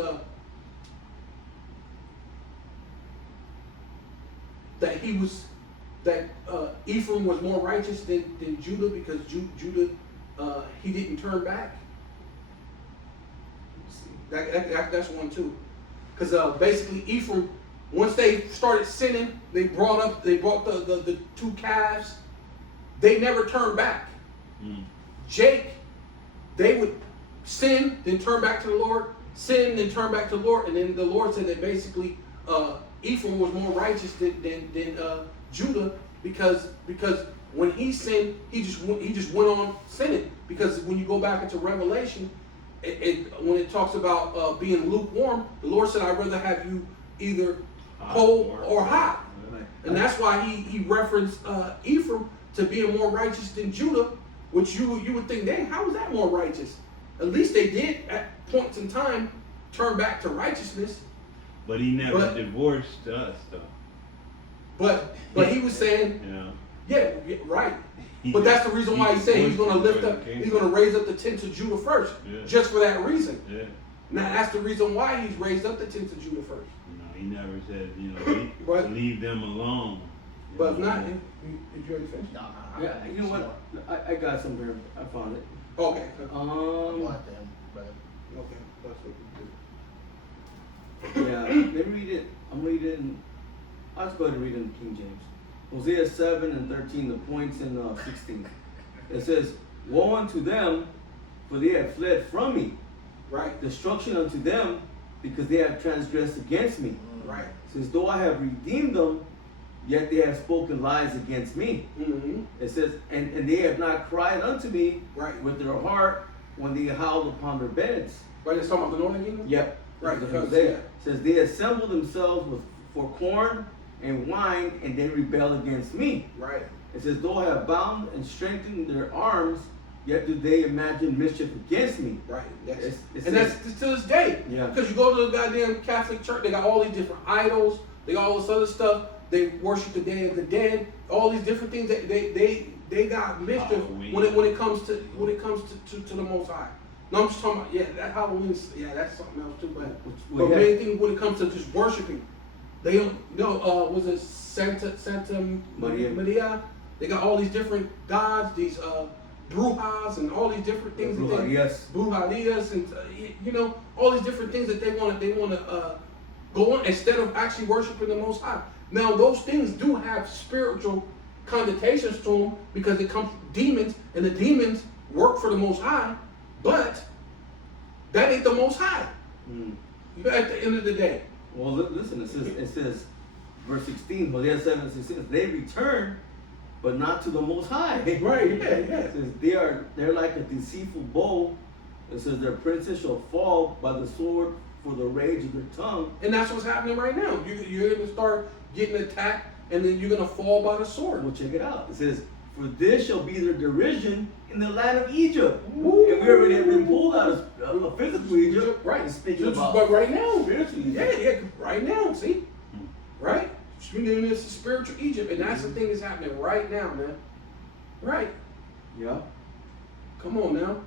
that Ephraim was more righteous than Judah, because Judah he didn't turn back. That's one too. Because basically Ephraim, once they started sinning, they brought the two calves. They never turned back. Jake, they would sin, then turn back to the Lord, sin, then turn back to the Lord, and then the Lord said that basically Ephraim was more righteous than Judah, because when he sinned, he just went on sinning. Because when you go back into Revelation, when it talks about being lukewarm, the Lord said, "I'd rather have you either cold or hot," and that's why he referenced Ephraim to being more righteous than Judah, which you would think, dang, how was that more righteous? At least they did at points in time turn back to righteousness. But he never divorced us, though. But he was saying, yeah, right. But that's the reason why he said he's going to he's going to raise up the tents of Judah first, just for that reason. Yeah. Now that's the reason why he's raised up the tents of Judah first. No, he never said, leave them alone. But if not, did you already finish? Yeah, you know what? I got some here. I found it. Okay. I want them, but Okay. That's what you Yeah, let me read it. I'm reading. I'll just go ahead and read it in King James. Hosea 7 and 13, the points in 16. It says, "Woe unto them, for they have fled from me. Right. Destruction unto them, because they have transgressed against me. Right. It says, though I have redeemed them, yet they have spoken lies against me." Mm-hmm. It says, and they have not cried unto me Right. with their heart when they howled upon their beds. Right. It's talking about the northern kingdom. Yep. Right, Because because, Hosea yeah. says they assemble themselves for corn and wine, and they rebel against me. Right. It says, though I have bound and strengthened their arms, yet do they imagine mischief against me. Right. It And says- that's to this day. Yeah. Because you go to the goddamn Catholic church, they got all these different idols. They got all this other stuff. They worship the Day of the Dead. All these different things that they got mischief Halloween. when it comes to the Most High. No, I'm just talking about that Halloween. Yeah, that's something else too. But Well, but yeah. main thing when it comes to just worshiping, they don't. Was it Santa Maria? They got all these different gods, these brujas, and all these different things. Brujarias, and all these different things that they want to go on instead of actually worshiping the Most High. Now those things do have spiritual connotations to them because it comes from demons, and the demons work for the Most High, but that ain't the Most High. At the end of the day. Well, listen, it says, verse 16, Hosea 7:16, they return, but not to the Most High. Right, yeah. It says they're like a deceitful bow. It says their princes shall fall by the sword for the rage of their tongue. And that's what's happening right now. You're going to start getting attacked, and then you're going to fall by the sword. Well, check it out. It says, for this shall be their derision in the land of Egypt. Woo. And we already have been pulled out of physical Egypt. Right. And speaking Just- about but right now, spiritual Egypt. yeah, right now, see? Right? It's a spiritual Egypt, and that's the thing that's happening right now, man. Right. Yeah. Come on now.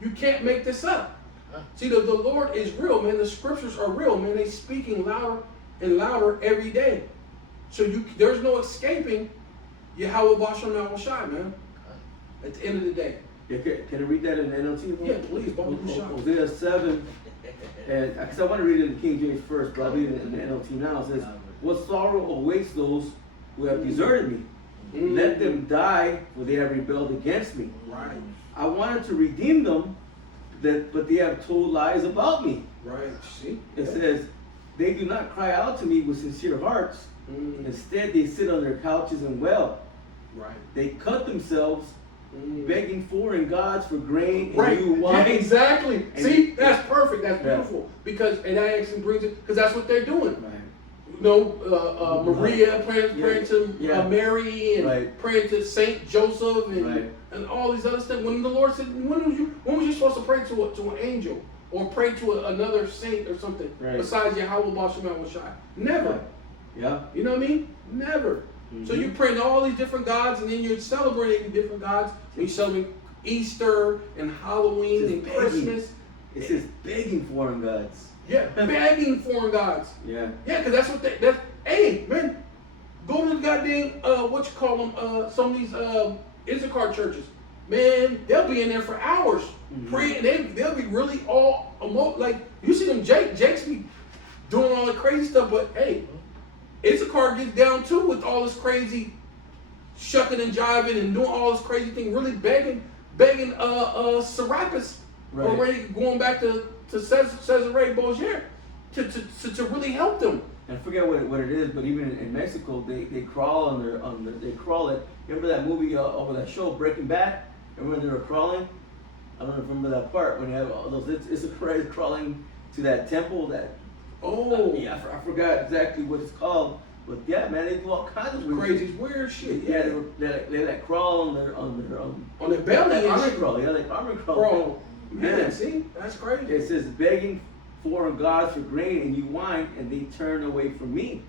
You can't make this up. See, the Lord is real, man. The scriptures are real, man. They speaking louder and louder every day. So there's no escaping Yahweh Bashem Shai, man. At the end of the day. Yeah, can I read that in the NLT? Yeah, please, Baba Bashar. Hosea 7, and because I want to read it in the King James first, but I'll read it in the NLT now. It says, "What sorrow awaits those who have deserted me? Let them die, for they have rebelled against me. Right. I wanted to redeem them, but they have told lies about me." Right. See? It says, "They do not cry out to me with sincere hearts. Instead, they sit on their couches and wail. Right. They cut themselves, begging foreign gods for grain and Right. new Yeah, wine." exactly. And- See, that's perfect. That's Yeah. beautiful. Because and that actually brings it because that's what they're doing. Right. You know, Maria praying to Yeah. Mary and Right. praying to Saint Joseph and Right. and all these other stuff. When the Lord said, when was you supposed to pray to an angel or pray to another saint or something Right. besides Yahweh Bashar Shai? Never. Yeah. You know what I mean? Never. So you're praying to all these different gods, and then you're celebrating different gods. And you celebrate Easter and Halloween Just and begging. Christmas. It says begging foreign gods. Yeah, begging foreign gods. Yeah. Yeah, because that's what that's. Hey, man, go to the goddamn what you call them? Some of these Issachar churches. Man, they'll be in there for hours praying. They'll be really all like you see them Jakes be doing all the crazy stuff, but hey, Issachar gets down too with all this crazy shucking and jiving and doing all this crazy thing, really begging Serapis Right. already going back to Cesare Borgia to really help them. And I forget what it is, but even in Mexico, they crawl on their they crawl it. Remember that movie over that show Breaking Bad? Remember when they were crawling? I don't remember that part when you have all those. It's crawling to that temple. That yeah, I forgot exactly what it's called. But yeah, man, they do all kinds of Weird shit. Yeah, they like crawl on their belly and armor shit. crawl. Yeah, like armor crawl. Bro, man, Man. see, that's crazy. It says begging foreign gods for grain and new wine, and they turn away from me.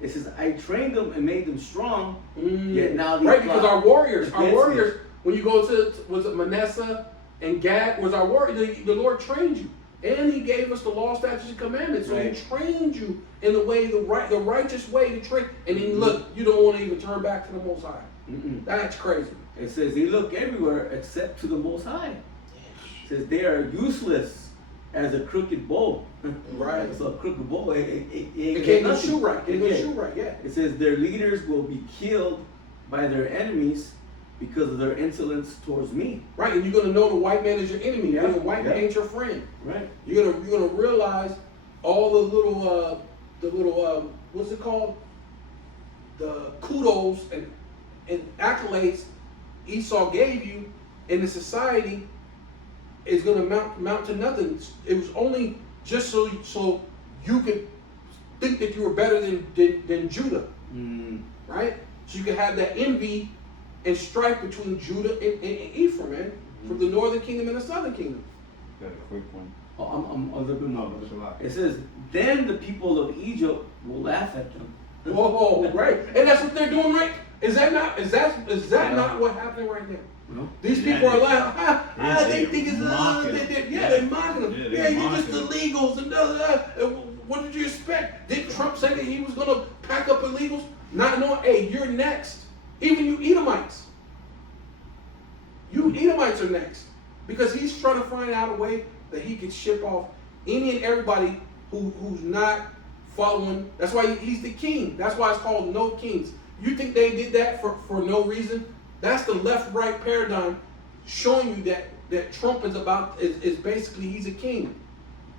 It says I trained them and made them strong, yet now they Right, because plot our warriors, against me. when you go to was it Manasseh and Gad was our warrior. The Lord trained you, and He gave us the law, statutes, and commandments. So Right. He trained you in the way, the righteous way to train. And then look, you don't want to even turn back to the Most High. That's crazy. It says they look everywhere except to the Most High. It says they are useless as a crooked bow. Right. So a crooked bow, it It get can't go nothing. shoe right. Can't go Yeah. shoe right. Yeah. It says their leaders will be killed by their enemies because of their insolence towards me. Right, and you're gonna know the white man is your enemy. Yeah. The white man Yeah. ain't your friend. Right. You're gonna realize all the little what's it called? The kudos and accolades Esau gave you in the society is gonna mount to nothing. It was only just so you could think that you were better than Judah, right? So you could have that envy and strife between Judah and Ephraim, man, from the northern kingdom and the southern kingdom. Got a quick one. Oh, I'm a little bit more. That's a lot. It says, then the people of Egypt will laugh at them. Whoa, right? And that's what they're doing, right? Is that not not what happening right now? No? These Yeah, people are they- like, they think it's mocking they're mocking them. Yeah, Yeah, they're you're just mocking them. illegals and what did you expect? Did Trump say that he was gonna pack up illegals? Not knowing, hey, you're next. Even you Edomites. You Edomites are next. Because he's trying to find out a way that he can ship off any and everybody who's not following. That's why he's the king. That's why it's called no kings. You think they did that for no reason? That's the left-right paradigm showing you that Trump is basically he's a king.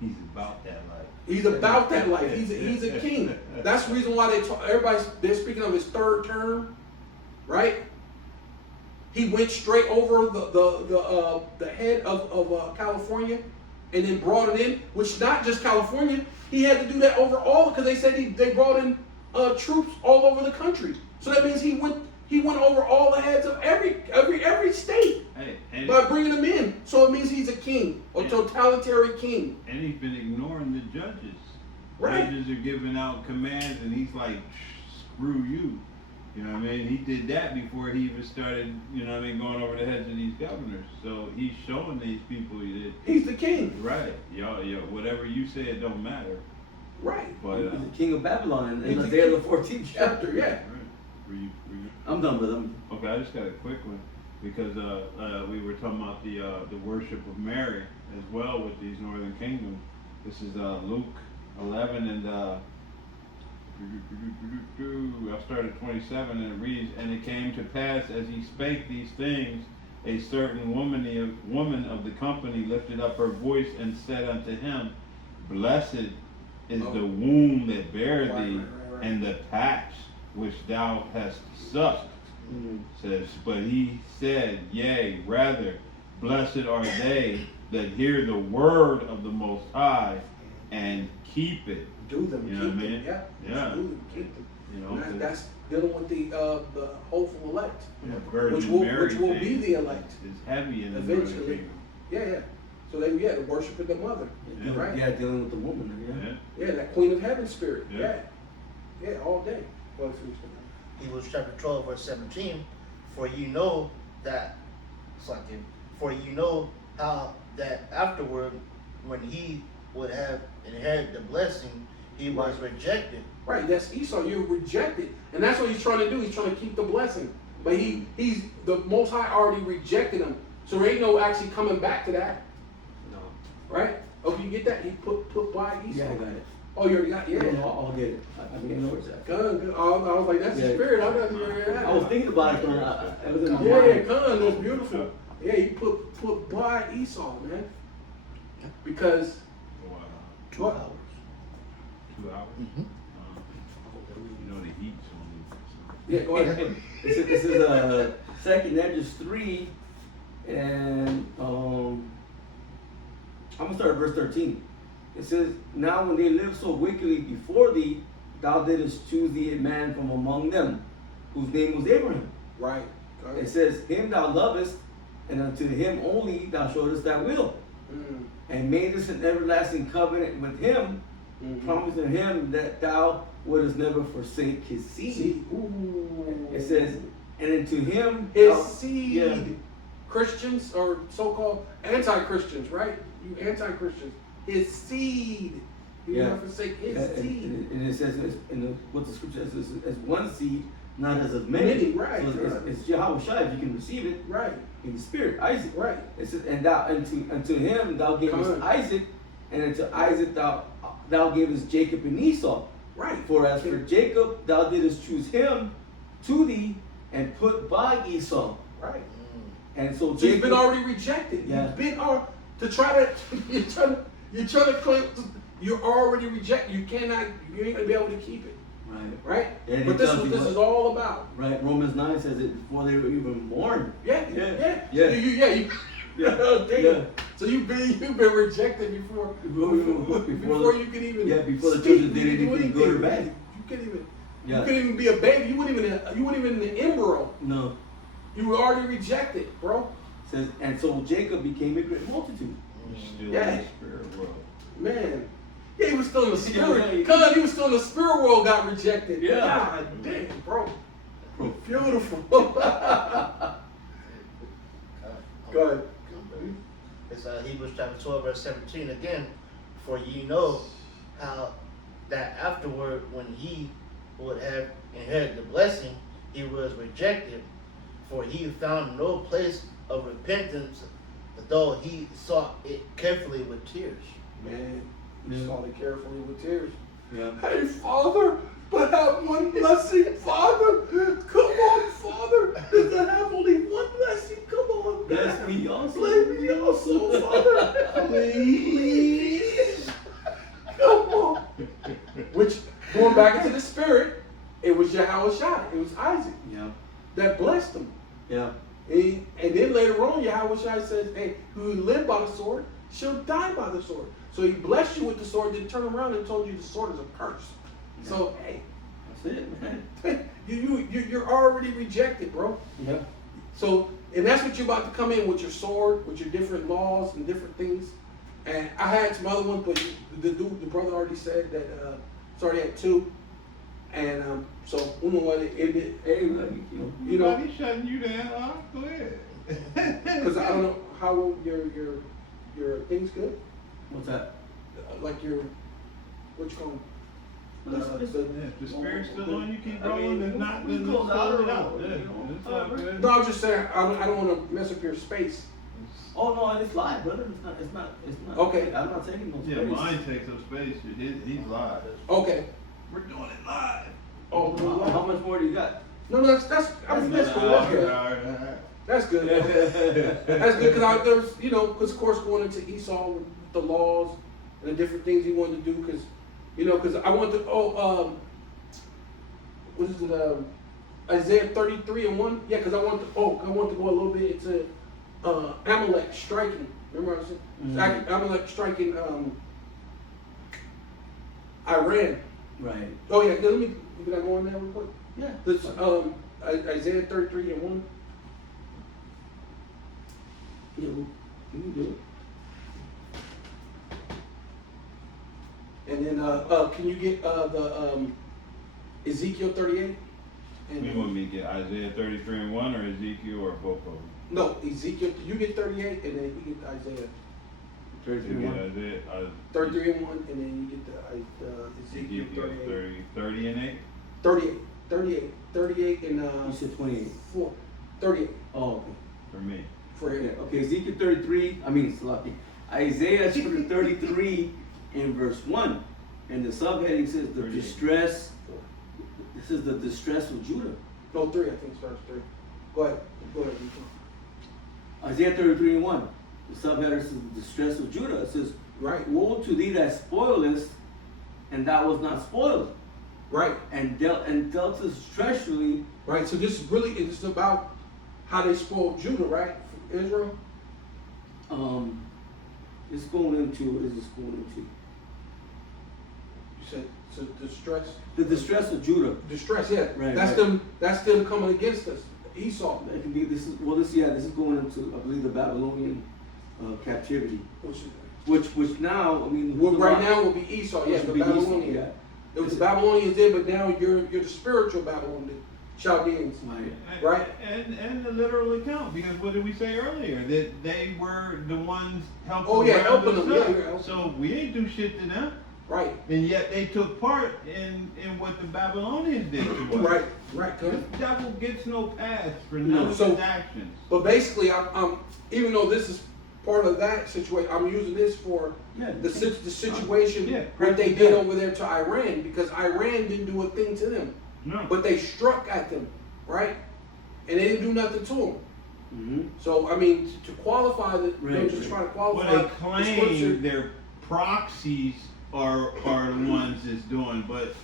He's about that life. He's about that life. He's a king. That's the reason why they're speaking of his third term, right? He went straight over the head of California and then brought it in, which not just California. He had to do that over all because they said they brought in troops all over the country. So that means he went over all the heads of every state Hey, by bringing them in. So it means he's a king, a totalitarian king. and he's been ignoring the judges. Right. Judges are giving out commands, and he's like, screw you. You know what I mean? He did that before he even started, you know what I mean, going over the heads of these governors. So he's showing these people he did. He's the king. Right. Yo, whatever you say, it don't matter. Right. But, He's the king of Babylon in He's the Isaiah king. the 14th chapter. Yeah. right. Were you? I'm done with them. Okay, I just got a quick one. because we were talking about the worship of Mary as well with these Northern Kingdom. This is Luke 11 and I'll start at 27, and it reads, "And it came to pass as he spake these things, a certain woman of the company lifted up her voice and said unto him, Blessed is the womb that bare thee, and the paps which thou hast sucked. Says, but he said, Yea, rather, blessed are they that hear the word of the Most High and keep it." Do them, You know keep what I them. mean? Yeah. Yeah. Do them, keep them. You know, And that's dealing with the hopeful elect, yeah, Virgin which will Mary be thing the elect. is heavy in the Northern Eventually. Kingdom. Yeah. So they worshiping the mother, Yeah. right? Yeah, dealing with the woman. Yeah. Yeah, that Queen of Heaven spirit. Yeah. Yeah, all day. Well, Hebrews chapter 12, verse 17. For you know that, for you know how that afterward, when he would have inherited the blessing, he was rejected. Right, that's Esau. You're rejected, and that's what he's trying to do. He's trying to keep the blessing, but he's the Most High already rejected him. So there ain't no actually coming back to that, No. right? Oh, you get that? He put by Esau. Yeah, I got it. Oh, you already got it? Yeah, I'll get it. I mean, where it's at. Good. I was like, that's the Yeah. spirit. I got it. I was thinking about it, but I was in my Yeah, mind. Khan, that's beautiful. Yeah, he put by Esau, man, because Wow. 2 What? hours. 2 hours? Mhm. You know the heat's on yeah, go ahead. This is 2nd Ezra 3, and I'm gonna start at verse 13. It says, "Now when they lived so wickedly before thee, thou didst choose thee a man from among them, whose name was Abraham. Right. Go It ahead. says, Him thou lovest, and unto him only thou showest thy will, Mm, and madest an everlasting covenant with him, mhm. promising him that thou wouldest never forsake his seed." See, ooh. It says, "And unto him his thou-" seed. Yeah. Christians or so-called anti-Christians, right? You anti-Christians. His seed. You Yeah. never forsake his And- seed. and it says, what the scripture says, is as one seed, not as of many. Many, right, So right. it's Yahweh Shai, if you can receive it Right. in the spirit, Isaac. Right. It says, and thou unto him thou gavest Come on. Isaac, and unto Isaac thou gavest Jacob and Esau. Right. For as for Jacob, thou didst choose him to thee, and put by Esau. Right. And so So he's Jacob, been already rejected. Yeah. You've been to try to you're trying to claim you're already rejected. You ain't gonna be able to keep it. right, Right? And But it this is tells what you this what- is all about. right, Romans 9 says it before they were even born. Yeah, Yeah. yeah. Yeah. Damn. Yeah. So you've been rejected before Before you can even before the speak, children did you can do anything good or anything. bad. You couldn't even Yeah. you couldn't even be a baby. You wouldn't even an embryo. No. You were already rejected, bro. Says, and so Jacob became a great multitude. Still Yeah. in the spirit world. Man. Yeah, he was still in the Yeah. spirit. God, he was still in the spirit world, got rejected. Yeah. God damn, bro. Beautiful. Go ahead. It's Hebrews chapter 12, verse 17 again. For ye know how that afterward, when he would have inherited the blessing, he was rejected. For he found no place of repentance, though he sought it carefully with tears. Man, you Yeah. saw it carefully with tears. Yeah. Hey, Father, but have one blessing, Father. Come on, Father. Does I have only one blessing? Come on, Bless man. me also. Bless me also, Father. Please. Come on. Which, going back into the spirit, it was Yahweh Shai. It was Isaac Yeah. that blessed him. Yeah. And then later on, Yahweh Shai says, hey, who live by the sword shall die by the sword. So he blessed you with the sword, then turned around and told you the sword is a curse. So, hey, That's it, man. you're already rejected, bro. Yeah. So, and that's what you're about to come in with your sword, with your different laws and different things. And I had some other ones, but the brother already said that, sorry, had two. And so, you know what, it ended, Hey, look, you know, Nobody's shutting you down. Huh? Go ahead. because I don't know how your thing's good. what's that? Like your, what you call 'em? If the spirit's still on you, keep I mean, rolling. If not, we then close let's out close it or out. what, Yeah, you know? it's all good. No, I'm just saying, I don't wanna mess up your space. Oh, no, it's live, brother. It's not. Okay. I'm not taking no space. Yeah, mine takes up space. He's live. Okay. We're doing it live. Oh, How much more do you got? no, that's cool, that's good. Alright. That's good. That's good, cause there's, you know, cause of course going into Esau with the laws and the different things he wanted to do, cause, you know, cause I want to, what is it, Isaiah 33:1? Yeah, cause I want to go a little bit into, Amalek striking. Remember I said, Mhm. Amalek striking, Iran. Right. Oh yeah, can I go on there real quick? Yeah. This, Isaiah 33:1. Yeah, we can do it. And then, can you get the Ezekiel 38? You want me to get Isaiah 33:1 or Ezekiel or both of them? No, Ezekiel. You get 38, and then you get Isaiah You get Isaiah, 33:1, and then you get the Ezekiel Ezekiel 38. 30 and 8? 38, and You said 28. 38 Oh, okay. For me. for Okay, it. okay, Ezekiel 33, Sloppy. Isaiah chapter 33 in verse 1. And the subheading says the 38. distress. This is the distress of Judah. No, 3. I think it starts 3. Go ahead. Isaiah 33 and 1. The subheader says the distress of Judah. It says, Right, woe to thee that spoilest, and thou was not spoiled, right, and dealtest treacherously. right. So this is really it's about how they spoiled Judah, right? Israel. It's going into, what is this going into? You said so distress. The distress of Judah. Distress, yeah. Right, That's right. them. That's them coming against us. Esau, That can be, this is going into, I believe, the Babylonian captivity. Which now, I mean, well, right now will be Esau. Yeah, Which the would be Esau, Babylonian. yeah. It was the Babylonians then, but now you're the spiritual Babylon, the Chaldeans. Right. And the literal account, because what did we say earlier? That they were the ones helping. Oh, yeah, round helping us them, up. yeah, yeah. So we ain't do shit to them. Right, And yet they took part in what the Babylonians did to us. right, good. The devil gets no pass for No. none of So- his actions. But basically, I'm even though this is part of that situation, I'm using this for Yeah, the situation Yeah, what they practice did that. over there to Iran, because Iran didn't do a thing to them, No. but they struck at them, right? And they didn't do nothing to them. Mm-hmm. So I mean, to qualify that, they're Right, just right. trying to Well, qualify. they the claim scripture. their proxies are the ones that's doing, but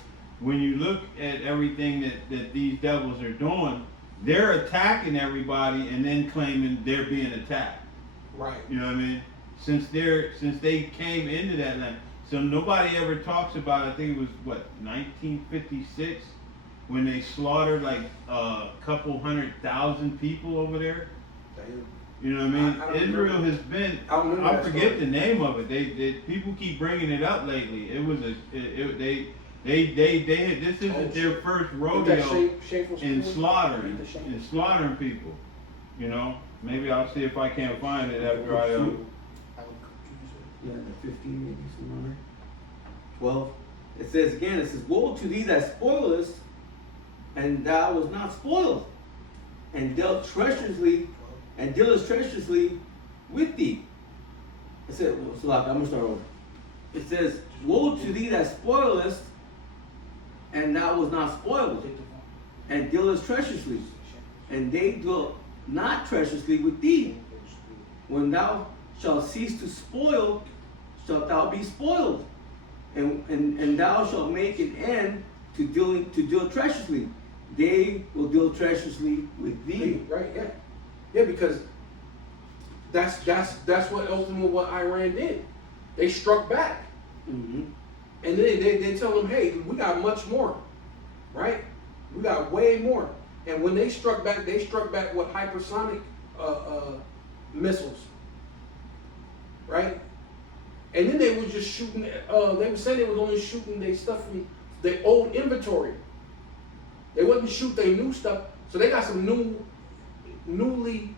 when you look at everything that these devils are doing, they're attacking everybody and then claiming they're being attacked. Right. You know what I mean? Since they came into that land, so nobody ever talks about. I think it was 1956 when they slaughtered like a couple 100,000 people over there. Damn. You know what I mean? I don't Israel remember. has been. I don't remember I that forget story. the name of it. They people keep bringing it up lately. It was they had, this isn't Oh, their first Ain't that rodeo shameful in story? slaughtering Ain't that shameful? people. You know, maybe I'll see if I can't find it after I. Yeah, the 15 maybe, somewhere around there. 12. It says again, it says, woe to thee that spoilest, and thou was not spoiled, and dealest treacherously with thee. It said, so I'm gonna start over. It says, woe to thee that spoilest, and thou was not spoiled, and dealest treacherously, and they deal not treacherously with thee. When thou shalt cease to spoil, shalt thou be spoiled, and thou shalt make an end to deal treacherously. They will deal treacherously with thee. Right, yeah. Yeah, because that's what ultimately what Iran did. They struck back. Mm-hmm. And then they tell them, hey, we got much more. Right? We got way more. And when they struck back with hypersonic missiles. Right? And then they were just shooting, they were saying they was only shooting their stuff from their old inventory. They wouldn't shoot their new stuff. So they got some newly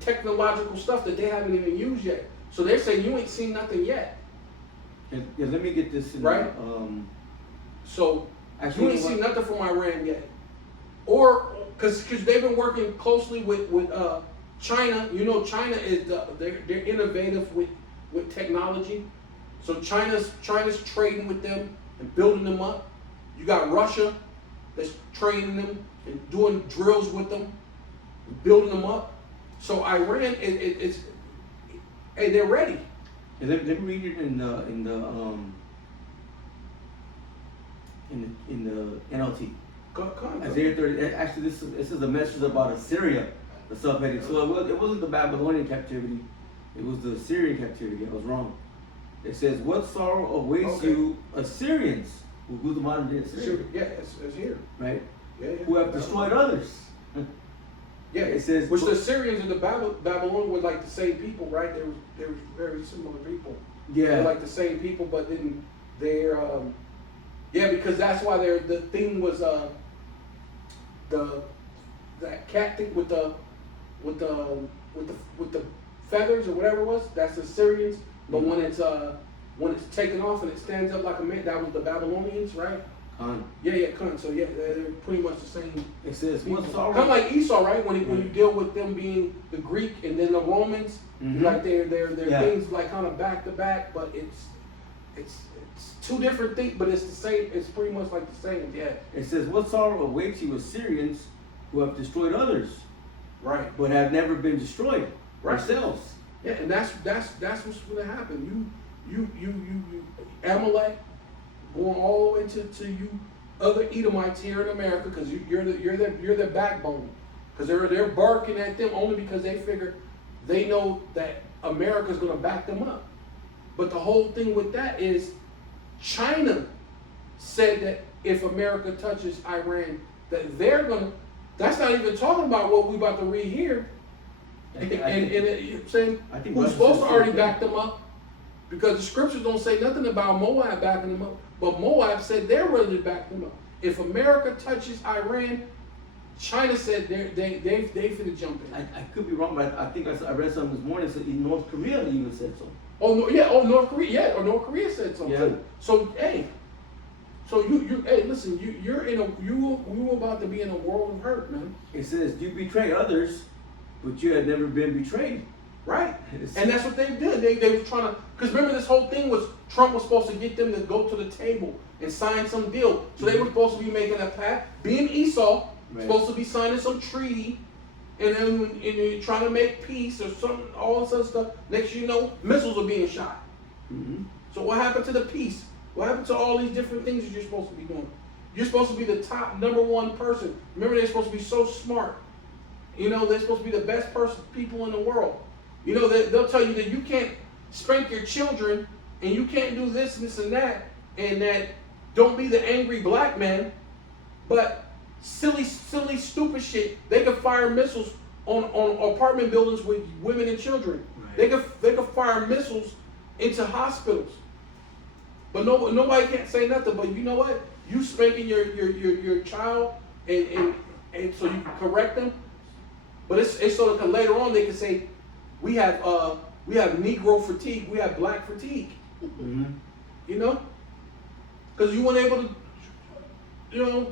technological stuff that they haven't even used yet. So they're saying you ain't seen nothing yet. And yeah, let me get this in Right. So Actually, you ain't seen nothing from Iran yet, or because they've been working closely with China. You know, China is they're innovative with technology. So China's trading with them and building them up. You got Russia that's training them and doing drills with them, building them up. So Iran it's hey, they're ready. And let me read it in the NLT. Isaiah 30. Actually, this is a message about Assyria, the subheading. So it wasn't the Babylonian captivity; it was the Assyrian captivity. I was wrong. It says, "What sorrow awaits you, Assyrians?" Who's the modern day Assyrians? Yeah, it's here. Right? Yeah, yeah. Who have destroyed others. Yeah, It says, which the Assyrians and the Babylon were like the same people, right? They were very similar people. yeah, They're like the same people, but then they're yeah, because that's why the thing was that cat thing with the feathers or whatever it was. That's the Assyrians. But when it's taken off and it stands up like a man, that was the Babylonians, right? Yeah, Khan. So yeah, they're pretty much the same. It says, "What Kind sorrow?" of like Esau, right? When you deal with them being the Greek and then the Romans, Mhm. like they're Yeah. things like kind of back to back, but it's two different things, but it's the same. It's pretty much like the same. Yeah, It says, "What sorrow awaits you, Assyrians, who have destroyed others, right. but have never been destroyed Right. themselves?" Yeah, and that's what's gonna happen. You Amalek, going all the way to you other Edomites here in America, because you're their backbone, because they're barking at them only because they figure they know that America's gonna back them up. But the whole thing with that is China said that if America touches Iran, that they're gonna. That's not even talking about what we about to read here. And you know what I'm saying, I think who's Russia supposed to said already that. back them up, because the scriptures don't say nothing about Moab backing them up, but Moab said they're ready to back them up. If America touches Iran, China said they finna jump in. I could be wrong, but I think I read something this morning. That in North Korea, they even said so. North Korea, or North Korea said something. Yeah. So hey, hey, listen, you about to be in a world of hurt, man. It says, "You betray others, but you had never been betrayed." Right. It's- And that's what they did. They was trying to, because remember this whole thing was Trump was supposed to get them to go to the table and sign some deal. So they were supposed to be making a pact, being Esau, Right. supposed to be signing some treaty, and then you're trying to make peace or some all this other stuff. Next you know, missiles are being shot. Mhm. So what happened to the peace? What happened to all these different things that you're supposed to be doing? You're supposed to be the top #1 person. Remember, they're supposed to be so smart. You know, they're supposed to be the best people in the world. You know, they'll tell you that you can't spank your children, and you can't do this and that, and that don't be the angry black man. But silly, stupid shit. They could fire missiles on apartment buildings with women and children. Right. They could fire missiles into hospitals. But nobody can't say nothing. But you know what? You spanking your child and so you can correct them. But it's so that later on they can say, we have Negro fatigue, we have black fatigue. Mhm. You know, because you weren't able to,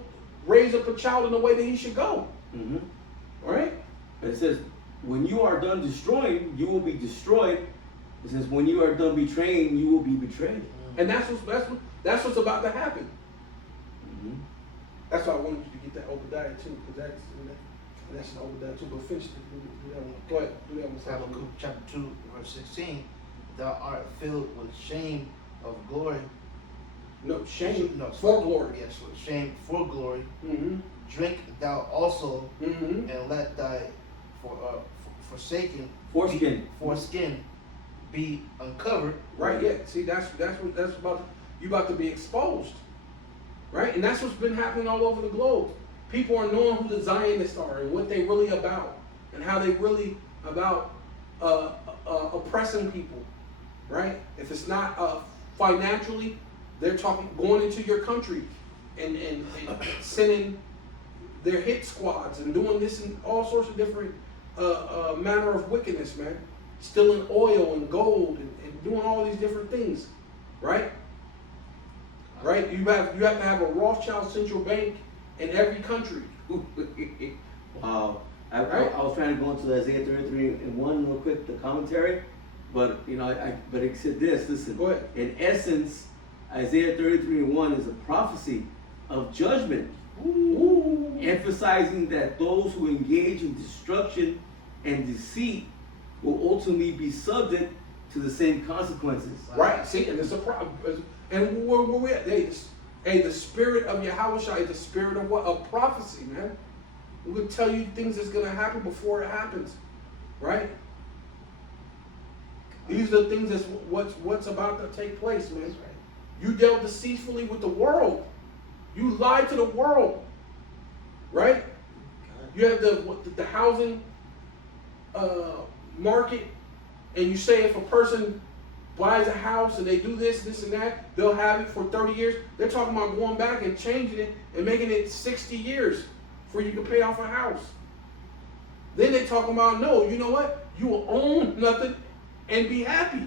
raise up a child in the way that he should go. Mhm. All right? It says, "When you are done destroying, you will be destroyed." It says, "When you are done betraying, you will be betrayed." And that's what's about to happen. Mhm. That's why I wanted you to get that Obadiah too, because that's an Obadiah too. But finish it. Do that one. Go ahead. Do that one. Habakkuk chapter 2, verse 16. Thou art filled with shame of glory. No shame. No, For glory. Yes, shame for glory. Mm-hmm. Drink thou also, Mm-hmm. and let thy forsaken Foreskin. be uncovered. Right. Yeah. See, that's about you about to be exposed. Right. And that's what's been happening all over the globe. People are knowing who the Zionists are and what they really about, and how they really about oppressing people. Right. If it's not financially, they're talking going into your country and sending their hit squads and doing this and all sorts of different manner of wickedness, man. Stealing oil and gold and doing all these different things, right? right? You have to have a Rothschild central bank in every country. Wow. I Right? was trying to go into Isaiah 33 and 1 real quick, the commentary, but you know, but it said this, listen. Go ahead. In essence, Isaiah 33 and 1 is a prophecy of judgment, emphasizing that those who engage in destruction and deceit will ultimately be subject to the same consequences. Right, see, and it's a problem. And where we at? Hey, the spirit of Yahweh is the spirit of what? Of prophecy, man. We will tell you things that's gonna happen before it happens, right? These are the things that's what's about to take place, man. That's right. You dealt deceitfully with the world. You lied to the world, right? You have the housing market, and you say if a person buys a house and they do this and that, they'll have it for 30 years. They're talking about going back and changing it and making it 60 years for you to pay off a house. Then they talking about, no, you know what? You will own nothing and be happy.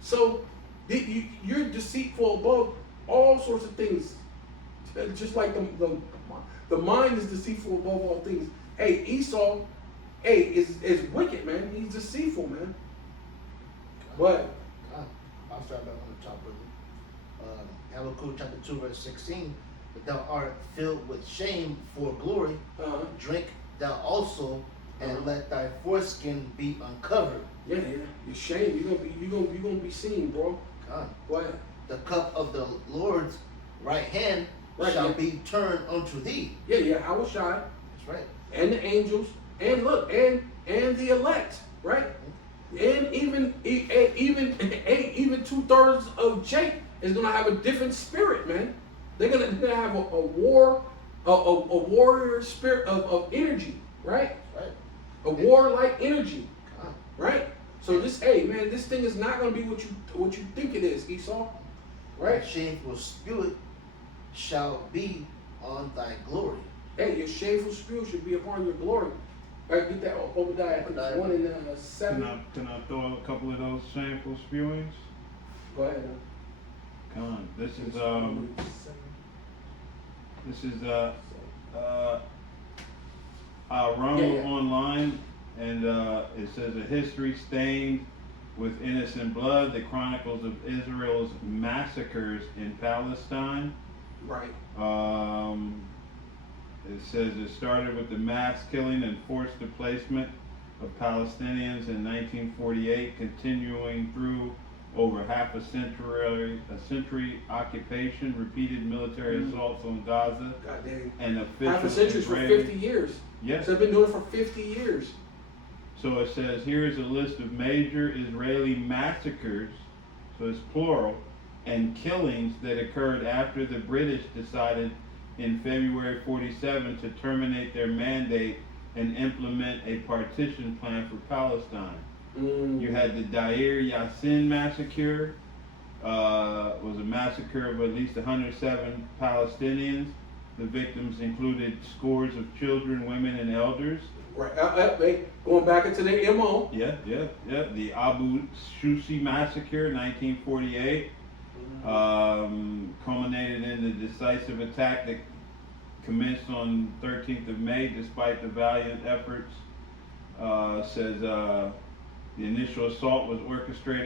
So you're deceitful above all sorts of things. Just like the mind is deceitful above all things. Hey, Esau, is wicked, man. He's deceitful, man. But I'll start back on the top, brother. Habakkuk chapter 2, verse 16. But thou art filled with shame for glory. Drink thou also, and let thy foreskin be uncovered. yeah, you're shame. You're gonna be seen, bro. God. What? The cup of the Lord's right hand shall be turned unto thee. Yeah, I will shine. That's right. And the angels, and look, and the elect, right? And even 2/3 of Jake is gonna have a different spirit, man. They're gonna have a warrior spirit of energy, right? That's right. A warlike energy, God. right? So this thing is not gonna be what you think it is, Esau, right? Thy shameful spirit shall be on thy glory. Hey, your shameful spirit should be upon your glory. All right, get that Obadiah. I think it's 1 and 7. Can I throw a couple of those shameful spewings? Go ahead. Come on. This is Rome Yeah. Online, and it says a history stained with innocent blood, the chronicles of Israel's massacres in Palestine. Right. It says it started with the mass killing and forced displacement of Palestinians in 1948, continuing through over half a century occupation, repeated military assaults on Gaza, God dang. and official Half a century for Israeli- 50 years. Yes. So they've been doing it for 50 years. So it says here is a list of major Israeli massacres, so it's plural, and killings that occurred after the British decided in February 47 to terminate their mandate and implement a partition plan for Palestine. You had the Deir Yassin massacre, was a massacre of at least 107 Palestinians. The victims included scores of children, women, and elders. Right. Going back into the MO. Yeah. The Abu Shusi massacre, 1948, culminated in the decisive attack that commenced on 13th of May, despite the valiant efforts. Says the initial assault was orchestrated